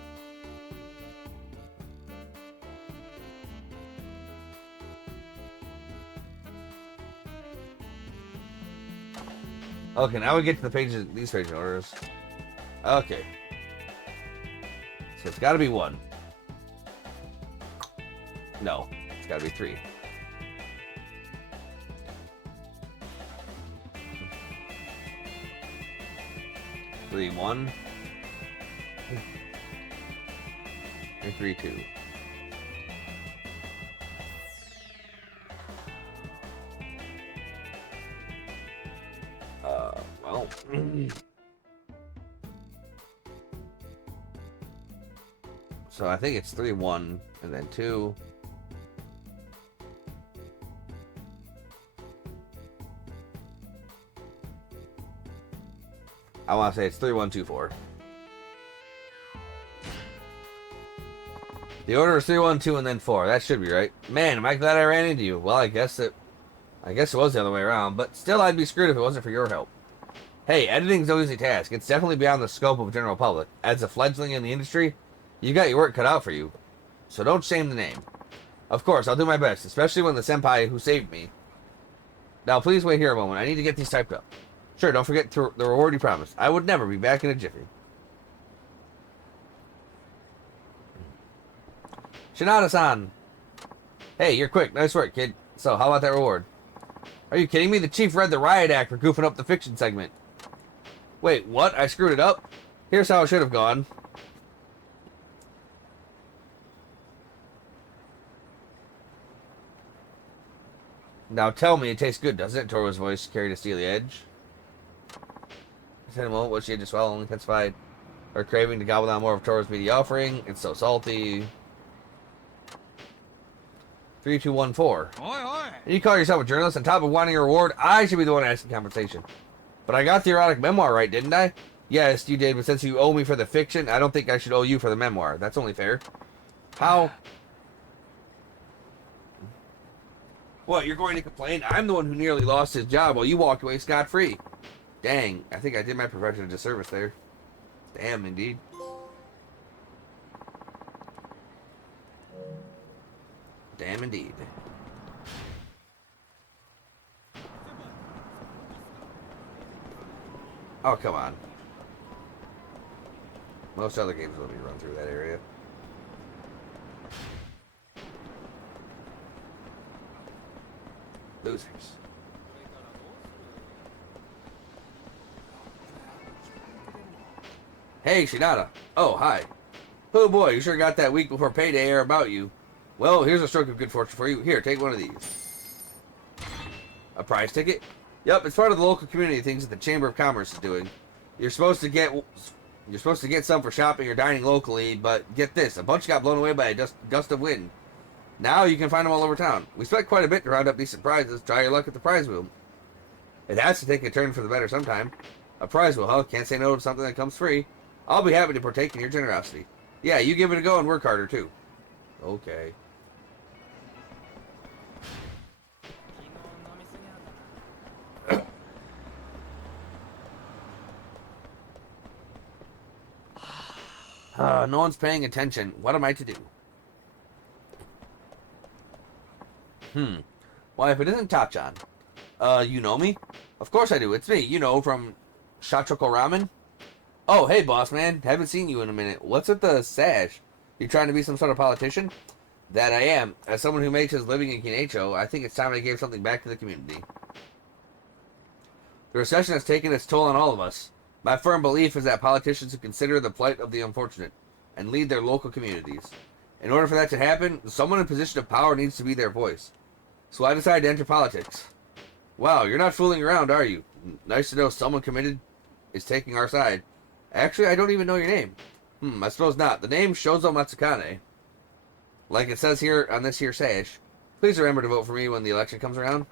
Okay, now we get to the pages, these page orders. Okay. So it's gotta be 1. No, it's gotta be 3. Three, 1. 3, 2. Well. So I think it's 3, 1, and then 2. I want to say it's 3, 1, 2, 4. The order is 3, 1, 2, and then 4. That should be right. Man, am I glad I ran into you. Well, I guess it was the other way around, but still I'd be screwed if it wasn't for your help. Hey, editing's no easy task. It's definitely beyond the scope of the general public. As a fledgling in the industry, you got your work cut out for you. So don't shame the name. Of course, I'll do my best, especially when the senpai who saved me. Now, please wait here a moment. I need to get these typed up. Sure, don't forget the reward you promised. I would never be back in a jiffy. Shinada-san. Hey, you're quick. Nice work, kid. So, how about that reward? Are you kidding me? The chief read the riot act for goofing up the fiction segment. Wait, what? I screwed it up? Here's how it should have gone. Now tell me it tastes good, doesn't it? Toru's voice carried a steely edge. In a moment, what she had just swallowed intensified her craving to gobble down more of Toru's meaty offering. It's so salty. 3, 2, 1, 4. And you call yourself a journalist on top of wanting a reward? I should be the one asking compensation. But I got the erotic memoir right, didn't I? Yes, you did, but since you owe me for the fiction, I don't think I should owe you for the memoir. That's only fair. How? What, you're going to complain? I'm the one who nearly lost his job while you walked away scot-free. Dang, I think I did my profession a disservice there. Damn, indeed. Damn, indeed. Oh, come on. Most other games let me run through that area. Losers. Hey, Shinada. Oh, hi. Oh boy, you sure got that week before payday air about you. Well, here's a stroke of good fortune for you. Here, take one of these. A prize ticket? Yup, it's part of the local community things that the Chamber of Commerce is doing. You're supposed to get some for shopping or dining locally, but get this, a bunch got blown away by a gust of wind. Now you can find them all over town. We spent quite a bit to round up decent prizes. Try your luck at the prize wheel. It has to take a turn for the better sometime. A prize wheel, huh? Can't say no to something that comes free. I'll be happy to partake in your generosity. Yeah, you give it a go and work harder, too. Okay. No one's paying attention. What am I to do? Why, if it isn't Tachan. You know me? Of course I do. It's me, you know, from Shachoko Ramen. Oh, hey, boss man. Haven't seen you in a minute. What's with the sash? You trying to be some sort of politician? That I am. As someone who makes his living in Kinecho, I think it's time I gave something back to the community. The recession has taken its toll on all of us. My firm belief is that politicians should consider the plight of the unfortunate and lead their local communities. In order for that to happen, someone in a position of power needs to be their voice. So I decided to enter politics. Wow, you're not fooling around, are you? Nice to know someone committed is taking our side. Actually, I don't even know your name. I suppose not. The name Shozo Matsukane. Like it says here on this here sash. Please remember to vote for me when the election comes around.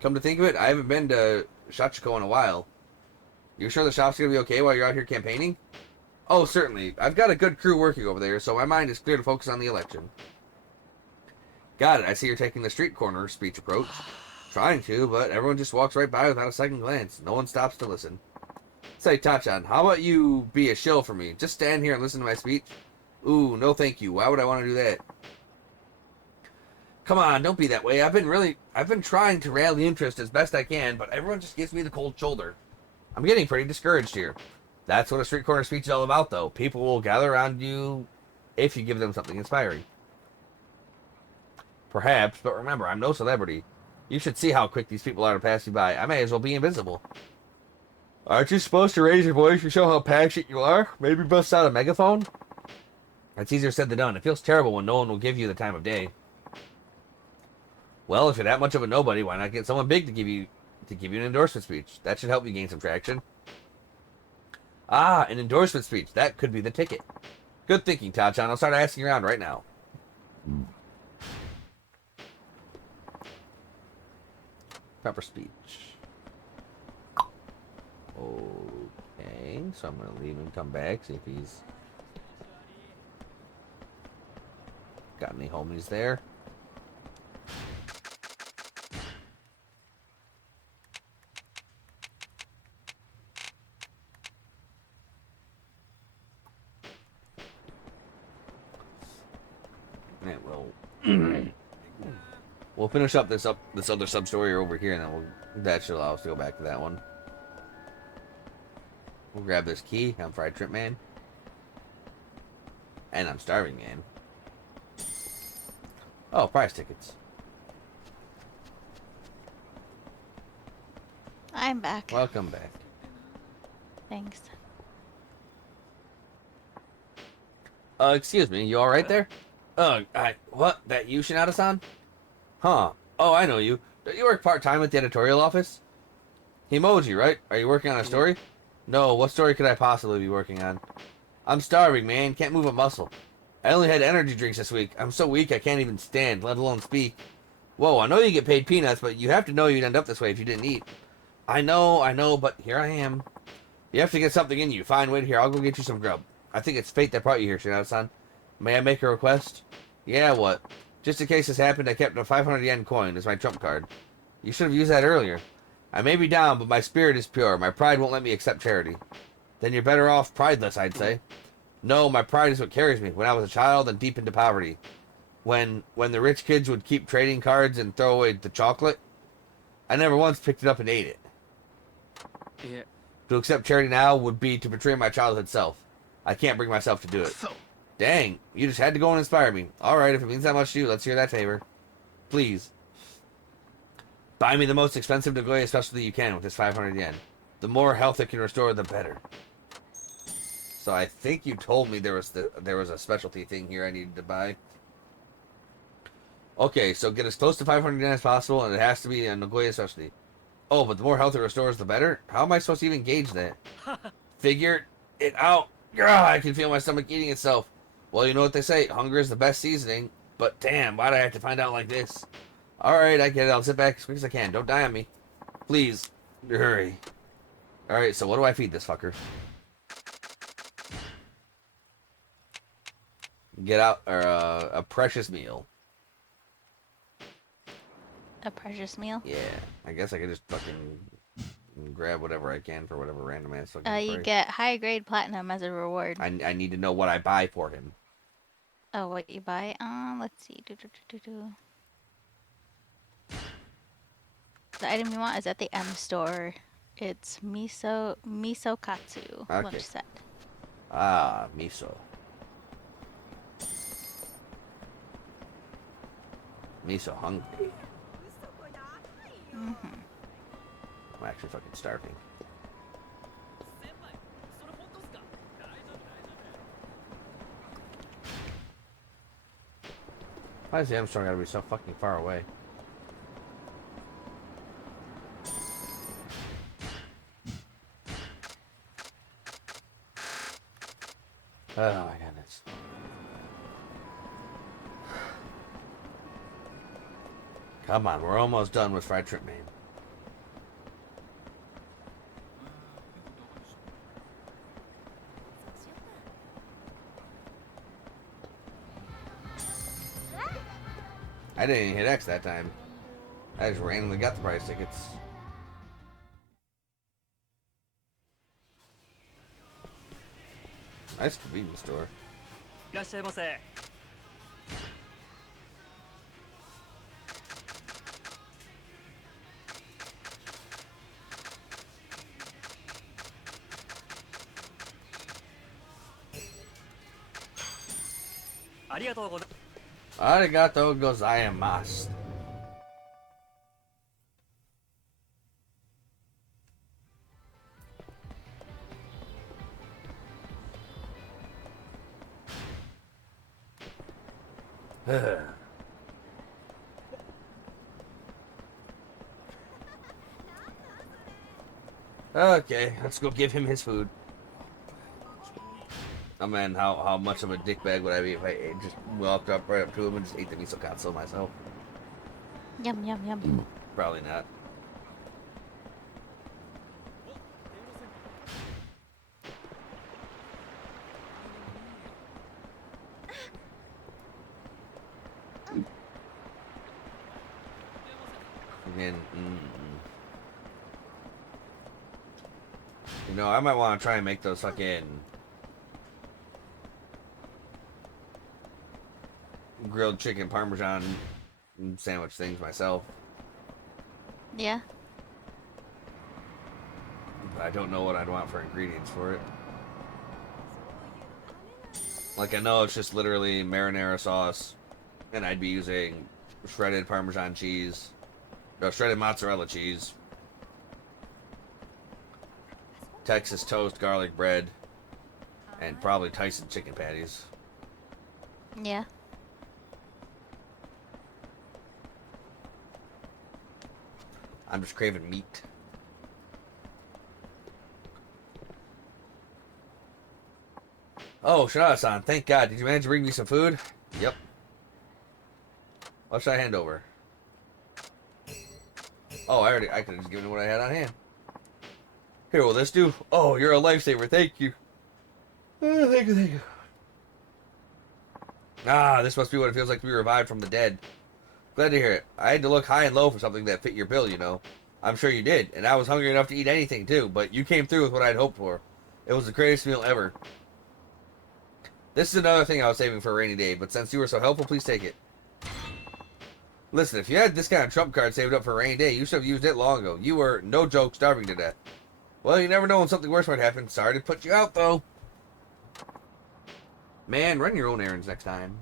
Come to think of it, I haven't been to Shachiko in a while. You sure the shop's gonna be okay while you're out here campaigning? Oh, certainly. I've got a good crew working over there, so my mind is clear to focus on the election. Got it. I see you're taking the street corner speech approach. Trying to, but everyone just walks right by without a second glance. No one stops to listen. Say, Tachan, how about you be a shill for me? Just stand here and listen to my speech? Ooh, no thank you. Why would I want to do that? Come on, don't be that way. I've been trying to rally interest as best I can, but everyone just gives me the cold shoulder. I'm getting pretty discouraged here. That's what a street corner speech is all about, though. People will gather around you if you give them something inspiring. Perhaps, but remember, I'm no celebrity. You should see how quick these people are to pass you by. I may as well be invisible. Aren't you supposed to raise your voice to show how passionate you are? Maybe bust out a megaphone? That's easier said than done. It feels terrible when no one will give you the time of day. Well, if you're that much of a nobody, why not get someone big to give you an endorsement speech? That should help you gain some traction. Ah, an endorsement speech. That could be the ticket. Good thinking, Tachan. I'll start asking around right now. Proper speech. Okay, so I'm going to leave and come back, see if he's got any homies there. And we'll finish up this other sub story over here, and then that should allow us to go back to that one. We'll grab this key. I'm Fried Trip Man. And I'm Starving Man. Oh, prize tickets. I'm back. Welcome back. Thanks. Excuse me, you alright there? What? That you, Shinada-san? Huh. Oh, I know you. Don't you work part-time at the editorial office? Himoji, right? Are you working on a story? No, what story could I possibly be working on? I'm starving, man. Can't move a muscle. I only had energy drinks this week. I'm so weak I can't even stand, let alone speak. Whoa, I know you get paid peanuts, but you have to know you'd end up this way if you didn't eat. I know, but here I am. You have to get something in you. Fine, wait here. I'll go get you some grub. I think it's fate that brought you here, Shinada-san. May I make a request? Yeah, what? Just in case this happened, I kept a 500 yen coin as my trump card. You should have used that earlier. I may be down, but my spirit is pure. My pride won't let me accept charity. Then you're better off prideless, I'd say. No, my pride is what carries me. When I was a child and deep into poverty. When the rich kids would keep trading cards and throw away the chocolate, I never once picked it up and ate it. Yeah. To accept charity now would be to betray my childhood self. I can't bring myself to do it. Dang, you just had to go and inspire me. Alright, if it means that much to you, let's hear that favor. Please. Buy me the most expensive Nagoya specialty you can with this 500 yen. The more health it can restore, the better. So I think you told me there was a specialty thing here I needed to buy. Okay, so get as close to 500 yen as possible, and it has to be a Nagoya specialty. Oh, but the more health it restores, the better? How am I supposed to even gauge that? Figure it out. Grr, I can feel my stomach eating itself. Well, you know what they say, hunger is the best seasoning. But damn, why'd I have to find out like this? Alright, I get it. I'll sit back as quick as I can. Don't die on me. Please, hurry. Alright, so what do I feed this fucker? Get out, or a precious meal. A precious meal? Yeah, I guess I could just fucking grab whatever I can for whatever random ass fucking You price. get high grade platinum as a reward. I need to know what I buy for him. Oh, what you buy? Let's see. The item you want is at the M store. It's miso katsu Okay. lunch set. Ah, miso. Miso hungry. Mm-hmm. I'm actually fucking starving. Why is the Armstrong gotta be so fucking far away? Oh my goodness. Come on, we're almost done with Fried Trip Man. I didn't even hit X that time. I just randomly got the prize tickets. Nice convenience store. いらっしゃいませ。ありがとうございます。 Arigato gozaimasu. Okay, let's go give him his food. Oh man, how much of a dickbag would I be if I just walked up right up to him and just ate the miso katsu myself? Yum, yum, yum. Probably not. Again, you know, I might want to try and make those fucking grilled chicken parmesan sandwich things myself. Yeah. But I don't know what I'd want for ingredients for it. Like, I know it's just literally marinara sauce, and I'd be using shredded Parmesan cheese, no, shredded mozzarella cheese, Texas toast garlic bread, and probably Tyson chicken patties. Yeah. I'm just craving meat. Oh, Shinoda-san, thank God. Did you manage to bring me some food? Yep. What should I hand over? Oh, I could have just given you what I had on hand. Here, will this do? Oh, you're a lifesaver. Thank you. Thank you. Ah, this must be what it feels like to be revived from the dead. Glad to hear it. I had to look high and low for something that fit your bill, you know. I'm sure you did, and I was hungry enough to eat anything, too, but you came through with what I'd hoped for. It was the greatest meal ever. This is another thing I was saving for a rainy day, but since you were so helpful, please take it. Listen, if you had this kind of trump card saved up for a rainy day, you should have used it long ago. You were, no joke, starving to death. Well, you never know when something worse might happen. Sorry to put you out, though. Man, run your own errands next time.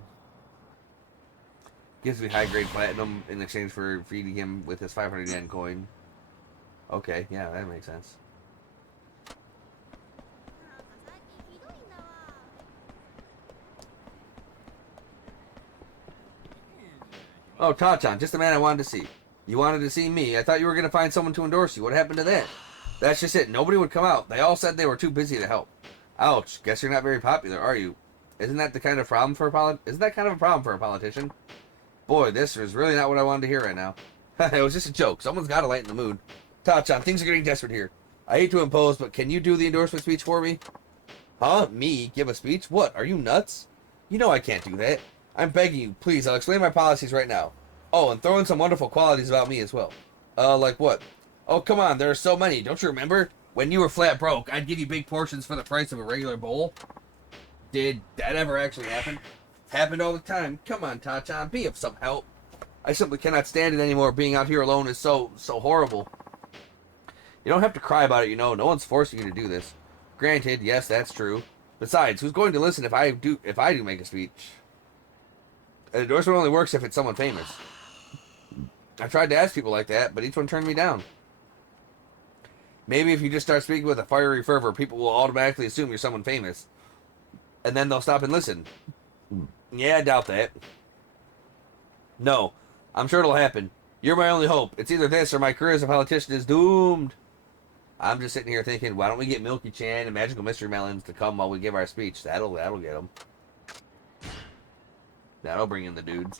Gives me high-grade platinum in exchange for feeding him with his 500 yen coin. Okay, yeah, that makes sense. Oh, Tachan, just the man I wanted to see. You wanted to see me. I thought you were going to find someone to endorse you. What happened to that? That's just it. Nobody would come out. They all said they were too busy to help. Ouch. Guess you're not very popular, are you? Isn't that the kind of problem for a politician? Boy, this is really not what I wanted to hear right now. It was just a joke. Someone's got to lighten the mood. Tachan, things are getting desperate here. I hate to impose, but can you do the endorsement speech for me? Huh? Me? Give a speech? What? Are you nuts? You know I can't do that. I'm begging you, please, I'll explain my policies right now. Oh, and throw in some wonderful qualities about me as well. Like what? Oh, come on, there are so many. Don't you remember? When you were flat broke, I'd give you big portions for the price of a regular bowl. Did that ever actually happen? Happened all the time. Come on, Tachan, be of some help. I simply cannot stand it anymore. Being out here alone is so horrible. You don't have to cry about it, you know. No one's forcing you to do this. Granted, yes, that's true. Besides, who's going to listen if I do make a speech? An endorsement only works if it's someone famous. I've tried to ask people like that, but each one turned me down. Maybe if you just start speaking with a fiery fervor, people will automatically assume you're someone famous. And then they'll stop and listen. Yeah, I doubt that. No, I'm sure it'll happen. You're my only hope. It's either this or my career as a politician is doomed. I'm just sitting here thinking, why don't we get Milky Chan and Magical Mystery Melons to come while we give our speech? That'll get them. That'll bring in the dudes.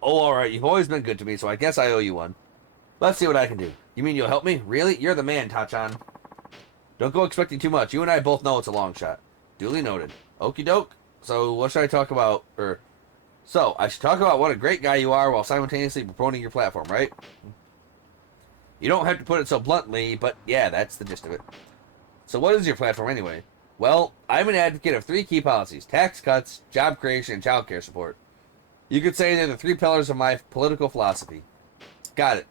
Oh, alright, you've always been good to me, so I guess I owe you one. Let's see what I can do. You mean you'll help me? Really? You're the man, Tachan. Don't go expecting too much. You and I both know it's a long shot. Duly noted. Okie doke. So, what should I talk about? So, I should talk about what a great guy you are while simultaneously promoting your platform, right? You don't have to put it so bluntly, but yeah, that's the gist of it. So what is your platform anyway? Well, I'm an advocate of 3 key policies: tax cuts, job creation, and child care support. You could say they're the 3 pillars of my political philosophy. Got it.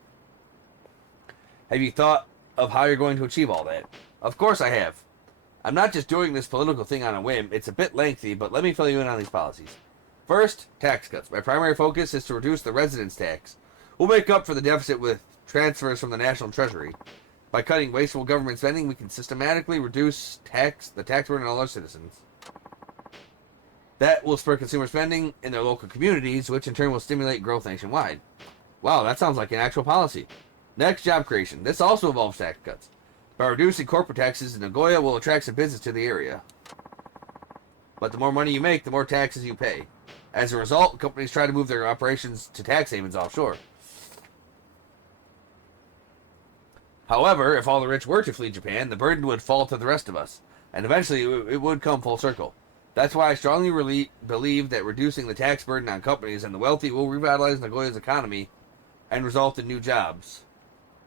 Have you thought of how you're going to achieve all that? Of course I have. I'm not just doing this political thing on a whim. It's a bit lengthy, but let me fill you in on these policies. First, tax cuts. My primary focus is to reduce the residence tax. We'll make up for the deficit with transfers from the National Treasury. By cutting wasteful government spending, we can systematically reduce the tax burden on all our citizens. That will spur consumer spending in their local communities, which in turn will stimulate growth nationwide. Wow, that sounds like an actual policy. Next, job creation. This also involves tax cuts. By reducing corporate taxes, Nagoya will attract some business to the area. But the more money you make, the more taxes you pay. As a result, companies try to move their operations to tax havens offshore. However, if all the rich were to flee Japan, the burden would fall to the rest of us, and eventually it would come full circle. That's why I strongly believe that reducing the tax burden on companies and the wealthy will revitalize Nagoya's economy and result in new jobs.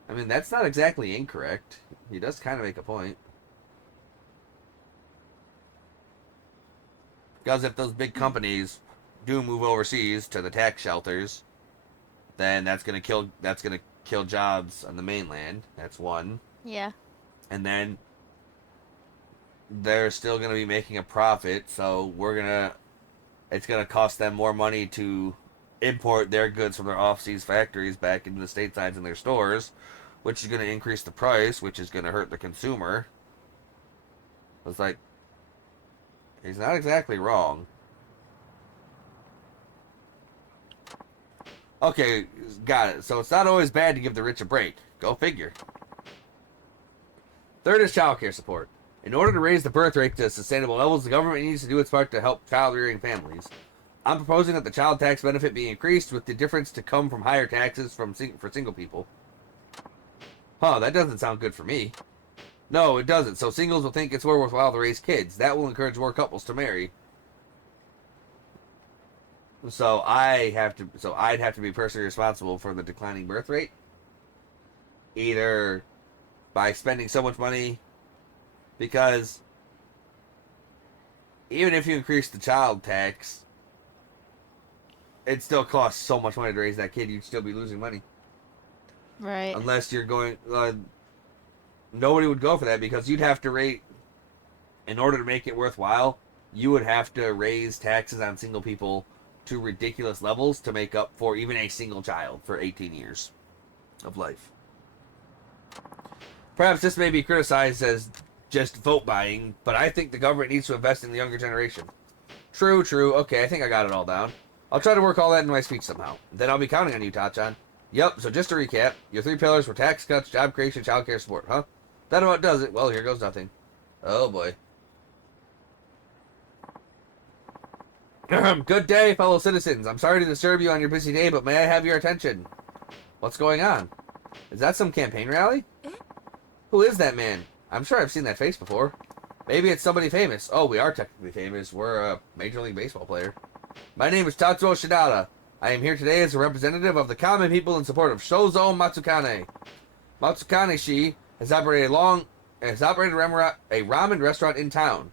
I mean, that's not exactly incorrect. He does kind of make a point. Because if those big companies do move overseas to the tax shelters, then that's gonna kill jobs on the mainland. That's one. Yeah. And then they're still gonna be making a profit, so it's gonna cost them more money to import their goods from their off-seas factories back into the statesides in their stores, which is gonna increase the price, which is gonna hurt the consumer. It's like, he's not exactly wrong. Okay, got it. So it's not always bad to give the rich a break. Go figure. Third is child care support. In order to raise the birth rate to sustainable levels, the government needs to do its part to help child-rearing families. I'm proposing that the child tax benefit be increased, with the difference to come from higher taxes for single people. Huh, that doesn't sound good for me. No, it doesn't. So singles will think it's more worthwhile to raise kids. That will encourage more couples to marry. So I'd have to be personally responsible for the declining birth rate, either by spending so much money, because even if you increase the child tax, it still costs so much money to raise that kid. You'd still be losing money. Right. Unless you're going, nobody would go for that, because you'd have to rate, in order to make it worthwhile, you would have to raise taxes on single people to ridiculous levels to make up for even a single child for 18 years of life. Perhaps this may be criticized as just vote buying, but I think the government needs to invest in the younger generation. True. Okay, I think I got it all down. I'll try to work all that into my speech somehow. Then I'll be counting on you, Tachan. Yep, so just to recap, your 3 pillars were tax cuts, job creation, child care support, huh? That about does it. Well, here goes nothing. Oh boy. Good day, fellow citizens. I'm sorry to disturb you on your busy day, but may I have your attention? What's going on? Is that some campaign rally? Who is that man? I'm sure I've seen that face before. Maybe it's somebody famous. Oh, we are technically famous. We're a Major League Baseball player. My name is Tatsuo Shidara. I am here today as a representative of the common people in support of Shozo Matsukane. Matsukane-shi has operated a ramen restaurant in town.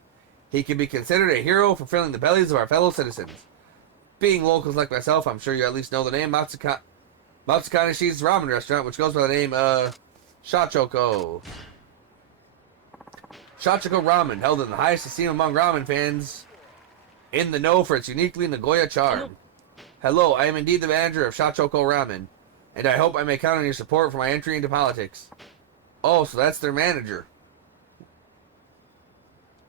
He can be considered a hero for filling the bellies of our fellow citizens. Being locals like myself, I'm sure you at least know the name Matsukane-shi's ramen restaurant, which goes by the name, Shachoko. Shachoko Ramen, held in the highest esteem among ramen fans, in the know for its uniquely Nagoya charm. Hello, I am indeed the manager of Shachoko Ramen, and I hope I may count on your support for my entry into politics. Oh, so that's their manager.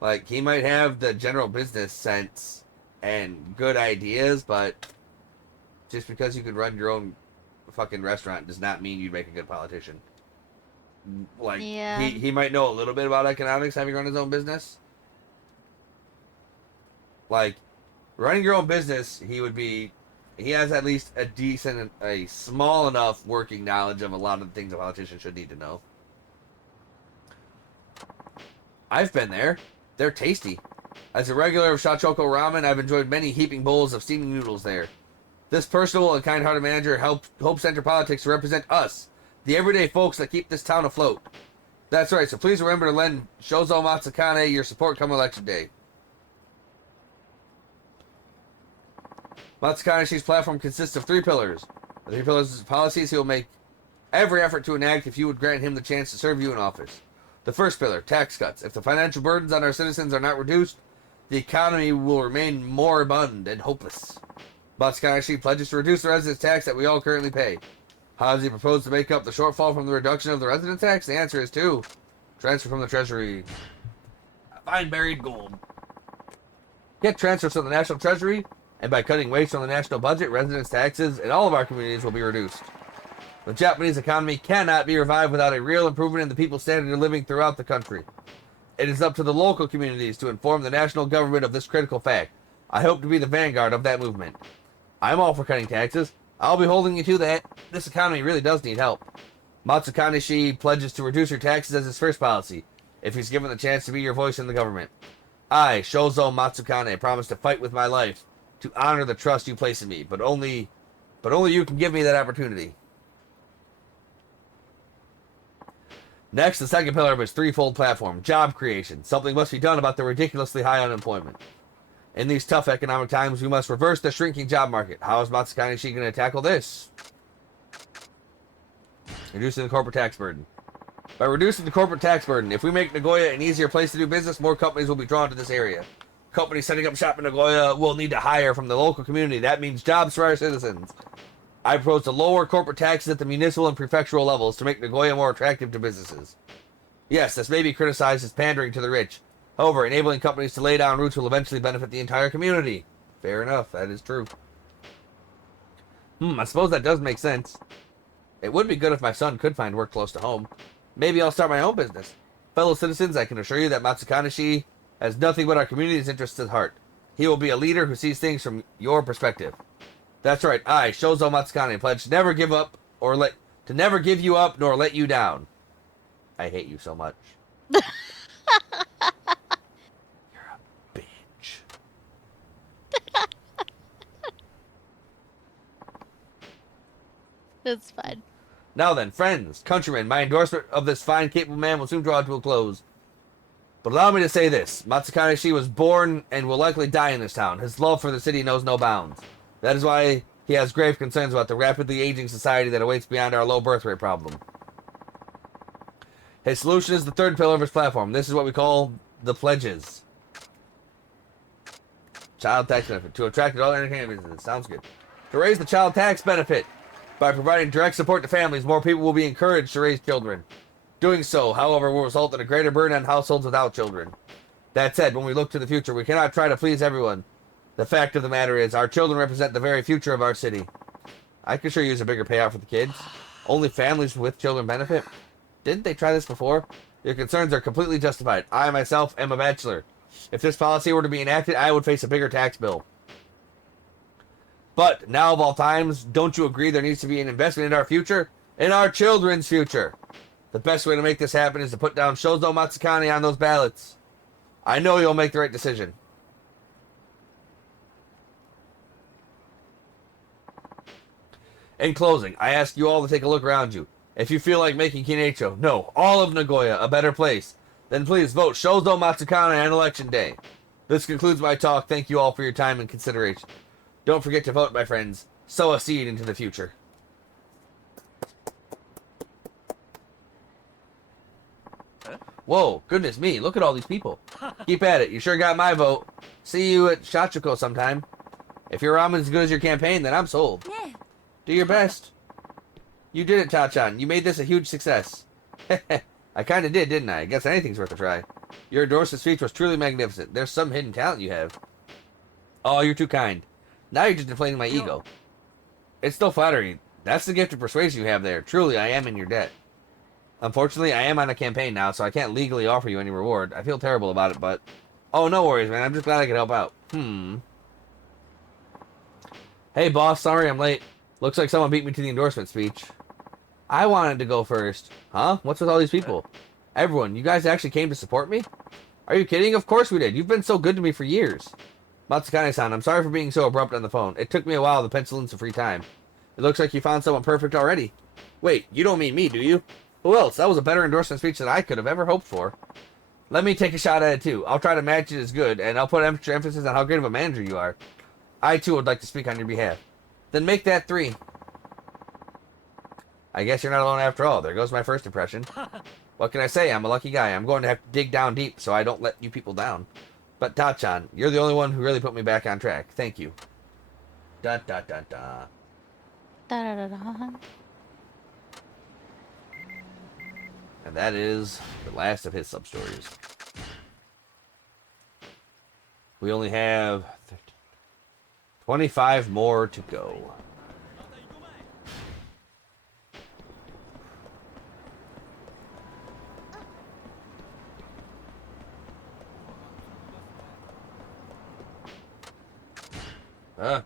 Like, he might have the general business sense and good ideas, but just because you could run your own fucking restaurant does not mean you'd make a good politician. Like, Yeah. he might know a little bit about economics, having run his own business. Like, running your own business, he has at least a small enough working knowledge of a lot of the things a politician should need to know. I've been there. They're tasty. As a regular of Shachoko Ramen, I've enjoyed many heaping bowls of steaming noodles there. This personable and kind-hearted manager hopes enter politics to represent us, The everyday folks that keep this town afloat. That's right, so please remember to lend Shozo Matsukane your support come election day. Matsukaneshi's platform consists of 3 pillars. The 3 pillars of policies he will make every effort to enact if you would grant him the chance to serve you in office. The first pillar, tax cuts. If the financial burdens on our citizens are not reduced, the economy will remain moribund and hopeless. Matsukaneshi pledges to reduce the residence tax that we all currently pay. How does he propose to make up the shortfall from the reduction of the residence tax? The answer is 2. Transfer from the treasury. Find buried gold. Get transfers from the national treasury, and by cutting waste from the national budget, residence taxes in all of our communities will be reduced. The Japanese economy cannot be revived without a real improvement in the people's standard of living throughout the country. It is up to the local communities to inform the national government of this critical fact. I hope to be the vanguard of that movement. I'm all for cutting taxes. I'll be holding you to that. This economy really does need help. Matsukaneshi pledges to reduce your taxes as his first policy, if he's given the chance to be your voice in the government. I, Shozo Matsukane, promise to fight with my life to honor the trust you place in me, but only you can give me that opportunity. Next, the second pillar of his threefold platform, job creation. Something must be done about the ridiculously high unemployment. In these tough economic times, we must reverse the shrinking job market. How is Matsukaneshi going to tackle this? Reducing the corporate tax burden. By reducing the corporate tax burden, if we make Nagoya an easier place to do business, more companies will be drawn to this area. Companies setting up shop in Nagoya will need to hire from the local community. That means jobs for our citizens. I propose to lower corporate taxes at the municipal and prefectural levels to make Nagoya more attractive to businesses. Yes, this may be criticized as pandering to the rich. However, enabling companies to lay down roots will eventually benefit the entire community. Fair enough, that is true. I suppose that does make sense. It would be good if my son could find work close to home. Maybe I'll start my own business. Fellow citizens, I can assure you that Matsukaneshi has nothing but our community's interests at heart. He will be a leader who sees things from your perspective. That's right, I, Shozo Matsukane, pledge to never give up to never give you up nor let you down. I hate you so much. You're a bitch. It's fine. Now then, friends, countrymen, my endorsement of this fine, capable man will soon draw to a close. But allow me to say this. Matsukaneshi was born and will likely die in this town. His love for the city knows no bounds. That is why he has grave concerns about the rapidly aging society that awaits beyond our low birth rate problem. His solution is the third pillar of his platform. This is what we call the pledges. Child tax benefit. To attract adult entertainment businesses. Sounds good. To raise the child tax benefit. By providing direct support to families, more people will be encouraged to raise children. Doing so, however, will result in a greater burden on households without children. That said, when we look to the future, we cannot try to please everyone. The fact of the matter is, our children represent the very future of our city. I could sure use a bigger payout for the kids. Only families with children benefit. Didn't they try this before? Your concerns are completely justified. I, myself, am a bachelor. If this policy were to be enacted, I would face a bigger tax bill. But, now of all times, don't you agree there needs to be an investment in our future? In our children's future! The best way to make this happen is to put down Shozo Matsukane on those ballots. I know you'll make the right decision. In closing, I ask you all to take a look around you. If you feel like making Kinecho, no, all of Nagoya, a better place, then please vote Shozo Matsukane on election day. This concludes my talk. Thank you all for your time and consideration. Don't forget to vote, my friends. Sow a seed into the future. Whoa, goodness me, look at all these people. Keep at it. You sure got my vote. See you at Shachiko sometime. If your ramen's as good as your campaign, then I'm sold. Yeah. Do your best. You did it, Tachan. You made this a huge success. I kind of did, didn't I? I guess anything's worth a try. Your endorsement speech was truly magnificent. There's some hidden talent you have. Oh, you're too kind. Now you're just inflating my ego. It's still flattering. That's the gift of persuasion you have there. Truly, I am in your debt. Unfortunately, I am on a campaign now, so I can't legally offer you any reward. I feel terrible about it, but... Oh, no worries, man. I'm just glad I could help out. Hey, boss. Sorry I'm late. Looks like someone beat me to the endorsement speech. I wanted to go first. Huh? What's with all these people? Everyone, you guys actually came to support me? Are you kidding? Of course we did. You've been so good to me for years. Matsukane-san, I'm sorry for being so abrupt on the phone. It took me a while to pencil in some free time. It looks like you found someone perfect already. Wait, you don't mean me, do you? Who else? That was a better endorsement speech than I could have ever hoped for. Let me take a shot at it too. I'll try to match it as good, and I'll put extra emphasis on how great of a manager you are. I too would like to speak on your behalf. Then make that 3. I guess you're not alone after all. There goes my first impression. What can I say? I'm a lucky guy. I'm going to have to dig down deep so I don't let you people down. But Tachan, you're the only one who really put me back on track. Thank you. Da da da da. Da da da da. And that is the last of his sub-stories. We only have 25 more to go. Huh?